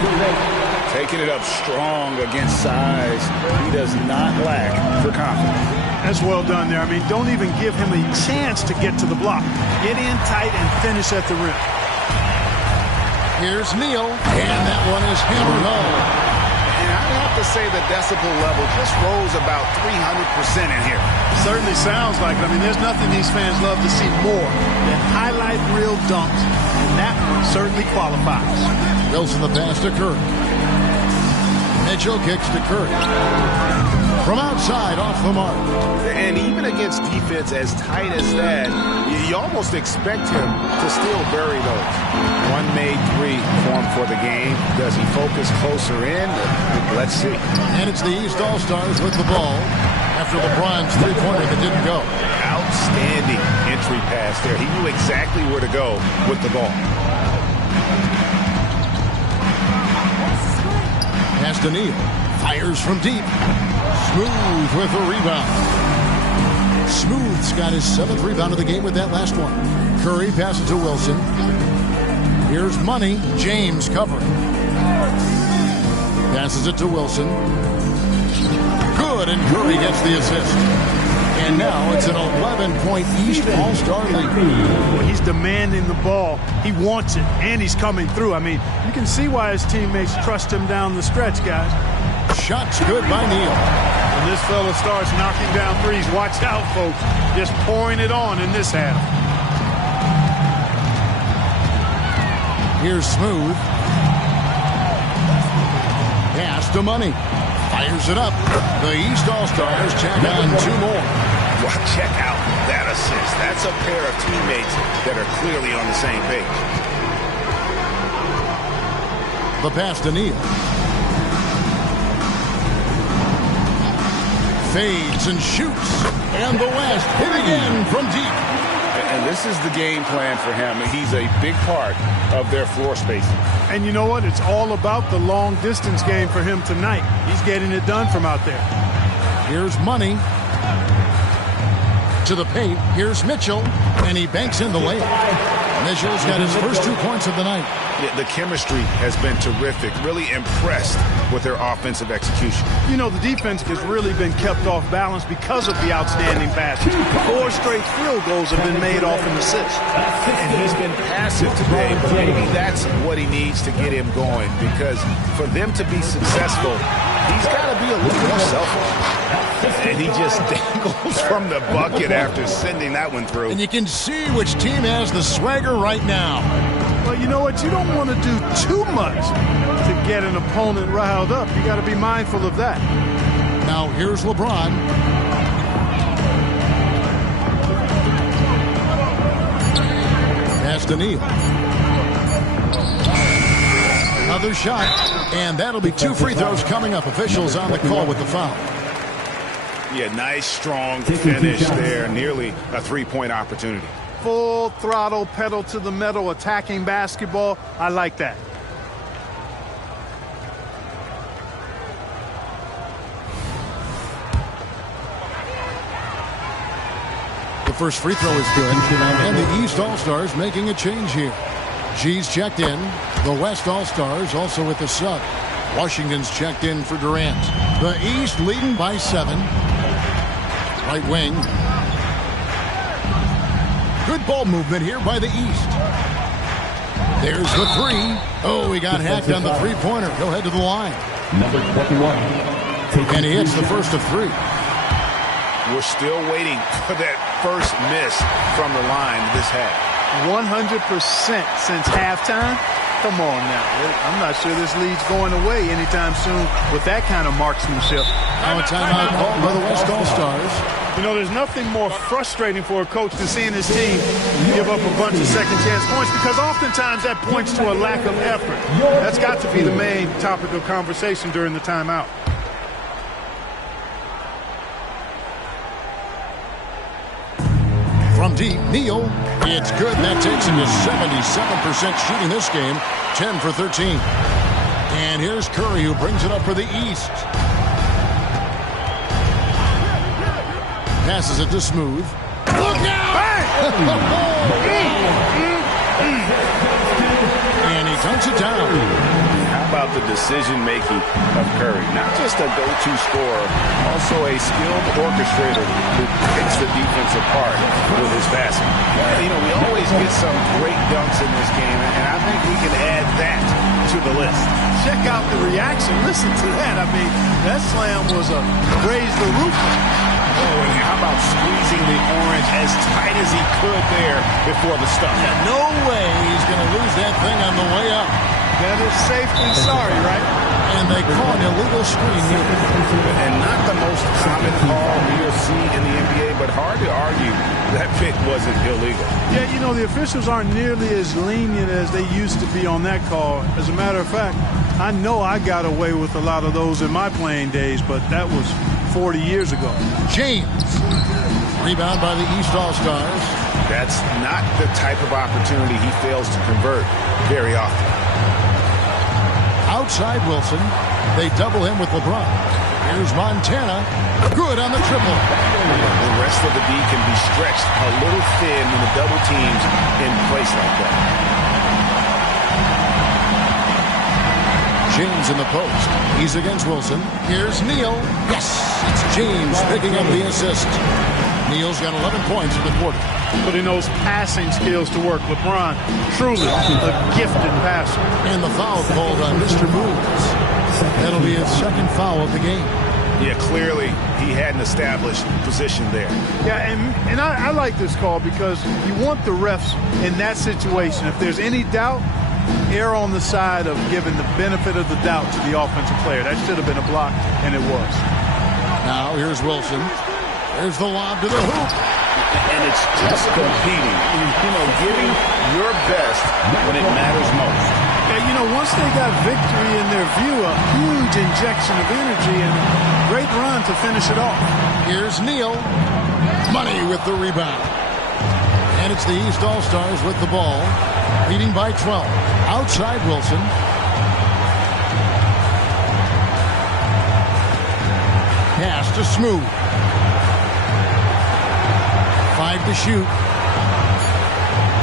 Taking it up strong against size. He does not lack for confidence. That's well done there. I mean, don't even give him a chance to get to the block. Get in tight and finish at the rim. Here's Neal, and that one is hammered home. And I have to say the decibel level just rose about 300% in here. Certainly sounds like it. I mean, there's nothing these fans love to see more than highlight reel dunks, and that one certainly qualifies. Wilson the pass to Curry. Mitchell kicks to Curry. From outside, off the mark. And even against defense as tight as that, you almost expect him to still bury those. One made three form for the game. Does he focus closer in? Let's see. And it's the East All-Stars with the ball after LeBron's three-pointer that didn't go. Outstanding entry pass there. He knew exactly where to go with the ball. Pass to Neal. Fires from deep. Smooth with a rebound. Smooth's got his 7th rebound of the game with that last one. Curry passes to Wilson. Here's Money. James covering. Passes it to Wilson. Good, and Curry gets the assist. And now it's an 11-point East All-Star lead. Well, he's demanding the ball. He wants it, and he's coming through. I mean, you can see why his teammates trust him down the stretch, guys. Shots good by Neal. When this fella starts knocking down threes, watch out, folks. Just pouring it on in this half. Here's Smooth. Pass to Money. Fires it up. The East All-Stars check on 2 more. Well, check out that assist. That's a pair of teammates that are clearly on the same page. The pass to Neal. Fades and shoots. And the West hit again from deep. And this is the game plan for him. He's a big part of their floor spacing. And you know what? It's all about the long distance game for him tonight. He's getting it done from out there. Here's Money. To the paint. Here's Mitchell. And he banks in the layup. Mitchell's got his first 2 points of the night. The chemistry has been terrific. Really impressed with their offensive execution. You know, the defense has really been kept off balance because of the outstanding passes. 4 straight field goals have been made off an assist. And he's been passive today, but maybe that's what he needs to get him going, because for them to be successful, he's got to be a little more selfish. And he just dangles from the bucket after sending that one through. And you can see which team has the swagger right now. Well, you know what? You don't want to do too much to get an opponent riled up. You got to be mindful of that. Now here's LeBron. Pass to Neal. Another shot, and that'll be 2 free throws coming up. Officials on the call with the foul. Yeah, nice, strong finish there. Nearly a 3-point opportunity. Full throttle, pedal to the metal, attacking basketball. I like that. The first free throw is good, and the East All-Stars making a change here. G's checked in. The West All-Stars also with the sub. Washington's checked in for Durant. The East leading by 7. Right wing. Good ball movement here by the East. There's the 3. Oh, he got hacked on the three-pointer. He'll head to the line. Number 21. And he hits the first of 3. We're still waiting for that first miss from the line this half. 100% since halftime. Come on now. I'm not sure this lead's going away anytime soon with that kind of marksmanship. Now a timeout called by the West All-Stars. You know, there's nothing more frustrating for a coach than seeing his team give up a bunch of second-chance points, because oftentimes that points to a lack of effort. That's got to be the main topic of conversation during the timeout. From deep, Neal. It's good. That takes him to 77% shooting this game. 10 for 13. And here's Curry, who brings it up for the East. Passes it to Smooth. Look out! And he dunks it down. How about the decision-making of Curry? Not just a go-to scorer, also a skilled orchestrator who picks the defense apart with his passing. You know, we always get some great dunks in this game, and I think we can add that to the list. Check out the reaction. Listen to that. I mean, that slam was a raise the roof. Oh, and how about squeezing the orange as tight as he could there before the stuff? Yeah, no way he's going to lose that thing on the way up. Better safe than sorry, right? And they call an illegal screen here. And not the most common call we'll see in the NBA, but hard to argue that pick wasn't illegal. Yeah, you know, the officials aren't nearly as lenient as they used to be on that call. As a matter of fact, I know I got away with a lot of those in my playing days, but that was 40 years ago. James. Rebound by the East All-Stars. That's not the type of opportunity he fails to convert very often. Outside Wilson. They double him with LeBron. Here's Montana. Good on the triple. The rest of the D can be stretched a little thin when the double teams in place like that. James in the post. He's against Wilson. Here's Neal. Yes, it's James picking up the assist. Neal's got 11 points in the quarter. Putting those passing skills to work. LeBron, truly a gifted passer. And the foul called on Mr. Moves. That'll be his second foul of the game. Yeah, clearly he had an established position there. Yeah, and I like this call because you want the refs in that situation. If there's any doubt, err on the side of giving the benefit of the doubt to the offensive player. That should have been a block, and it was. Now here's Wilson. There's the lob to the hoop. And it's just competing, giving your best when it matters most. Yeah, once they got victory in their view, a huge injection of energy and a great run to finish it off. Here's Neal. Money with the rebound. And it's the East All-Stars with the ball, leading by 12. Outside Wilson. Pass to Smooth. 5 to shoot.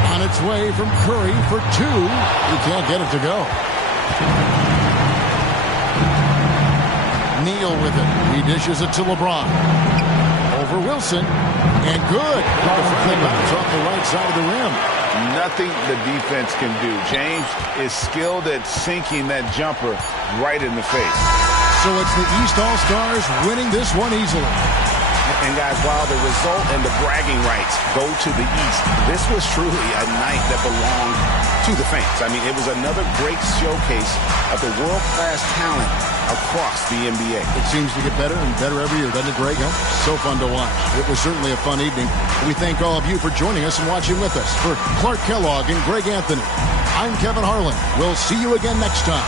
On its way from Curry for 2. He can't get it to go. Neal with it. He dishes it to LeBron. Over Wilson. And good. The friendly bounce off the right side of the rim. Nothing the defense can do. James is skilled at sinking that jumper right in the face. So it's the East All-Stars winning this one easily. And guys, while the result and the bragging rights go to the East, this was truly a night that belonged to the fans. I mean, it was another great showcase of the world-class talent across the NBA. It seems to get better and better every year, doesn't it, Greg? Huh? So fun to watch. It was certainly a fun evening. We thank all of you for joining us and watching with us. For Clark Kellogg and Greg Anthony, I'm Kevin Harlan. We'll see you again next time.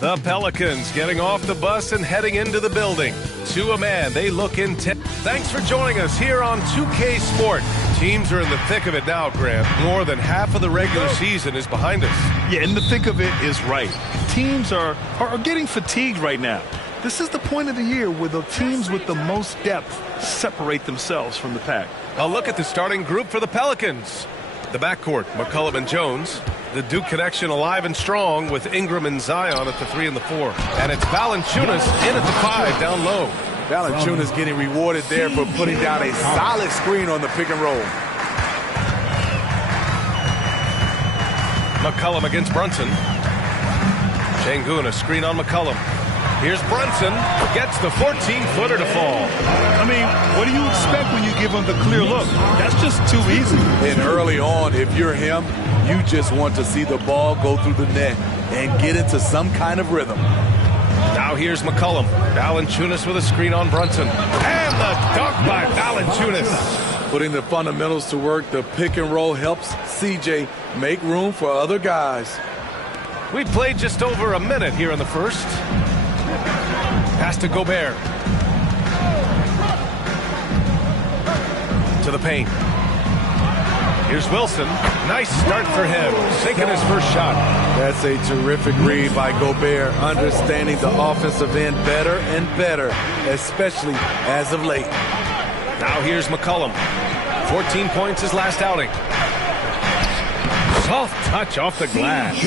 The Pelicans getting off the bus and heading into the building. To a man, they look intent. Thanks for joining us here on 2K Sport. Teams are in the thick of it now, Grant. More than half of the regular season is behind us. Yeah, in the thick of it is right. Teams are getting fatigued right now. This is the point of the year where the teams with the most depth separate themselves from the pack. A look at the starting group for the Pelicans. The backcourt, McCollum and Jones. The Duke connection alive and strong with Ingram and Zion at the 3 and the 4. And it's Valanciunas in at the 5 down low. Valanciunas getting rewarded there for putting down a solid screen on the pick and roll. McCollum against Brunson. Şengün, a screen on McCollum. Here's Brunson, gets the 14-footer to fall. I mean, what do you expect when you give him the clear look? That's just too easy. And early on, if you're him, you just want to see the ball go through the net and get into some kind of rhythm. Now here's McCollum. Valanciunas with a screen on Brunson. And the dunk by Valanciunas. Putting the fundamentals to work, the pick and roll helps CJ make room for other guys. We played just over a minute here in the first. Pass to Gobert. To the paint. Here's Wilson. Nice start for him. Sinking his first shot. That's a terrific read by Gobert, understanding the offensive end better and better, especially as of late. Now here's McCollum. 14 points his last outing. Soft touch off the glass.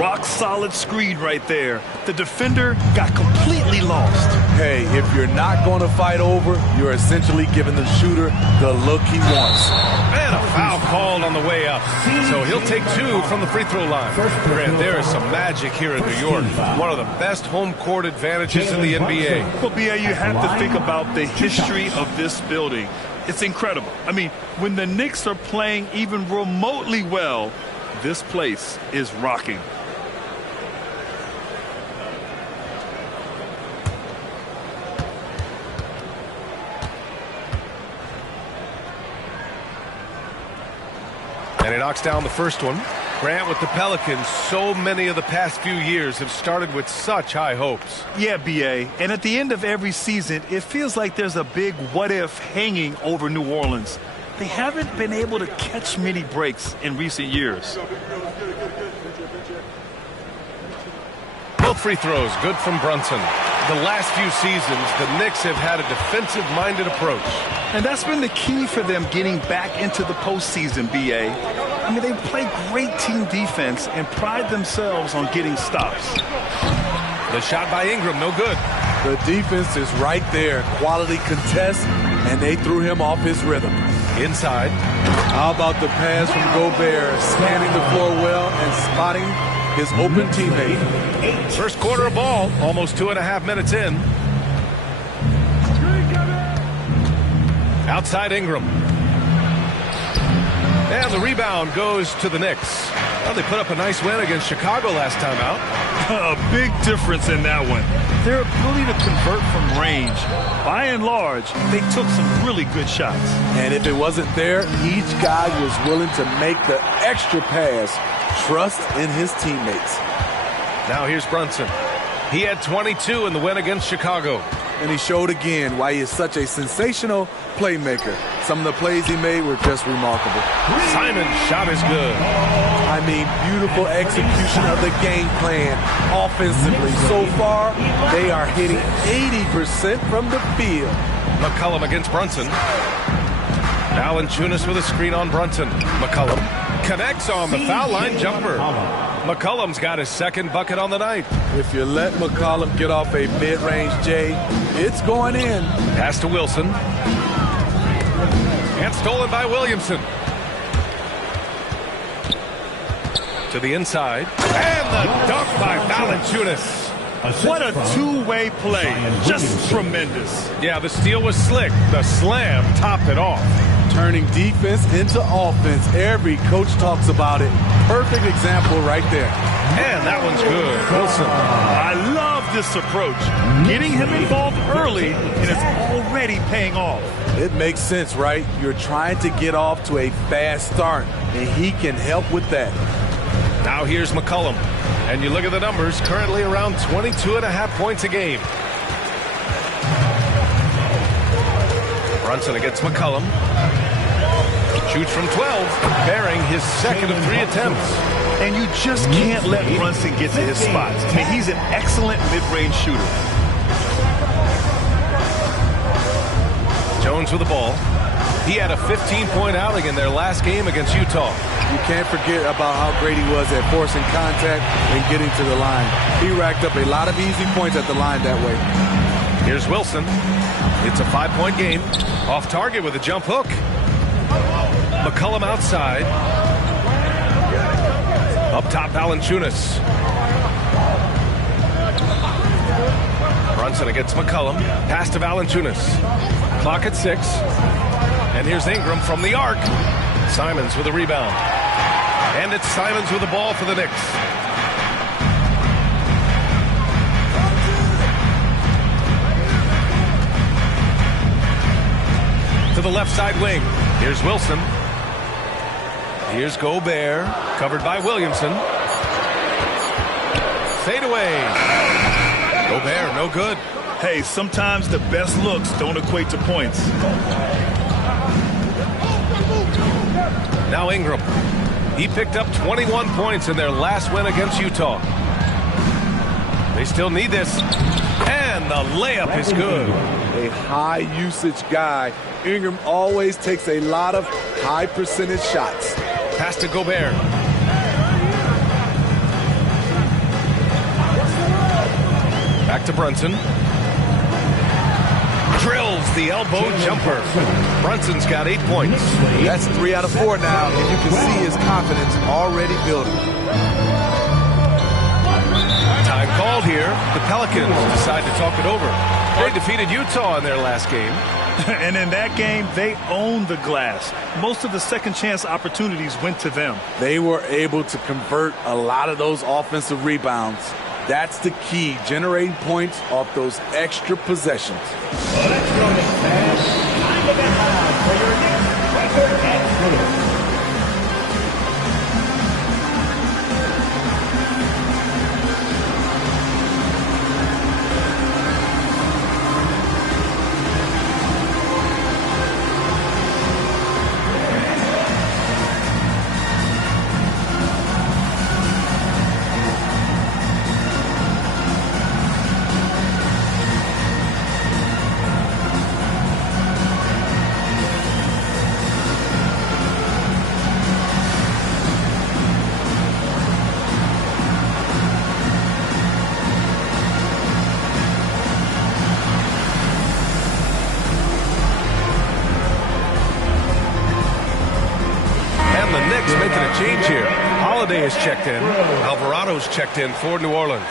Rock solid screen right there. The defender got completely lost. Hey, if you're not going to fight over, you're essentially giving the shooter the look he wants. And a foul called on the way up. So he'll take 2 from the free throw line. Grant, there is some magic here in New York. One of the best home court advantages in the NBA. Well, B.A., you have to think about the history of this building. It's incredible. I mean, when the Knicks are playing even remotely well, this place is rocking. And he knocks down the first one. Grant, with the Pelicans, so many of the past few years have started with such high hopes. Yeah, B.A., and at the end of every season, it feels like there's a big what-if hanging over New Orleans. They haven't been able to catch many breaks in recent years. Both free throws good from Brunson. The last few seasons, the Knicks have had a defensive-minded approach. And that's been the key for them getting back into the postseason, B.A. I mean, they play great team defense and pride themselves on getting stops. The shot by Ingram, no good. The defense is right there. Quality contest, and they threw him off his rhythm. Inside. How about the pass from Gobert, scanning the floor well and spotting his open teammate. First quarter of ball, almost 2.5 minutes in. Outside Ingram. And the rebound goes to the Knicks. Well, they put up a nice win against Chicago last time out. A big difference in that one. Their ability to convert from range. By and large, they took some really good shots. And if it wasn't there, each guy was willing to make the extra pass. Trust in his teammates. Now here's Brunson. He had 22 in the win against Chicago. And he showed again why he is such a sensational playmaker. Some of the plays he made were just remarkable. Simon's shot is good. I mean, beautiful execution of the game plan offensively. So far, they are hitting 80% from the field. McCollum against Brunson. Valanciunas with a screen on Brunson. McCollum connects on the foul line jumper. McCollum's got his second bucket on the night. If you let McCollum get off a mid-range J, it's going in. Pass to Wilson. And stolen by Williamson. To the inside. And the dunk by Valanciunas. What a two-way play. Just tremendous. Yeah, the steal was slick. The slam topped it off. Turning defense into offense. Every coach talks about it. Perfect example right there. And that one's good. Wilson. I love this approach. Getting him involved early, and it's already paying off. It makes sense, right? You're trying to get off to a fast start, and he can help with that. Now here's McCollum. And you look at the numbers, currently around 22.5 points a game. Brunson against McCollum. Shoots from 12, bearing his second of 3 attempts. And you just can't let Brunson get to his spots. I mean, he's an excellent mid-range shooter. Jones with the ball. He had a 15-point outing in their last game against Utah. You can't forget about how great he was at forcing contact and getting to the line. He racked up a lot of easy points at the line that way. Here's Wilson. It's a 5-point game. Off target with a jump hook. McCollum outside. Up top, Valanciunas. Brunson against McCollum. Pass to Valanciunas. Clock at 6. And here's Ingram from the arc. Simons with a rebound. And it's Simons with the ball for the Knicks. To the left side wing. Here's Wilson. Here's Gobert. Covered by Williamson. Fade away. Gobert, no good. Hey, sometimes the best looks don't equate to points. Now Ingram. He picked up 21 points in their last win against Utah. They still need this. And the layup is good. A high usage guy. Ingram always takes a lot of high percentage shots. Pass to Gobert. Back to Brunson. Drills the elbow jumper. Brunson's got 8 points. That's 3 out of 4 now, and you can see his confidence already building. Time called here. The Pelicans decide to talk it over. They defeated Utah in their last game. And in that game, they owned the glass. Most of the second chance opportunities went to them. They were able to convert a lot of those offensive rebounds. That's the key, generating points off those extra possessions. Let's run it fast. Time to get loud for your next record expert. Making a change here. Holiday is checked in. Alvarado's checked in for New Orleans.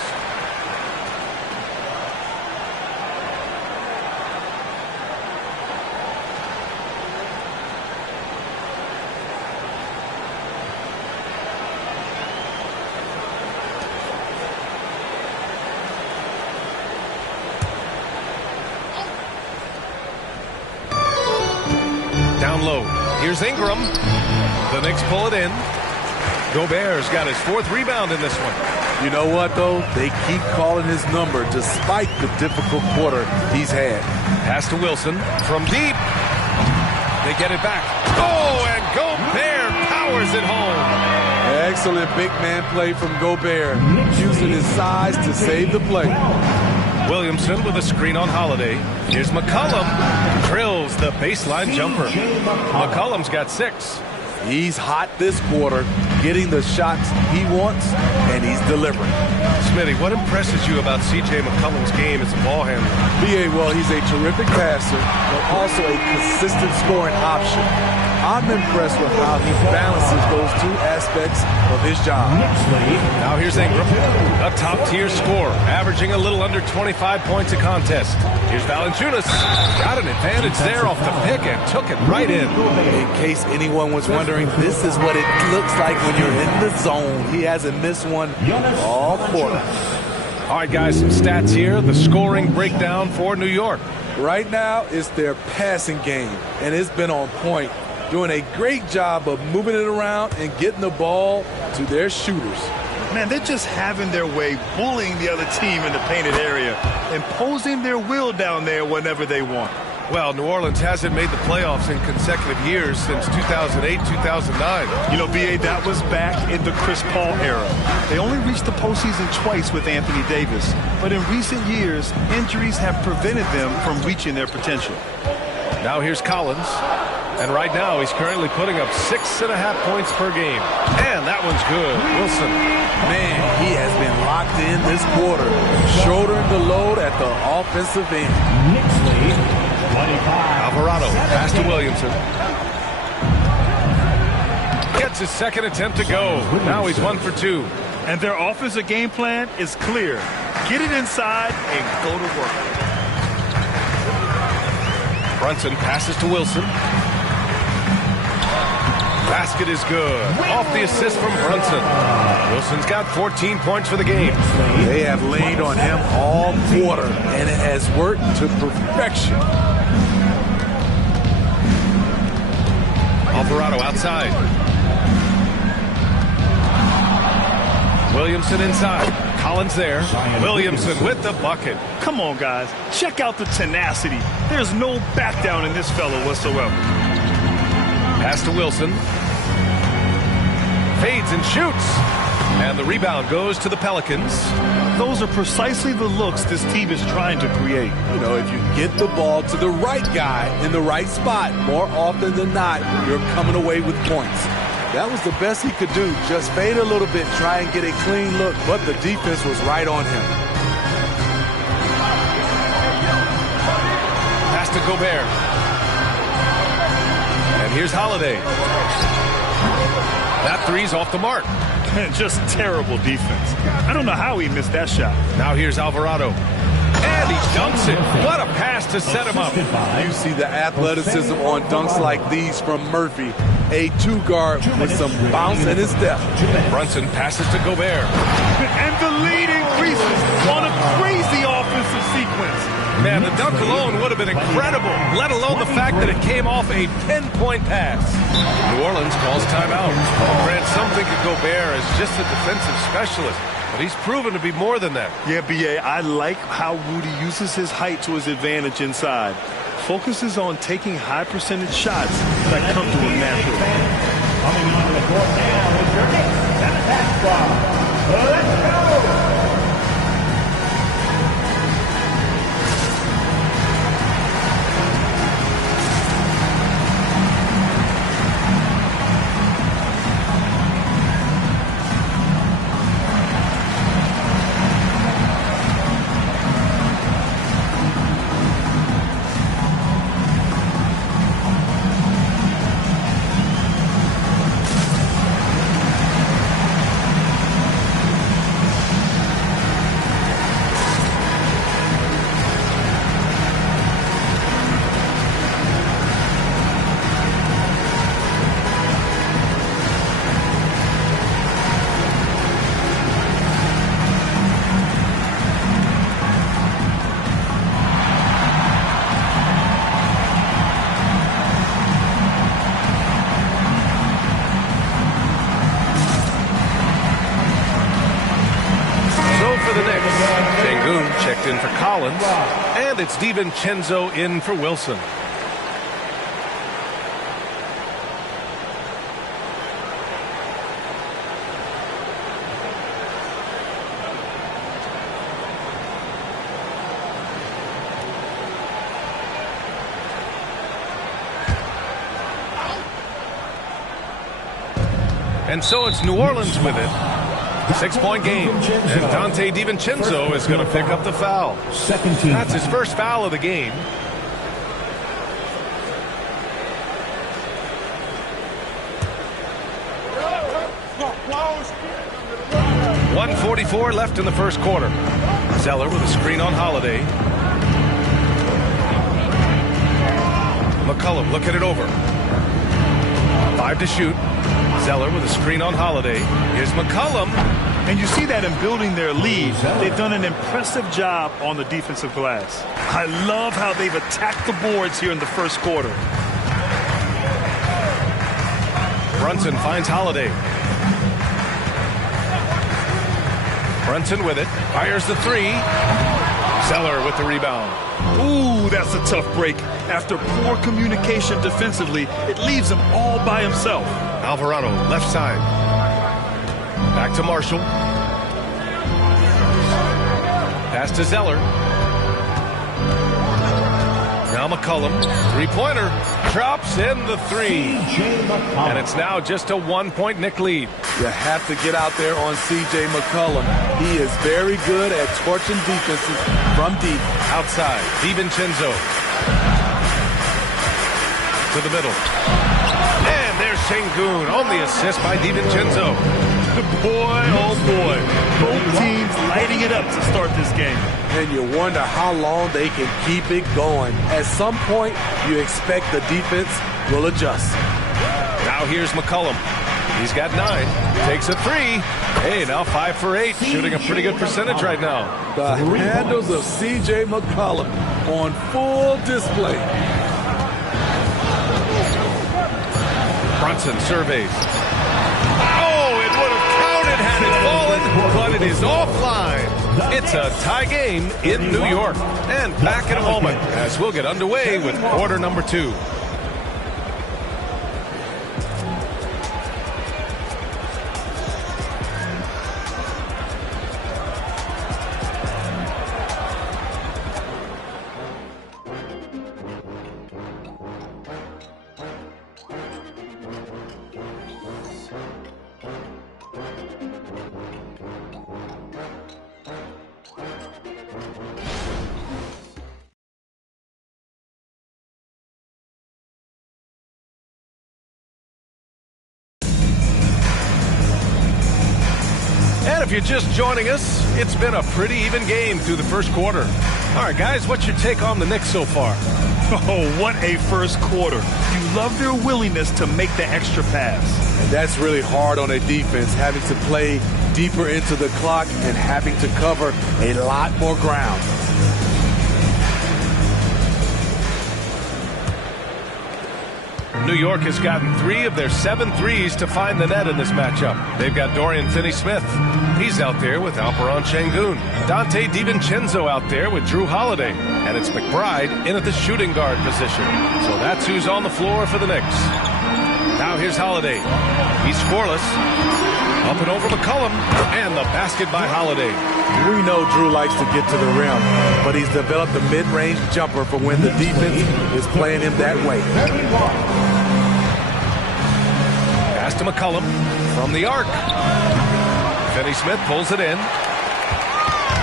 Down low. Here's Ingram. The Knicks pull it in. Gobert's got his 4th rebound in this one. You know what, though? They keep calling his number despite the difficult quarter he's had. Pass to Wilson from deep. They get it back. Oh, and Gobert powers it home. Excellent big man play from Gobert, using his size to save the play. Williamson with a screen on Holiday. Here's McCollum. Drills the baseline jumper. McCollum's got 6. He's hot this quarter, getting the shots he wants, and he's delivering. Smitty, what impresses you about C.J. McCollum's game as a ball handler? B.A., well, he's a terrific passer, but also a consistent scoring option. I'm impressed with how he balances those 2 aspects of his job. Now here's Ingram, a top-tier scorer, averaging a little under 25 points a contest. Here's Valanciunas. Got an advantage there off the pick and took it right in. In case anyone was wondering, this is what it looks like when you're in the zone. He hasn't missed one all quarter. All right, guys, some stats here. The scoring breakdown for New York. Right now, it's their passing game, and it's been on point. Doing a great job of moving it around and getting the ball to their shooters. Man, they're just having their way, bullying the other team in the painted area, imposing their will down there whenever they want. Well, New Orleans hasn't made the playoffs in consecutive years since 2008, 2009. You know, B.A., that was back in the Chris Paul era. They only reached the postseason twice with Anthony Davis. But in recent years, injuries have prevented them from reaching their potential. Now here's Collins. And right now, he's currently putting up 6.5 points per game. And that one's good. Wilson. Man, he has been locked in this quarter, shouldering the load at the offensive end. Alvarado, pass to Williamson. Gets his second attempt to go. Now he's 1 for 2. And their offensive game plan is clear. Get it inside and go to work. Brunson passes to Wilson. Basket is good. Off the assist from Brunson. Wilson's got 14 points for the game. They have leaned on him all quarter, and it has worked to perfection. Alvarado outside. Williamson inside. Collins there. Williamson with the bucket. Come on, guys. Check out the tenacity. There's no back down in this fellow whatsoever. Pass to Wilson. Fades and shoots. And the rebound goes to the Pelicans. Those are precisely the looks this team is trying to create. You know, if you get the ball to the right guy in the right spot, more often than not, you're coming away with points. That was the best he could do. Just fade a little bit, try and get a clean look, but the defense was right on him. Pass to Gobert. And here's Holiday. That three's off the mark. Man, just terrible defense. I don't know how he missed that shot. Now here's Alvarado. And he dunks it. What a pass to set him up. You see the athleticism on dunks like these from Murphy. A two-guard with some bounce in his step. Brunson passes to Gobert. And the lead increases on a crazy offensive sequence. Man, the dunk alone would have been incredible, let alone the fact that it came off a 10-point pass. New Orleans calls timeout. Grant, some think of Gobert as just a defensive specialist, but he's proven to be more than that. Yeah, B.A., I like how Rudy uses his height to his advantage inside. Focuses on taking high-percentage shots that come to him naturally. Coming onto the court now is your Knicks and attack squad. Let's go! In for Collins, and it's DiVincenzo in for Wilson. And so it's New Orleans with it. 6-point game, and Dante DiVincenzo is going to pick up the foul. That's his first foul of the game. .144 left in the first quarter. Zeller with a screen on Holiday. McCollum looking it over. 5 to shoot. Zeller with a screen on Holiday. Here's McCollum. And you see that in building their lead. They've done an impressive job on the defensive glass. I love how they've attacked the boards here in the first quarter. Brunson finds Holiday. Brunson with it. Fires the three. Zeller with the rebound. Ooh, that's a tough break. After poor communication defensively, it leaves him all by himself. Alvarado, left side. Back to Marshall. Pass to Zeller. Now McCollum. Three-pointer. Drops in the three. And it's now just a 1-point Knick lead. You have to get out there on C.J. McCollum. He is very good at torching defenses from deep. Outside, DiVincenzo. To the middle. And there's Sengun on the assist by DiVincenzo. Boy, oh boy. Both teams lighting it up to start this game. And you wonder how long they can keep it going. At some point, you expect the defense will adjust. Now here's McCollum. He's got 9. Takes a 3. Hey, now 5 for 8. Shooting a pretty good percentage right now. The handles of C.J. McCollum on full display. Brunson surveys. Oh, it would have counted had it fallen, but it is offline. It's a tie game in New York. And back in a moment as we'll get underway with quarter number 2. If you're just joining us, it's been a pretty even game through the first quarter. All right, guys, what's your take on the Knicks so far? Oh, what a first quarter. You love their willingness to make the extra pass. And that's really hard on a defense, having to play deeper into the clock and having to cover a lot more ground. New York has gotten 3 of their 7 threes to find the net in this matchup. They've got Dorian Finney-Smith. He's out there with Alperen Sengun. Dante DiVincenzo out there with Drew Holiday. And it's McBride in at the shooting guard position. So that's who's on the floor for the Knicks. Now here's Holiday. He's scoreless. Up and over McCollum. And the basket by Holiday. We know Drew likes to get to the rim, but he's developed a mid-range jumper for when the defense is playing him that way. Pass to McCollum from the arc. Finney-Smith pulls it in.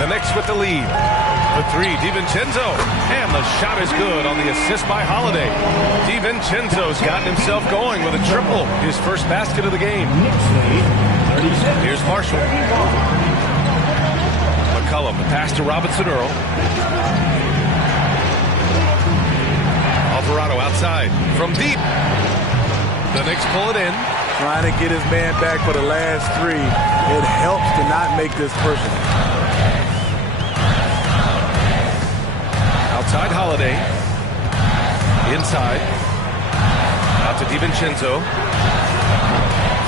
The Knicks with the lead. The 3, DiVincenzo. And the shot is good on the assist by Holiday. DiVincenzo's gotten himself going with a triple. His first basket of the game. Here's Marshall. McCollum, the pass to Robinson Earl. Alvarado outside from deep. The Knicks pull it in. Trying to get his man back for the last 3. It helps to not make this personal. Outside Holiday. Inside. Out to DiVincenzo.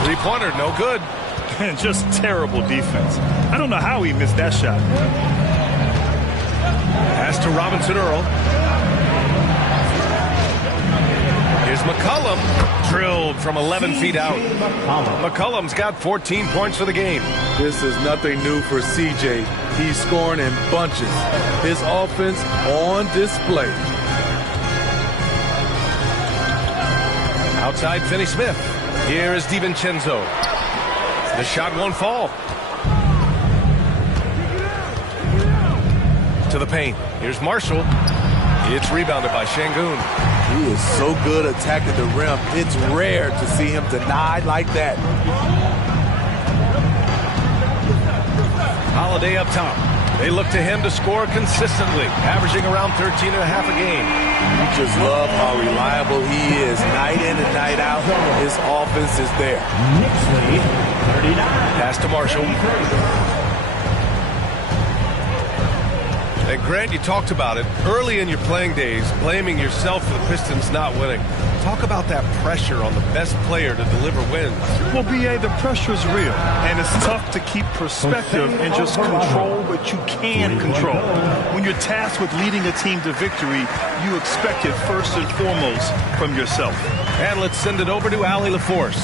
Three-pointer, no good. And just terrible defense. I don't know how he missed that shot. Pass to Robinson Earl. Here's McCollum. Drilled from 11 feet out. McCollum's got 14 points for the game. This is nothing new for CJ. He's scoring in bunches. His offense on display. Outside Finney-Smith. Here is DiVincenzo. The shot won't fall. To the paint. Here's Marshall. It's rebounded by Sengun. He is so good attacking the rim. It's rare to see him denied like that. Holiday up top. They look to him to score consistently, averaging around 13.5 a game. You just love how reliable he is. Night in and night out, his offense is there. Nixley, 39. Pass to Marshall. And Grant, you talked about it early in your playing days, blaming yourself for the Pistons not winning. Talk about that pressure on the best player to deliver wins. Well, B.A., the pressure is real, and it's tough to keep perspective and just control what you can control. When you're tasked with leading a team to victory, you expect it first and foremost from yourself. And let's send it over to Allie LaForce.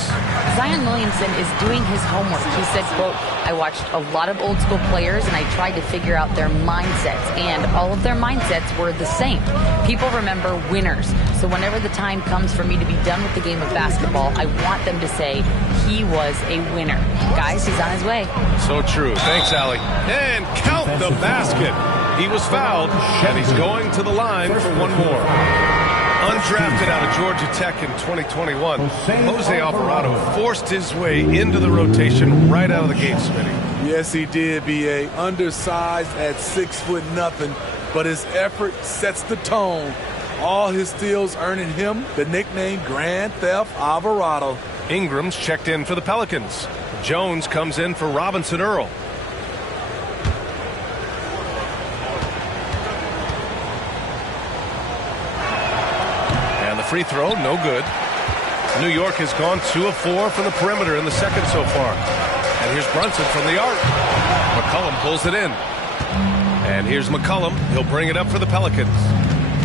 Zion Williamson is doing his homework. He said, quote, I watched a lot of old school players and I tried to figure out their mindsets, and all of their mindsets were the same. People remember winners. So whenever the time comes for me to be done with the game of basketball, I want them to say he was a winner. Guys, he's on his way. So true. Thanks, Allie. And count the basket. He was fouled, and he's going to the line for one more. Undrafted out of Georgia Tech in 2021, Jose Alvarado forced his way into the rotation right out of the gate, Smitty. Yes, he did, B.A. Undersized at 6'0", but his effort sets the tone. All his steals earning him the nickname Grand Theft Alvarado. Ingram's checked in for the Pelicans. Jones comes in for Robinson Earl. And the free throw, no good. New York has gone 2 of 4 from the perimeter in the second so far. And here's Brunson from the arc. McCollum pulls it in. And here's McCollum. He'll bring it up for the Pelicans.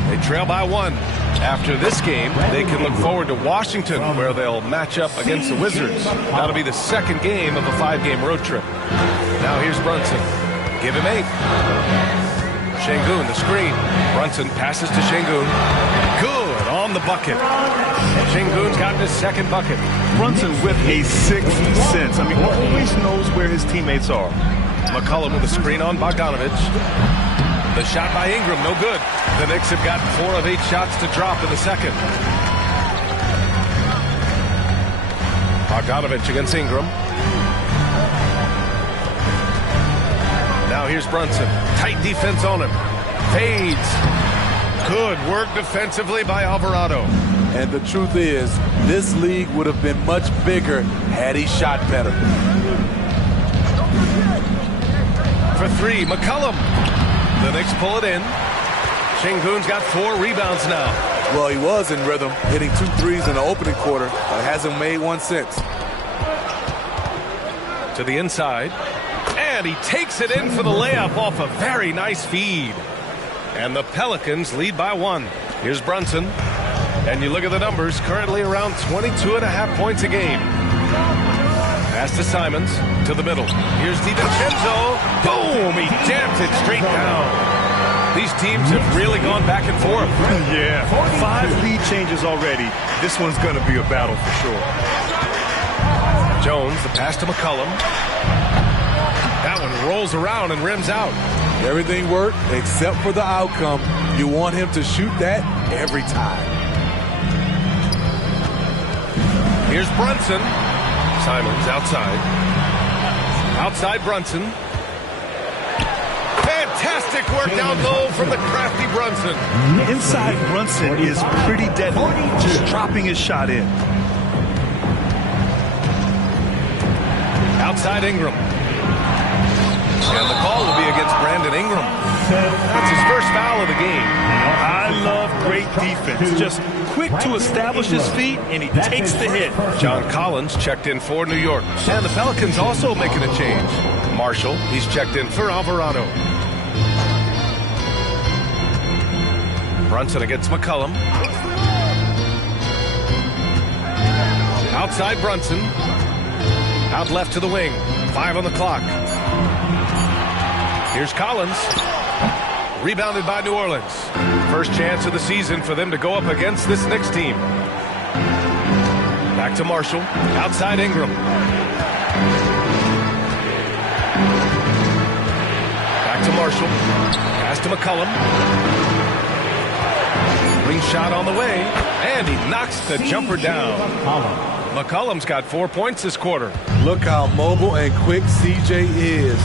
They trail by 1. After this game, they can look forward to Washington, where they'll match up against the Wizards. That'll be the second game of a 5-game road trip. Now here's Brunson. Give him 8. Şengün, the screen. Brunson passes to Şengün. Good on the bucket. Şengün's gotten his second bucket. Brunson with a sixth sense. I mean, always knows where his teammates are. McCollum with a screen on Bogdanovic. The shot by Ingram, no good. The Knicks have got 4 of 8 shots to drop in the second. Bogdanovic against Ingram. Now here's Brunson. Tight defense on him. Fades. Good work defensively by Alvarado. And the truth is, this league would have been much bigger had he shot better. For 3, McCollum. The Knicks pull it in. Şengün's got 4 rebounds now. Well, he was in rhythm, hitting 2 threes in the opening quarter, but hasn't made one since. To the inside. And he takes it in for the layup off a very nice feed. And the Pelicans lead by 1. Here's Brunson. And you look at the numbers, currently around 22.5 points a game. Pass to Simons, to the middle. Here's DiVincenzo. Boom! He jams it straight down. These teams have really gone back and forth. Yeah, 5 lead changes already. This one's going to be a battle for sure. Jones, the pass to McCollum. That one rolls around and rims out. Everything worked except for the outcome. You want him to shoot that every time. Here's Brunson. Simons outside. Outside Brunson. Fantastic work down low from the crafty Brunson. Inside Brunson is pretty deadly. Just dropping his shot in. Outside Ingram. And the call will be against Brandon Ingram. That's his first foul of the game. I love great defense. Just quick to establish his feet, and he takes the hit. John Collins checked in for New York. And the Pelicans also making a change. Marshall, he's checked in for Alvarado. Brunson against McCollum. Outside Brunson. Out left to the wing. 5 on the clock. Here's Collins. Rebounded by New Orleans. First chance of the season for them to go up against this Knicks team. Back to Marshall. Outside Ingram. Back to Marshall. Pass to McCollum. Ring shot on the way. And he knocks the jumper down. McCollum's got 4 points this quarter. Look how mobile and quick CJ is.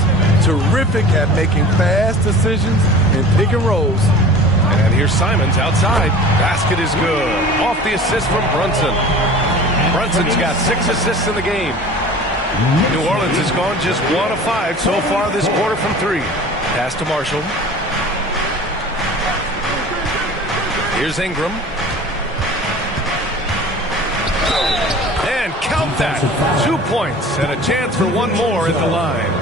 terrific at making fast decisions and pick and rolls. And here's Simons outside. Basket is good. Off the assist from Brunson. Brunson's got 6 assists in the game. New Orleans has gone just 1 of 5 so far this quarter from 3. Pass to Marshall. Here's Ingram. And count that. 2 points and a chance for one more at the line.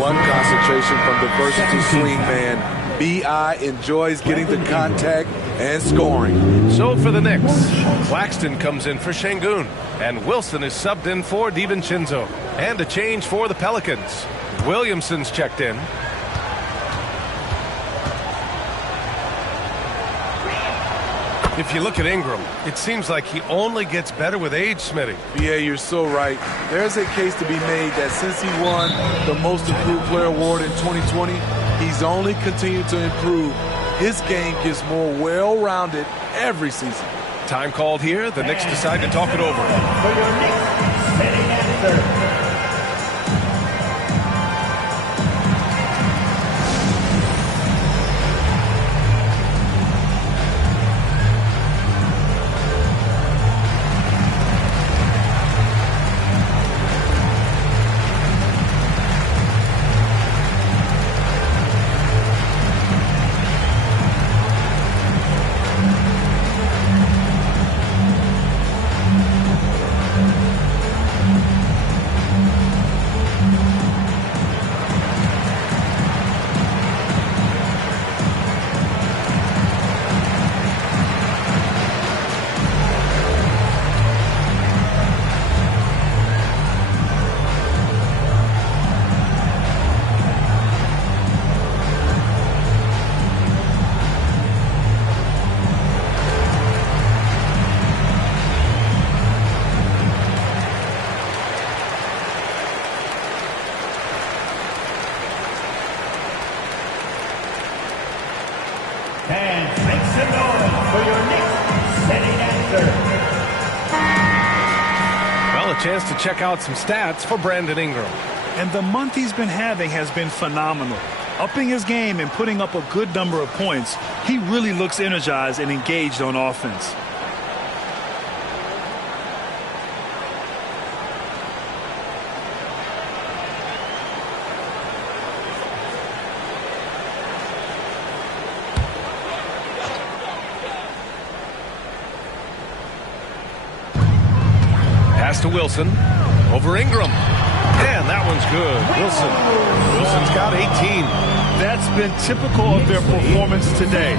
One concentration from the versatile swing man. B.I. enjoys getting the contact and scoring. So for the Knicks, Claxton comes in for Şengün, and Wilson is subbed in for DiVincenzo. And a change for the Pelicans. Williamson's checked in. If you look at Ingram, it seems like he only gets better with age, Smitty. Yeah, you're so right. There's a case to be made that since he won the Most Improved Player Award in 2020, he's only continued to improve. His game gets more well-rounded every season. Time called here. The Knicks decide to talk it over. For your Knicks, setting at third. And make some noise for your Knicks setting at third. Well, a chance to check out some stats for Brandon Ingram. And the month he's been having has been phenomenal. Upping his game and putting up a good number of points, he really looks energized and engaged on offense. Pass to Wilson. Over Ingram. And that one's good. Wilson's got 18. That's been typical of their performance today.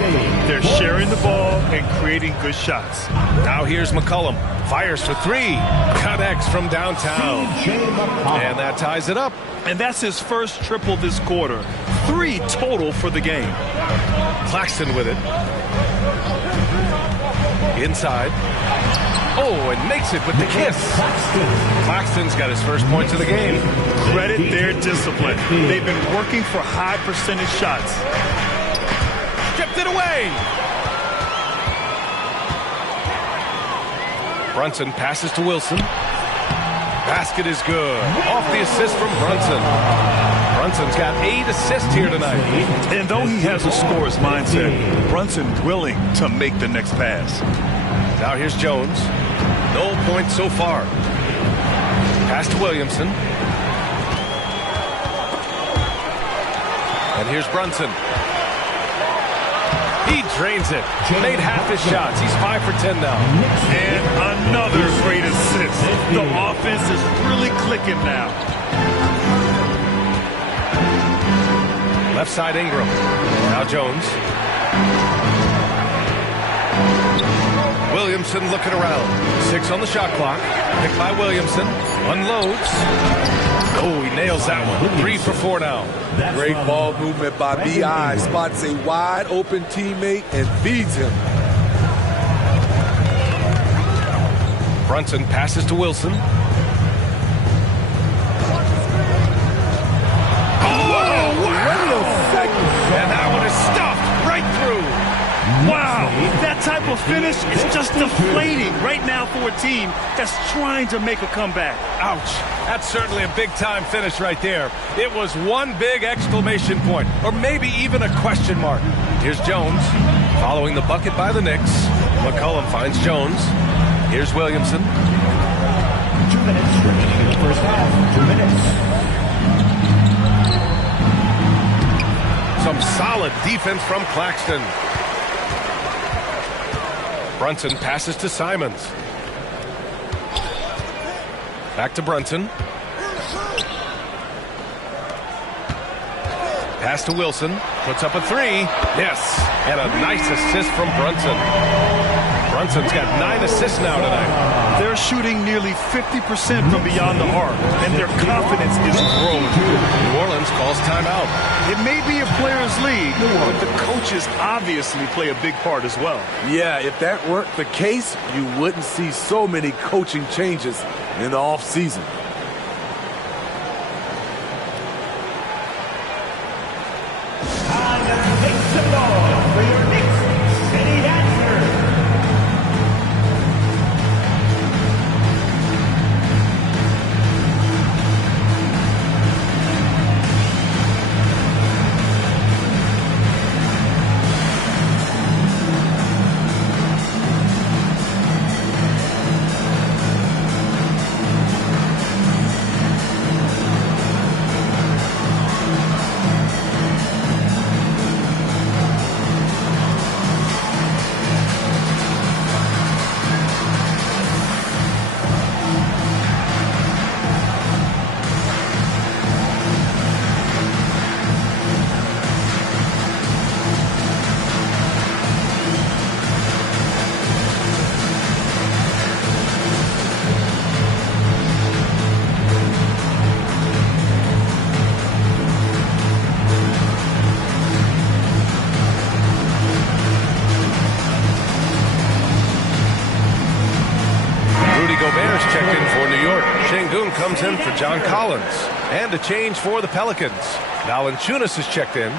They're sharing the ball and creating good shots. Now here's McCollum. Fires for 3. Connects from downtown. And that ties it up. And that's his first triple this quarter. 3 total for the game. Claxton with it. Inside. Oh, and makes it with the kiss. Claxton's got his first points of the game. Credit their discipline. They've been working for high percentage shots. Stripped it away. Brunson passes to Wilson. Basket is good. Off the assist from Brunson. Brunson's got 8 assists here tonight. And though he has a scorer's mindset, Brunson's willing to make the next pass. Now here's Jones. No points so far. Pass to Williamson. And here's Brunson. He drains it. Made half his shots. He's 5 for 10 now. And another great assist. The offense is really clicking now. Left side Ingram. Now Jones. Williamson looking around. 6 on the shot clock. Picked by Williamson. Unloads. Oh, he nails that one. 3 for 4 now. Great ball movement by B.I. Spots a wide open teammate and feeds him. Brunson passes to Wilson. Oh, wow! And that one is stuffed right through. Wow, that type of finish is just deflating right now for a team that's trying to make a comeback. Ouch. That's certainly a big-time finish right there. It was one big exclamation point, or maybe even a question mark. Here's Jones, following the bucket by the Knicks. McCollum finds Jones. Here's Williamson. 2 minutes remaining in the first half. 2 minutes. Some solid defense from Claxton. Brunson passes to Simons. Back to Brunson. Pass to Wilson. Puts up a three. Yes. And a nice assist from Brunson. Brunson's got 9 assists now tonight. They're shooting nearly 50% from beyond the arc, and their confidence is growing. New Orleans calls timeout. It may be a players' league, but the coaches obviously play a big part as well. Yeah, if that weren't the case, you wouldn't see so many coaching changes in the offseason. Time to make some noise for your Knicks City Dancers. Checked in for New York. Şengün comes in for John Collins. And a change for the Pelicans. Valanciunas is checked in.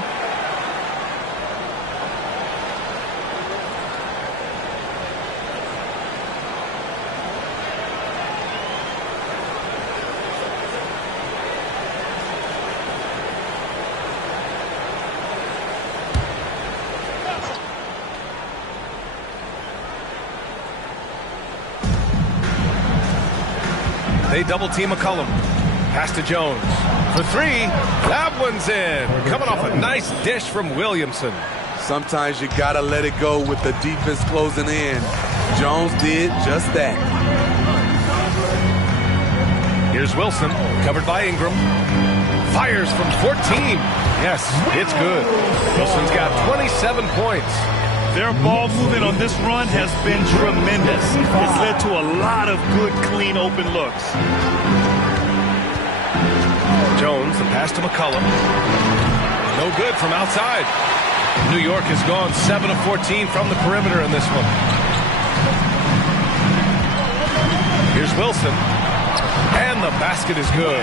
They double-team McCollum. Pass to Jones. For three. That one's in. Coming off a nice dish from Williamson. Sometimes you got to let it go with the defense closing in. Jones did just that. Here's Wilson, covered by Ingram. Fires from 14. Yes, it's good. Wilson's got 27 points. Their ball movement on this run has been tremendous. It's led to a lot of good, clean, open looks. Jones, the pass to McCollum. No good from outside. New York has gone 7 of 14 from the perimeter in this one. Here's Wilson. And the basket is good.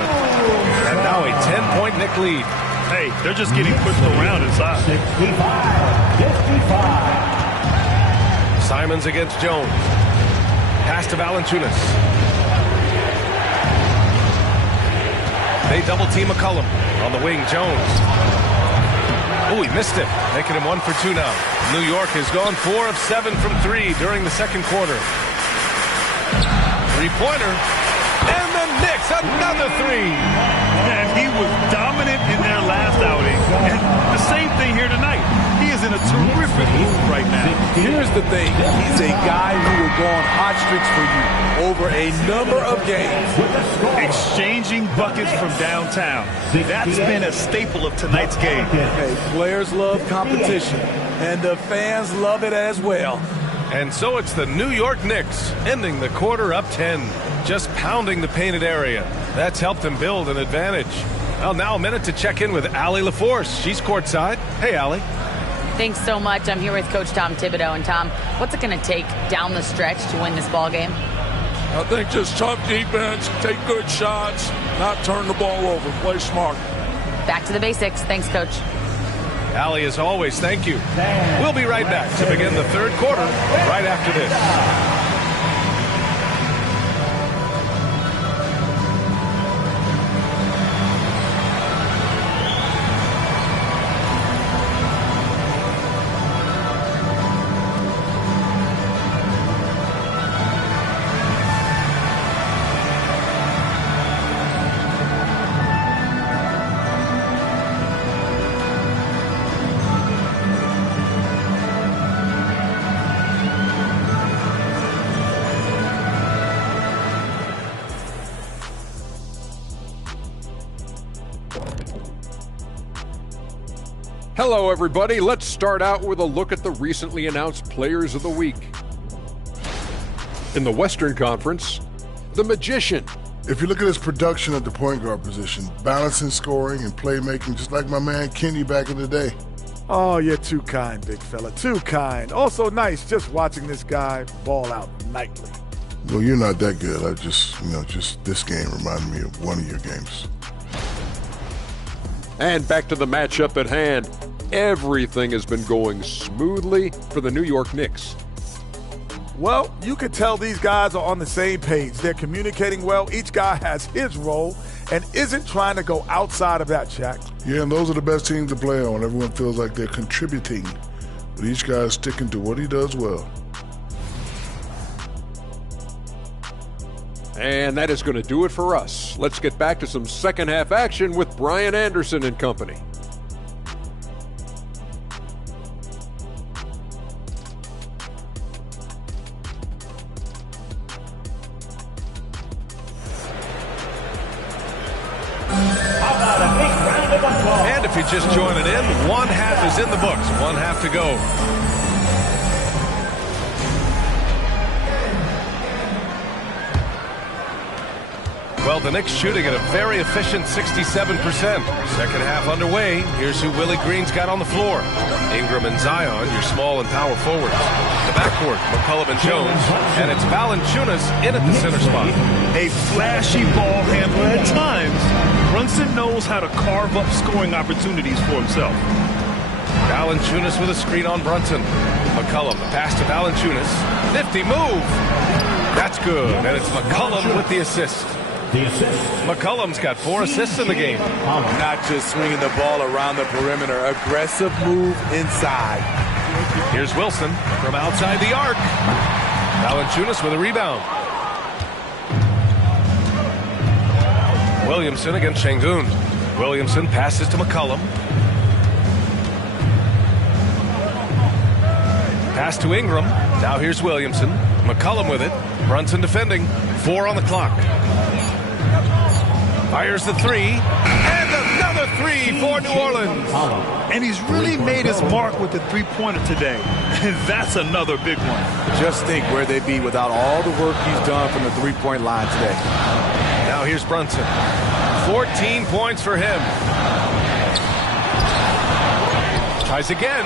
And now a 10-point Knick lead. Hey, they're just getting pushed around inside. 65. Simons against Jones. Pass to Valanciunas. They double-team McCollum. On the wing, Jones. Oh, he missed it. Making him 1 for 2 now. New York has gone 4 of 7 from 3 during the second quarter. Three-pointer. And the Knicks, another three. And he was dominant in their last outing. And the same thing here tonight. He is in a terrific mood right now. Here's the thing. He's a guy who will go on hot streaks for you over a number of games. Exchanging buckets from downtown. That's been a staple of tonight's game. Hey, players love competition, and the fans love it as well. And so it's the New York Knicks ending the quarter up 10, just pounding the painted area. That's helped them build an advantage. Well, now a minute to check in with Allie LaForce. She's courtside. Hey, Allie. Thanks so much. I'm here with Coach Tom Thibodeau. And Tom, what's it going to take down the stretch to win this ball game? I think just tough defense, take good shots, not turn the ball over, play smart. Back to the basics. Thanks, Coach. Allie, as always, thank you. We'll be right back to begin the third quarter right after this. Hello, everybody. Let's start out with a look at the recently announced Players of the Week. In the Western Conference, the Magician. If you look at his production at the point guard position, balancing scoring and playmaking, just like my man Kenny back in the day. Oh, you're too kind, big fella. Too kind. Also nice just watching this guy ball out nightly. Well, you're not that good. I just this game reminded me of one of your games. And back to the matchup at hand. Everything has been going smoothly for the New York Knicks. Well, you can tell these guys are on the same page. They're communicating well. Each guy has his role and isn't trying to go outside of that, Shaq. Yeah, and those are the best teams to play on. Everyone feels like they're contributing, but each guy is sticking to what he does well. And that is going to do it for us. Let's get back to some second half action with Brian Anderson and company. And if you're just joining in, one half is in the books. One half to go. Well, the Knicks shooting at a very efficient 67%. Second half underway. Here's who Willie Green's got on the floor. Ingram and Zion, your small and power forwards. The backcourt, McCollum and Jones. And it's Valanciunas in at the center spot. A flashy ball handler at times. Brunson knows how to carve up scoring opportunities for himself. Valanciunas with a screen on Brunson. McCollum, pass to Valanciunas. Nifty move. That's good. And it's McCollum with the assist. McCollum's got 4 assists in the game. Not just swinging the ball around the perimeter. Aggressive move inside. Here's Wilson from outside the arc. Valanciunas with a rebound. Williamson against Şengün. Williamson passes to McCollum. Pass to Ingram. Now here's Williamson. McCollum with it. Brunson defending. 4 on the clock. Fires the 3. And another 3 for New Orleans. And he's really made his mark with the three-pointer today. And that's another big one. Just think where they'd be without all the work he's done from the three-point line today. Now here's Brunson. 14 points for him. Tries again.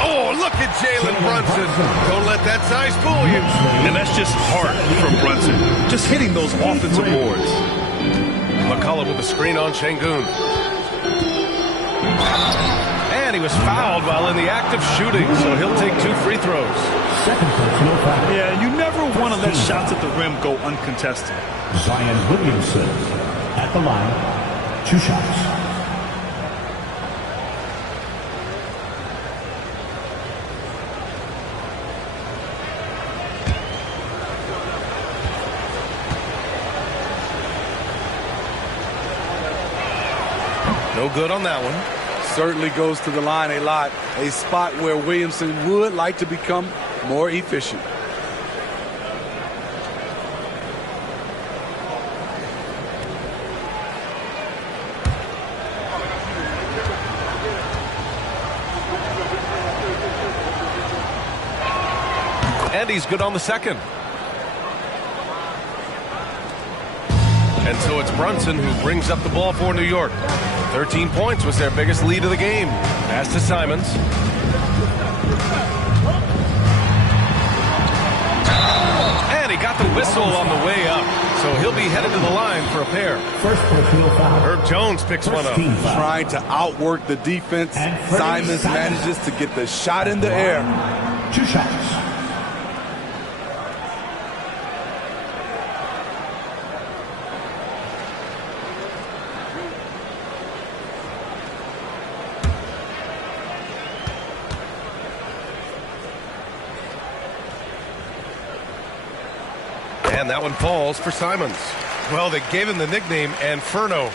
Oh, look at Jalen Brunson. Don't let that size fool you. And that's just heart from Brunson. Just hitting those offensive boards. McCollum with the screen on Şengün. And he was fouled while in the act of shooting, so he'll take 2 free throws. Yeah, you never want to let shots at the rim go uncontested. Zion Williamson at the line. 2 shots. No good on that one. Certainly goes to the line a lot. A spot where Williamson would like to become more efficient. And he's good on the second. And so it's Brunson who brings up the ball for New York. 13 points was their biggest lead of the game. Pass to Simons. And he got the whistle on the way up. So so he'll be headed to the line for a pair. First personal foul. Herb Jones picks one up. Trying to outwork the defense. Simons manages to get the shot in the air. 2 shots. And that one falls for Simons. Well, they gave him the nickname Inferno.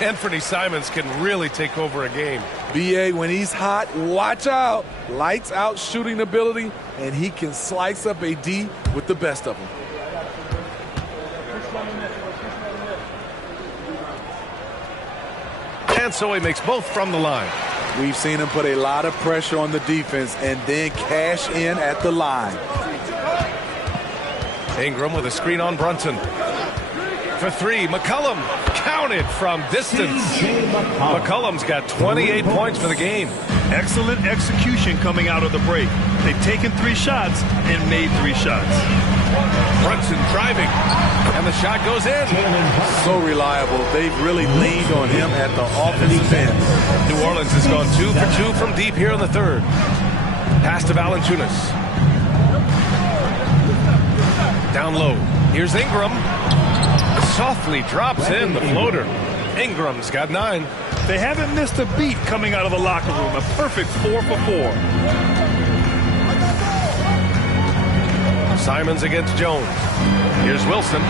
Anthony Simons can really take over a game. BA, when he's hot, watch out. Lights out shooting ability, and he can slice up a D with the best of them. And so he makes both from the line. We've seen him put a lot of pressure on the defense and then cash in at the line. Ingram with a screen on Brunson. For 3, McCollum counted from distance. McCollum's got 28 points for the game. Excellent execution coming out of the break. They've taken 3 shots and made 3 shots. Brunson driving, and the shot goes in. So reliable. They've really leaned on him at the offensive end. New Orleans has gone 2 for 2 from deep here in the third. Pass to Valanciunas. Down low. Here's Ingram. Softly drops in the floater. Ingram's got 9. They haven't missed a beat coming out of the locker room. A perfect 4 for 4. Simons against Jones. Here's Wilson.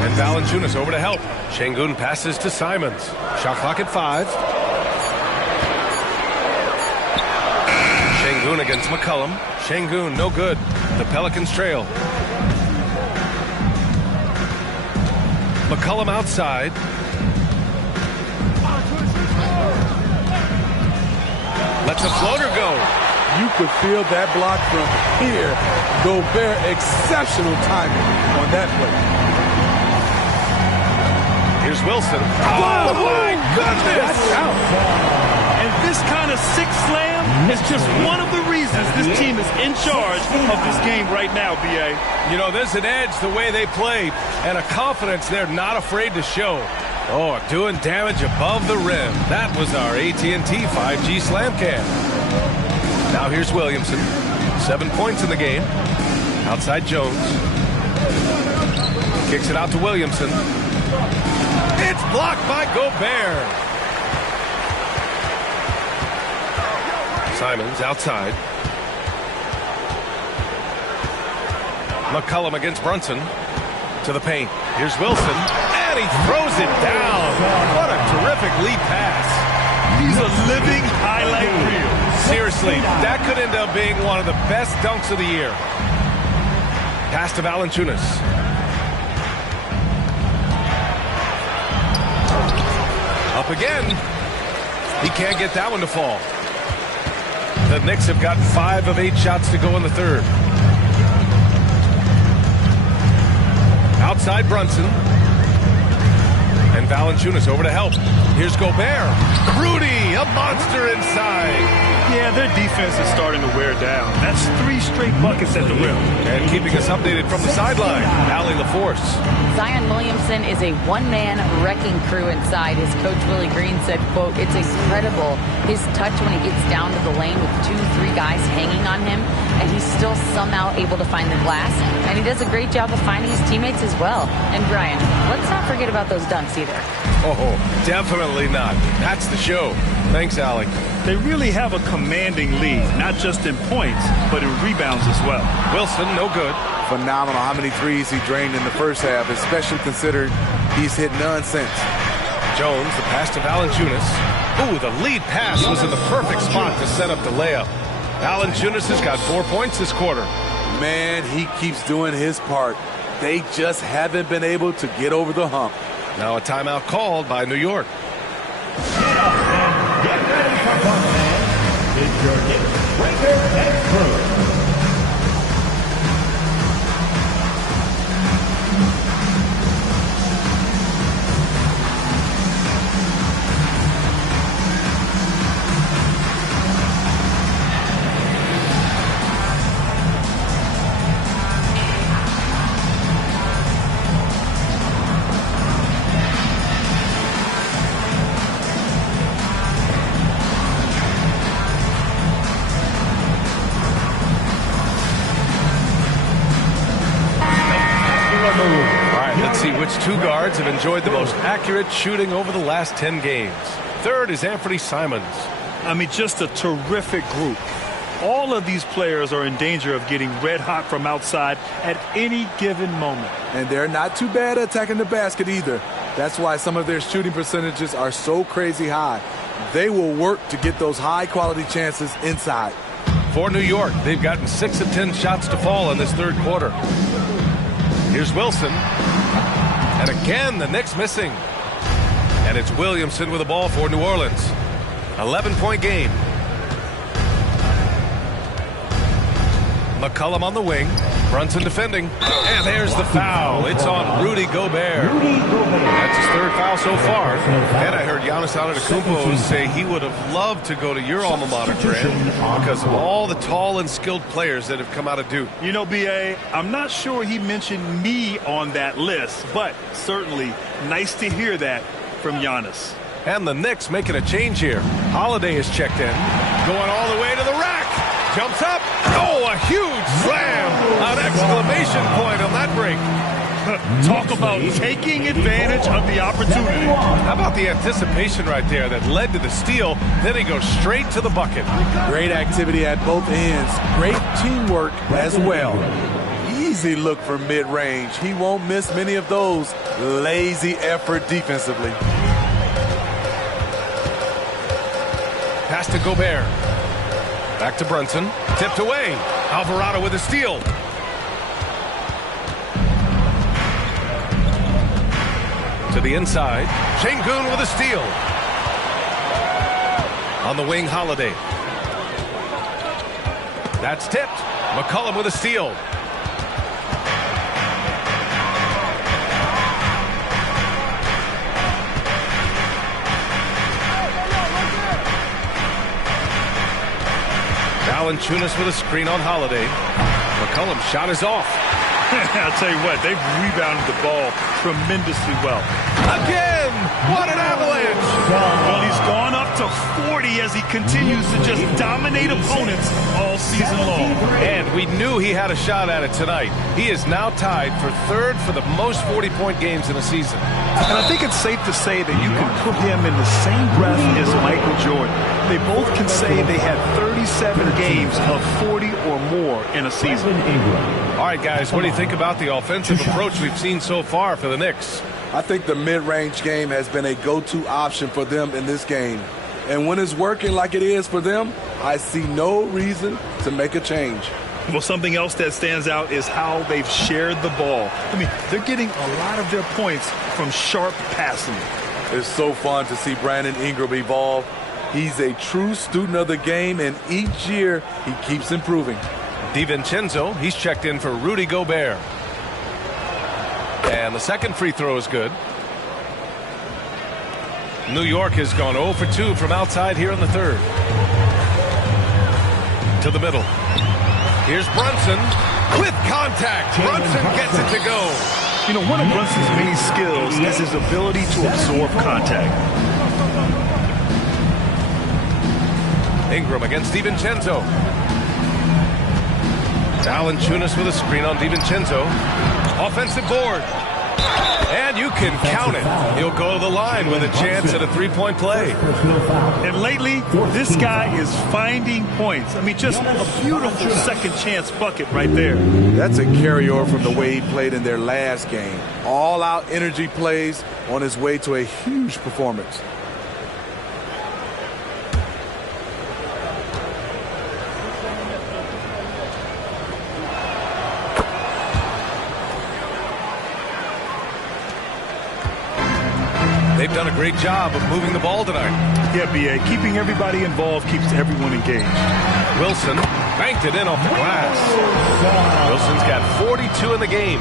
And Valanciunas over to help. Şengün passes to Simons. Shot clock at 5. Şengün against McCollum. Şengün, no good. The Pelicans trail. McCollum outside. Let the floater go. You could feel that block from here. Gobert, exceptional timing on that play. Here's Wilson. Oh, my goodness! And this kind of sick slam is just one of the reasons this team is in charge of this game right now, B.A. You know, there's an edge the way they play and a confidence they're not afraid to show. Oh, doing damage above the rim. That was our AT&T 5G slam cam. Now here's Williamson. 7 points in the game. Outside Jones. Kicks it out to Williamson. It's blocked by Gobert. Simons outside. McCollum against Brunson. To the paint. Here's Wilson. And he throws it down. What a terrific lead pass. He's a living highlight reel. Seriously, that could end up being one of the best dunks of the year. Pass to Valanciunas. Up again. He can't get that one to fall. The Knicks have gotten 5 of 8 shots to go in the third. Outside Brunson. And Valanciunas over to help. Here's Gobert. Rudy, a monster inside. Yeah, their defense is starting to wear down. That's 3 straight buckets at the rim. And keeping us updated from the sideline, Allie LaForce. Zion Williamson is a one-man wrecking crew inside. His coach, Willie Green, said, quote, "It's incredible his touch when he gets down to the lane with 2-3 guys hanging on him, and he's still somehow able to find the glass. And he does a great job of finding his teammates as well." And Brian, let's not forget about those dunks either. Oh, definitely not. That's the show. Thanks, Allie. They really have a commanding lead, not just in points, but in rebounds as well. Wilson, no good. Phenomenal how many threes he drained in the first half, especially considered he's hit none since. Jones, the pass to Valanciunas. Ooh, the lead pass was in the perfect spot to set up the layup. Valanciunas has got 4 points this quarter. Man, he keeps doing his part. They just haven't been able to get over the hump. Now a timeout called by New York. Get up and get ready for fun, fans. It's your Knicks Breaker and Crew. All right, let's see which two guards have enjoyed the most accurate shooting over the last 10 games. Third is Anthony Simons. I mean, just a terrific group. All of these players are in danger of getting red hot from outside at any given moment. And they're not too bad at attacking the basket either. That's why some of their shooting percentages are so crazy high. They will work to get those high-quality chances inside. For New York, they've gotten 6 of 10 shots to fall in this third quarter. Here's Wilson. And again, the Knicks missing. And it's Williamson with the ball for New Orleans. 11-point game. McCollum on the wing. Brunson defending. And there's the foul. It's on Rudy Gobert. That's his third foul so far. And I heard Giannis Antetokounmpo say he would have loved to go to your alma mater, Grant, because of all the tall and skilled players that have come out of Duke. You know, B.A., I'm not sure he mentioned me on that list, but certainly nice to hear that from Giannis. And the Knicks making a change here. Holiday is checked in. Going all the way to the rack. Jumps up. Oh, a huge slam. An exclamation point on that break. Talk about taking advantage of the opportunity. How about the anticipation right there that led to the steal? Then he goes straight to the bucket. Great activity at both ends. Great teamwork as well. Easy look for mid-range. He won't miss many of those. Lazy effort defensively. Pass to Gobert. Back to Brunson. Tipped away. Alvarado with a steal. To the inside. Şengün with a steal. On the wing, Holiday. That's tipped. McCollum with a steal. Valanciunas with a screen on Holiday. McCollum's shot is off. I'll tell you what, they've rebounded the ball tremendously well. Again! What an avalanche! Well, he's gone up to 40 as he continues to just dominate opponents all season long. And we knew he had a shot at it tonight. He is now tied for third for the most 40-point games in a season. And I think it's safe to say that you can put him in the same breath as Michael Jordan. They both can say they had 37 games of 40 or more in a season. All right, guys, what do you think about the offensive approach we've seen so far for the Knicks? I think the mid-range game has been a go-to option for them in this game. And when it's working like it is for them, I see no reason to make a change. Well, something else that stands out is how they've shared the ball. I mean, they're getting a lot of their points from sharp passing. It's so fun to see Brandon Ingram evolve. He's a true student of the game, and each year he keeps improving. DiVincenzo, he's checked in for Rudy Gobert. And the second free throw is good. New York has gone 0 for 2 from outside here in the third. To the middle. Here's Brunson with contact. Brunson gets it to go. You know, one of Brunson's many skills is his ability to absorb contact. Ingram against DiVincenzo. Valanciunas with a screen on DiVincenzo. Offensive board. And you can count it. He'll go to the line with a chance at a three-point play. And lately, this guy is finding points. I mean, just a beautiful second chance bucket right there. That's a carryover from the way he played in their last game. All-out energy plays on his way to a huge performance. They've done a great job of moving the ball tonight. Yeah, B.A. Keeping everybody involved keeps everyone engaged. Wilson banked it in off the glass. Wilson's got 42 in the game.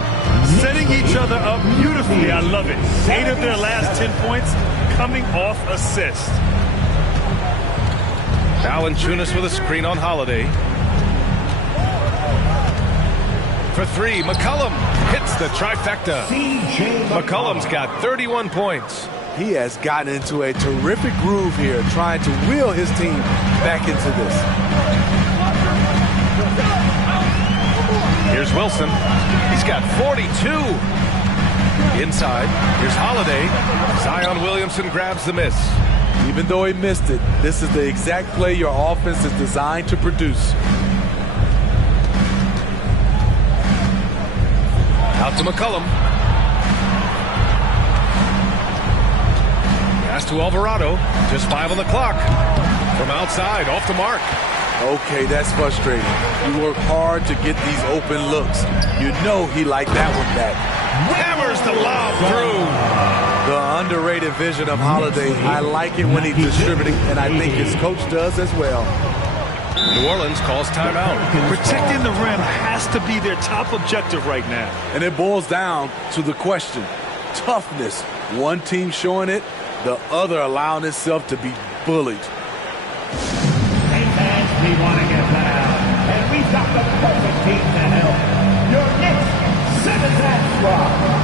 Setting each other up beautifully. I love it. 8 of their last 10 points coming off assists. Valanciunas with a screen on Holiday. For 3, McCollum hits the trifecta. McCollum's got 31 points. He has gotten into a terrific groove here, trying to wheel his team back into this. Here's Wilson. He's got 42. Inside. Here's Holiday. Zion Williamson grabs the miss. Even though he missed it, this is the exact play your offense is designed to produce. Out to McCollum. Pass to Alvarado. Just 5 on the clock. From outside, off the mark. Okay, that's frustrating. You work hard to get these open looks. You know he liked that one back. Hammers the lob through. The underrated vision of Holiday. I like it when he's distributing, and I think his coach does as well. New Orleans calls timeout. Protecting the rim has to be their top objective right now. And it boils down to the question. Toughness. One team showing it, the other allowing itself to be bullied. Hey fans, we want to get loud, and we've got the perfect team to help. Your Knicks 7-man squad.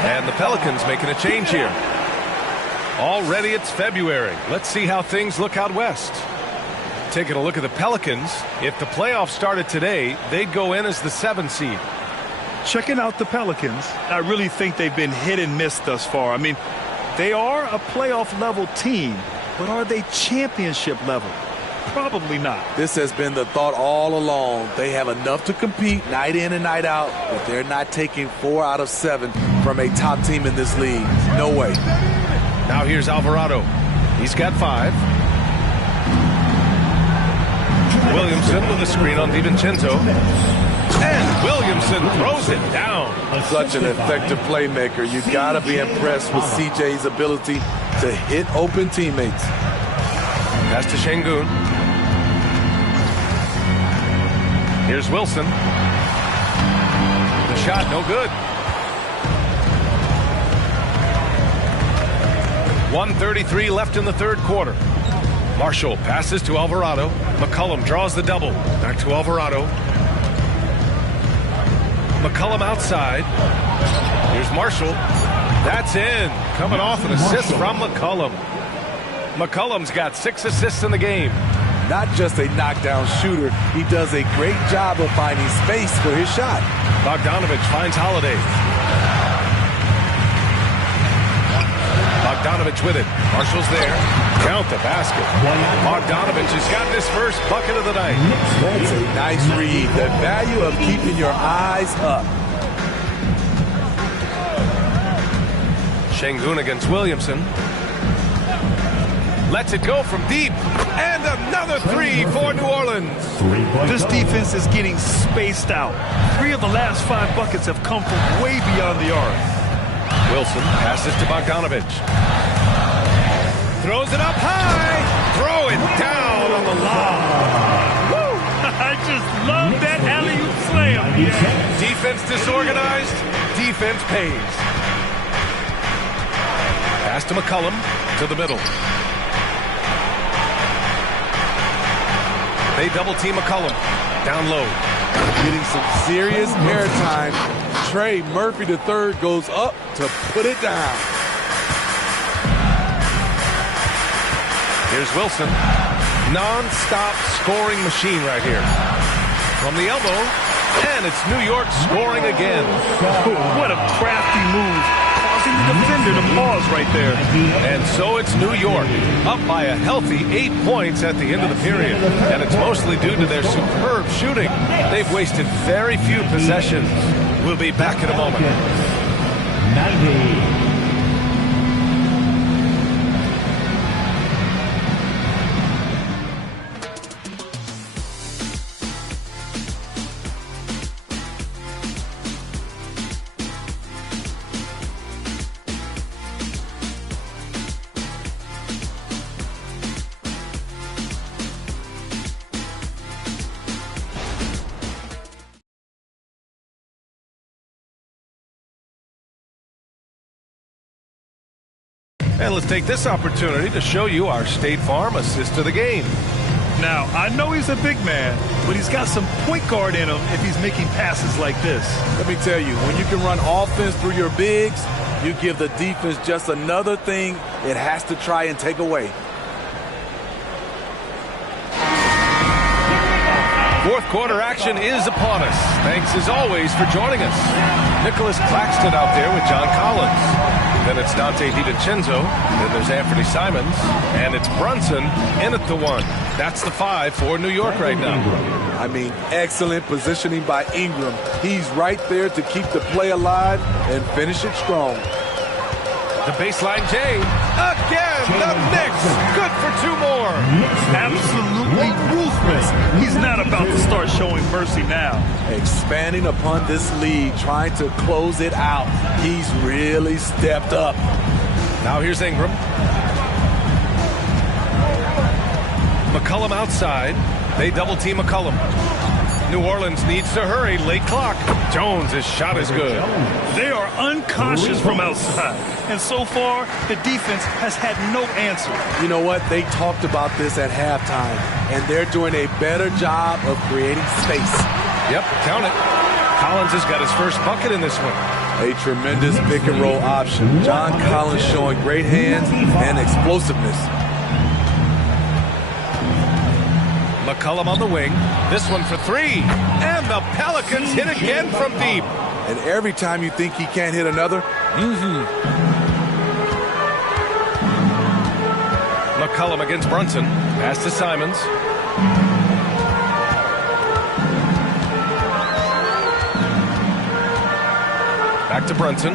And the Pelicans making a change here. Already it's February. Let's see how things look out west. Taking a look at the Pelicans, if the playoffs started today, they'd go in as the 7th seed. Checking out the Pelicans, I really think they've been hit and miss thus far. I mean, they are a playoff-level team, but are they championship level? Probably not. This has been the thought all along. They have enough to compete night in and night out, but they're not taking 4 out of 7 from a top team in this league. No way. Now here's Alvarado. He's got 5. Williamson with a screen on DiVincenzo. And Williamson throws it down. Such an effective playmaker. You got to be impressed with CJ's ability to hit open teammates. Pass to Şengün. Here's Wilson. The shot, no good. 1:33 left in the third quarter. Marshall passes to Alvarado. McCollum draws the double. Back to Alvarado. McCollum outside. Here's Marshall. That's in. Coming off an assist from McCollum. McCollum's got 6 assists in the game. Not just a knockdown shooter, he does a great job of finding space for his shot. Bogdanovich finds Holiday. Bogdanovich with it. Marshall's there. Count the basket. Bogdanovich has got his first bucket of the night. That's a nice read. The value of keeping your eyes up. Şengün against Williamson. Lets it go from deep. And another 3 for New Orleans. This defense is getting spaced out. 3 of the last 5 buckets have come from way beyond the arc. Wilson passes to Bogdanovich. Throws it up high. Throw it down on the lob. Woo! I just love that alley-oop slam. Defense disorganized. Defense pays. Pass to McCollum. To the middle. They double-team McCollum. Down low. Getting some serious airtime. Trey Murphy III goes up to put it down. Here's Wilson. Non-stop scoring machine right here. From the elbow. And it's New York scoring again. What a crafty move. forcing the defender to pause right there. And so it's New York, up by a healthy 8 points at the end of the period. And it's mostly due to their superb shooting. They've wasted very few possessions. We'll be back in a moment. 90. And let's take this opportunity to show you our State Farm assist to the game. Now, I know he's a big man, but he's got some point guard in him if he's making passes like this. Let me tell you, when you can run offense through your bigs, you give the defense just another thing it has to try and take away. Fourth quarter action is upon us. Thanks as always for joining us. Nicholas Claxton out there with John Collins. Then it's Dante DiVincenzo. Then there's Anthony Simons. And it's Brunson in at the 1. That's the 5 for New York right now. I mean, excellent positioning by Ingram. He's right there to keep the play alive and finish it strong. The baseline J. Again, the Knicks. Good for 2 more. Absolutely ruthless. He's not about to start showing mercy now. Expanding upon this lead, trying to close it out. He's really stepped up. Now here's Ingram. McCollum outside. They double team McCollum. New Orleans needs to hurry. Late clock. Jones' shot is good. They are unconscious from outside. And so far, the defense has had no answer. You know what? They talked about this at halftime, and they're doing a better job of creating space. Yep, count it. Collins has got his first bucket in this one. A tremendous pick and roll option. John Collins showing great hands and explosiveness. McCollum on the wing. This one for 3. And the Pelicans hit again from deep. And every time you think he can't hit another, McCollum against Brunson. Pass to Simons. Back to Brunson.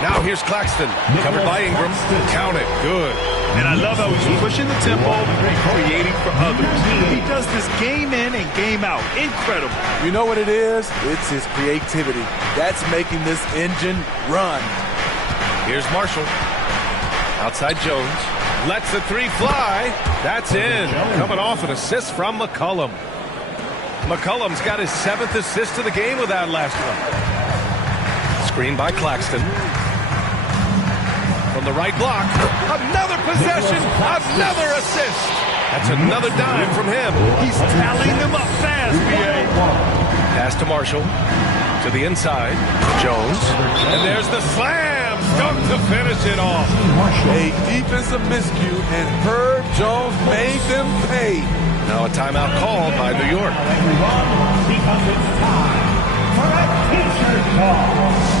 Now here's Claxton. Covered by Ingram. Count it. Good. And I love how he's pushing the tempo and creating for others. He does this game in and game out. Incredible. You know what it is? It's his creativity. That's making this engine run. Here's Marshall. Outside Jones. Lets the 3 fly. That's in. Coming off an assist from McCollum. McCollum's got his 7th assist of the game with that last one. Screen by Claxton. From the right block. Another possession. Another assist. That's another dime from him. He's tallying them up fast, B.A. Pass to Marshall. To the inside. Jones. And there's the slam. Dunk to finish it off. A defensive miscue, and Herb Jones made them pay. Now a timeout called by New York. Because it's time for a t-shirt toss.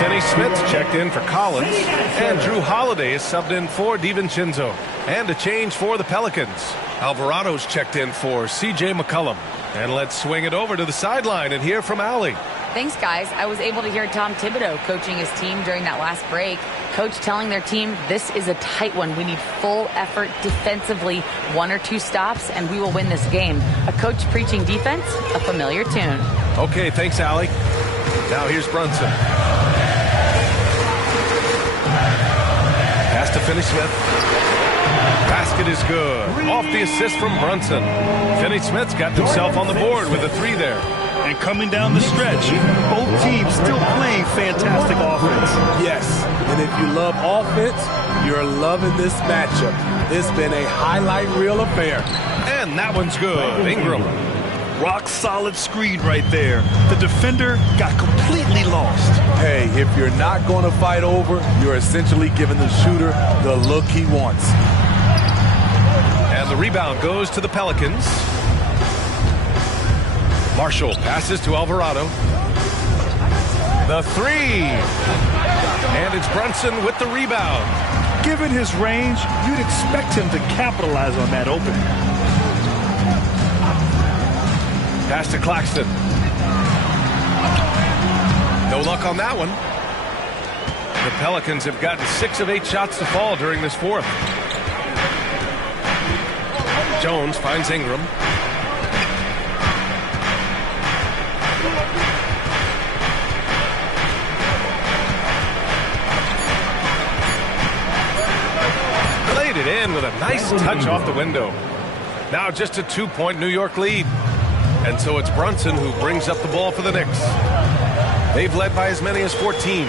Finney Smith checked in for Collins. And Drew Holiday is subbed in for DiVincenzo. And a change for the Pelicans. Alvarado's checked in for C.J. McCollum. And let's swing it over to the sideline and hear from Allie. Thanks, guys. I was able to hear Tom Thibodeau coaching his team during that last break. Coach telling their team, this is a tight one. We need full effort defensively, 1 or 2 stops, and we will win this game. A coach preaching defense, a familiar tune. Okay, thanks, Allie. Now here's Brunson. Pass to Finney Smith. Basket is good. Off the assist from Brunson. Finney Smith's got himself on the board with a 3 there. And coming down the stretch, both teams still playing fantastic offense. Yes, and if you love offense, you're loving this matchup. It's been a highlight reel affair. And that one's good. Ingram. Rock solid screen right there. The defender got completely lost. Hey, if you're not going to fight over, you're essentially giving the shooter the look he wants. And the rebound goes to the Pelicans. Marshall passes to Alvarado. The 3. And it's Brunson with the rebound. Given his range, you'd expect him to capitalize on that opening. Pass to Claxton. No luck on that one. The Pelicans have gotten 6 of 8 shots to fall during this fourth. Jones finds Ingram. Laid it in with a nice touch off the window. Now just a 2-point New York lead. And so it's Brunson who brings up the ball for the Knicks. They've led by as many as 14.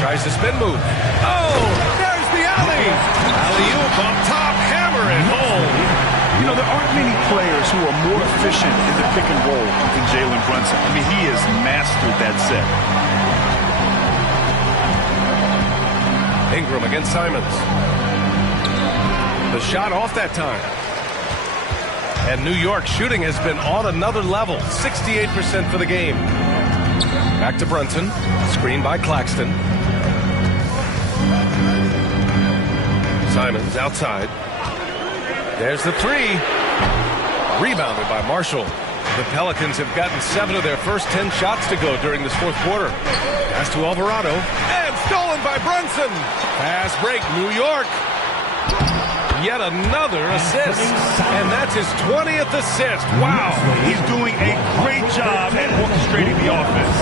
Tries the spin move. Oh, there's the alley. Alley-oop up top, hammer it home. You know, there aren't many players who are more efficient in the pick and roll than Jalen Brunson. I mean, he has mastered that set. Ingram against Simons. The shot off that time. And New York shooting has been on another level. 68% for the game. Back to Brunson. Screen by Claxton. Simons outside. There's the 3. Rebounded by Marshall. The Pelicans have gotten 7 of their first 10 shots to go during this fourth quarter. Pass to Alvarado. And stolen by Brunson. Fast break, New York. Yet another assist. And that's his 20th assist. Wow. He's doing a great job at orchestrating the offense.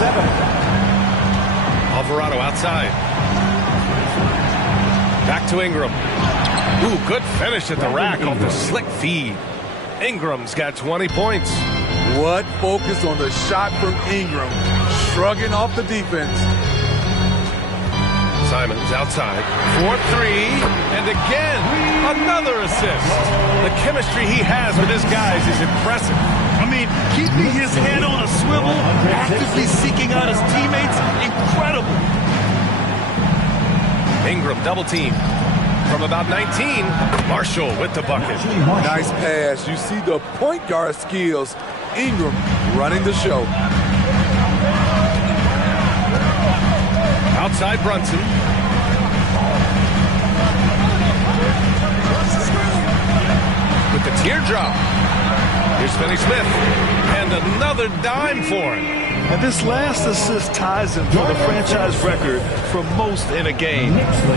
Alvarado outside. Back to Ingram. Ooh, good finish at the rack off the slick feed. Ingram's got 20 points. What focus on the shot from Ingram. Shrugging off the defense. Simons outside. 4-3. And again, another assist. The chemistry he has with his guys is impressive. I mean, keeping his head on a swivel, actively seeking out his teammates, incredible. Ingram double team. From about 19, Marshall with the bucket. Nice pass. You see the point guard skills. Ingram running the show. Outside Brunson. With the teardrop. Here's Finney Smith. And another dime for him. And this last assist ties him for the franchise record for most in a game.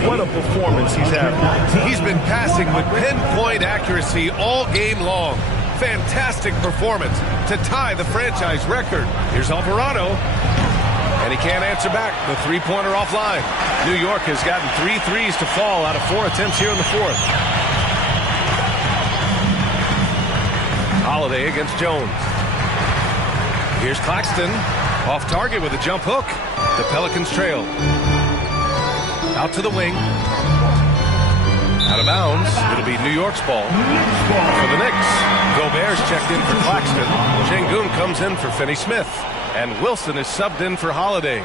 What a performance he's having. He's been passing with pinpoint accuracy all game long. Fantastic performance to tie the franchise record. Here's Alvarado. And he can't answer back. The three-pointer offline. New York has gotten 3 threes to fall out of 4 attempts here in the fourth. Holiday against Jones. Here's Claxton. Off target with a jump hook. The Pelicans trail. Out to the wing. Out of bounds. It'll be New York's ball. For the Knicks. Gobert's checked in for Claxton. Şengün comes in for Finney Smith. And Wilson is subbed in for Holiday.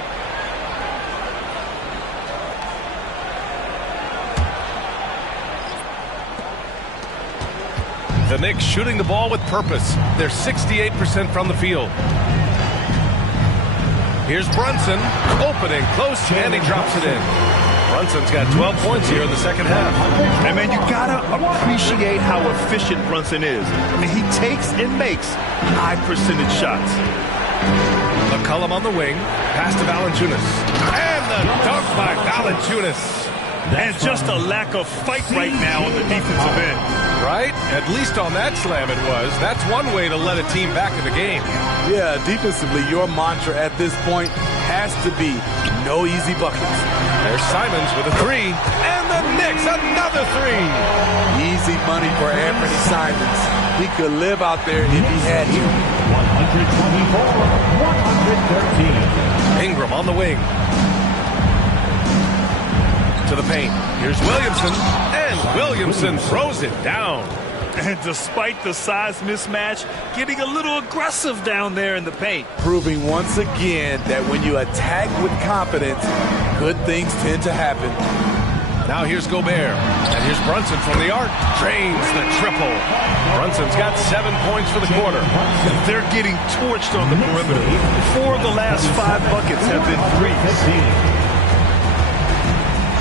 The Knicks shooting the ball with purpose. They're 68% from the field. Here's Brunson, opening, close, and he drops it in. Brunson's got 12 points here in the second half. And, man, you got to appreciate how efficient Brunson is. I mean, he takes and makes high-percentage shots. McCollum on the wing, pass to Valanciunas. And the dunk by Valanciunas. And just a lack of fight right now on the defensive end. Right? At least on that slam it was. That's one way to let a team back in the game. Yeah, defensively, your mantra at this point has to be no easy buckets. There's Simons with a three. And the Knicks, another three. Easy money for Anthony Simons. He could live out there if he had to. 124-113. Ingram on the wing. To the paint. Here's Williamson. And Williamson throws it down. And despite the size mismatch, getting a little aggressive down there in the paint. Proving once again that when you attack with confidence, good things tend to happen. Now here's Gobert. And here's Brunson from the arc. Drains the triple. Brunson's got 7 points for the quarter. They're getting torched on the perimeter. 4 of the last 5 buckets have been threes.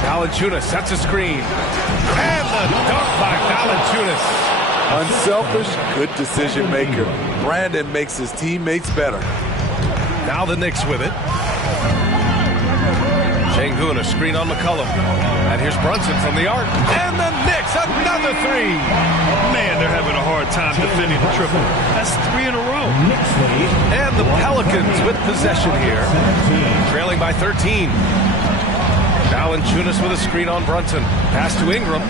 Valanciunas sets a screen. And the dunk by Valanciunas. Unselfish, good decision maker. Brandon makes his teammates better. Now the Knicks with it. Şengün, a screen on McCollum. And here's Brunson from the arc. And the Knicks, another three. Man, they're having a hard time defending the triple. That's 3 in a row. And the Pelicans with possession here. Trailing by 13. Valanciunas with a screen on Brunson. Pass to Ingram.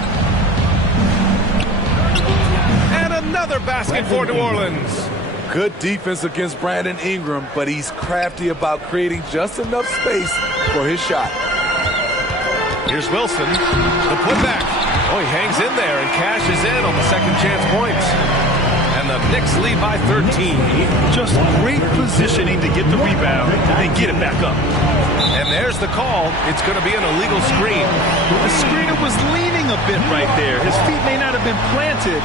And another basket for New Orleans. Good defense against Brandon Ingram, but he's crafty about creating just enough space for his shot. Here's Wilson, the putback. Oh, he hangs in there and cashes in on the second chance points. And the Knicks lead by 13. Just great positioning to get the rebound and get it back up. And there's the call. It's going to be an illegal screen. The screener was leaning a bit right there. His feet may not have been planted.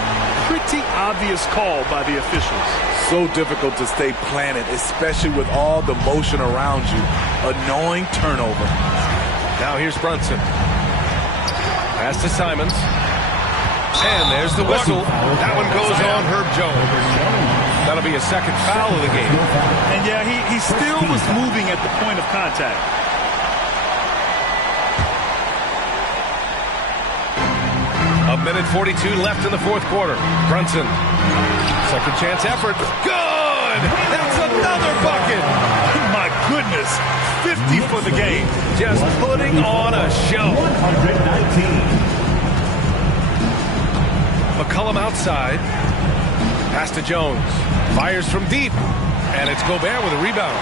Pretty obvious call by the officials. So difficult to stay planted, especially with all the motion around you. Annoying turnover. Now here's Brunson. Pass to Simons. And there's the whistle. That one goes on Herb Jones. That'll be a second foul of the game. And yeah, he still was moving at the point of contact. A minute 42 left in the fourth quarter. Brunson. Second chance effort. Good! That's another bucket! My goodness. 50 for the game. Just putting on a show. 119. McCollum outside. Pass to Jones. Fires from deep. And it's Gobert with a rebound.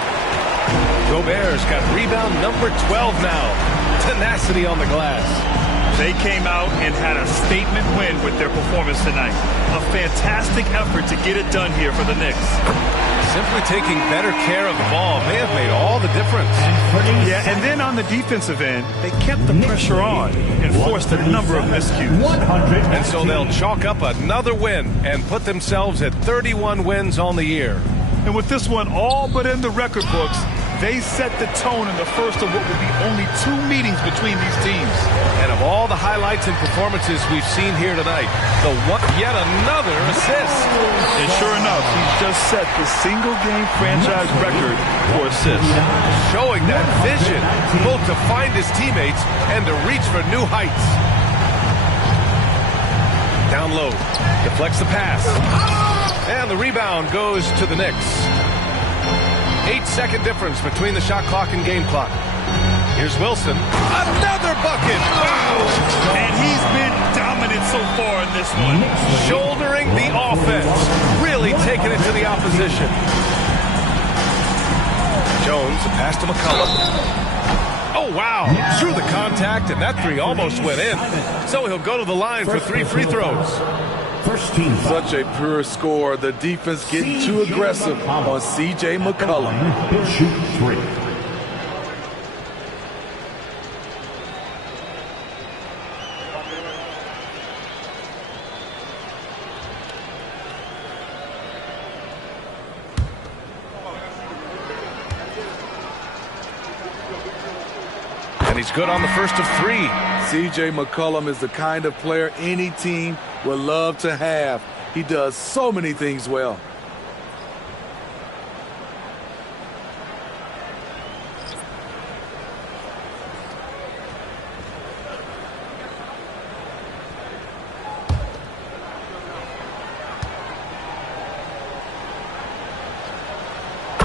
Gobert's got rebound number 12 now. Tenacity on the glass. They came out and had a statement win with their performance tonight. A fantastic effort to get it done here for the Knicks. Simply taking better care of the ball may have made all the difference. Yeah, and then on the defensive end, they kept the pressure on and forced a number of miscues. And so they'll chalk up another win and put themselves at 31 wins on the year. And with this one all but in the record books, they set the tone in the first of what will be only 2 meetings between these teams. And of all the highlights and performances we've seen here tonight, yet another assist. And sure enough, he's just set the single-game franchise record for assists. Showing that vision, both to find his teammates and to reach for new heights. Down low, deflects the pass. And the rebound goes to the Knicks. 8-second difference between the shot clock and game clock. Here's Wilson. Another bucket! Wow! And he's been dominant so far in this one. Shouldering the offense. Really taking it to the opposition. Jones, a pass to McCollum. Oh, wow. Through the contact, and that three almost went in. So he'll go to the line for 3 free throws. Such a pure score. The defense getting too aggressive on C.J. McCollum. He'll shoot 3. And he's good on the first of 3. C.J. McCollum is the kind of player any team would love to have. He does so many things well.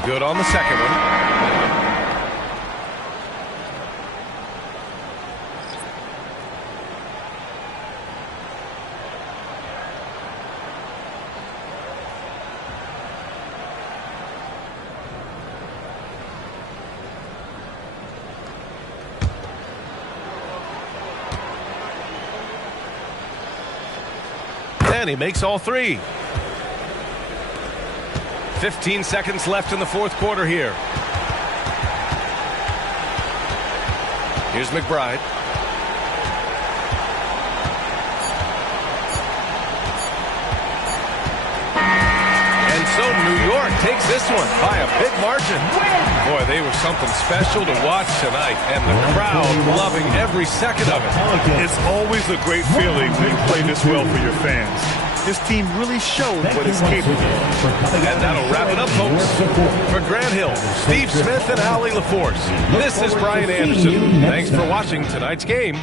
Good on the second one. And he makes all 3. 15 seconds left in the fourth quarter here. Here's McBride. And so New York takes this one by a big margin. Boy, they were something special to watch tonight, and the crowd loving every second of it. It's always a great feeling when you play this well for your fans. This team really showed what it's capable of. And that'll wrap it up, folks. For Grant Hill, Steve Smith, and Allie LaForce, this is Brian Anderson. Thanks for watching tonight's game.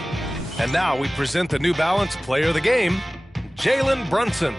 And now we present the New Balance Player of the Game, Jalen Brunson.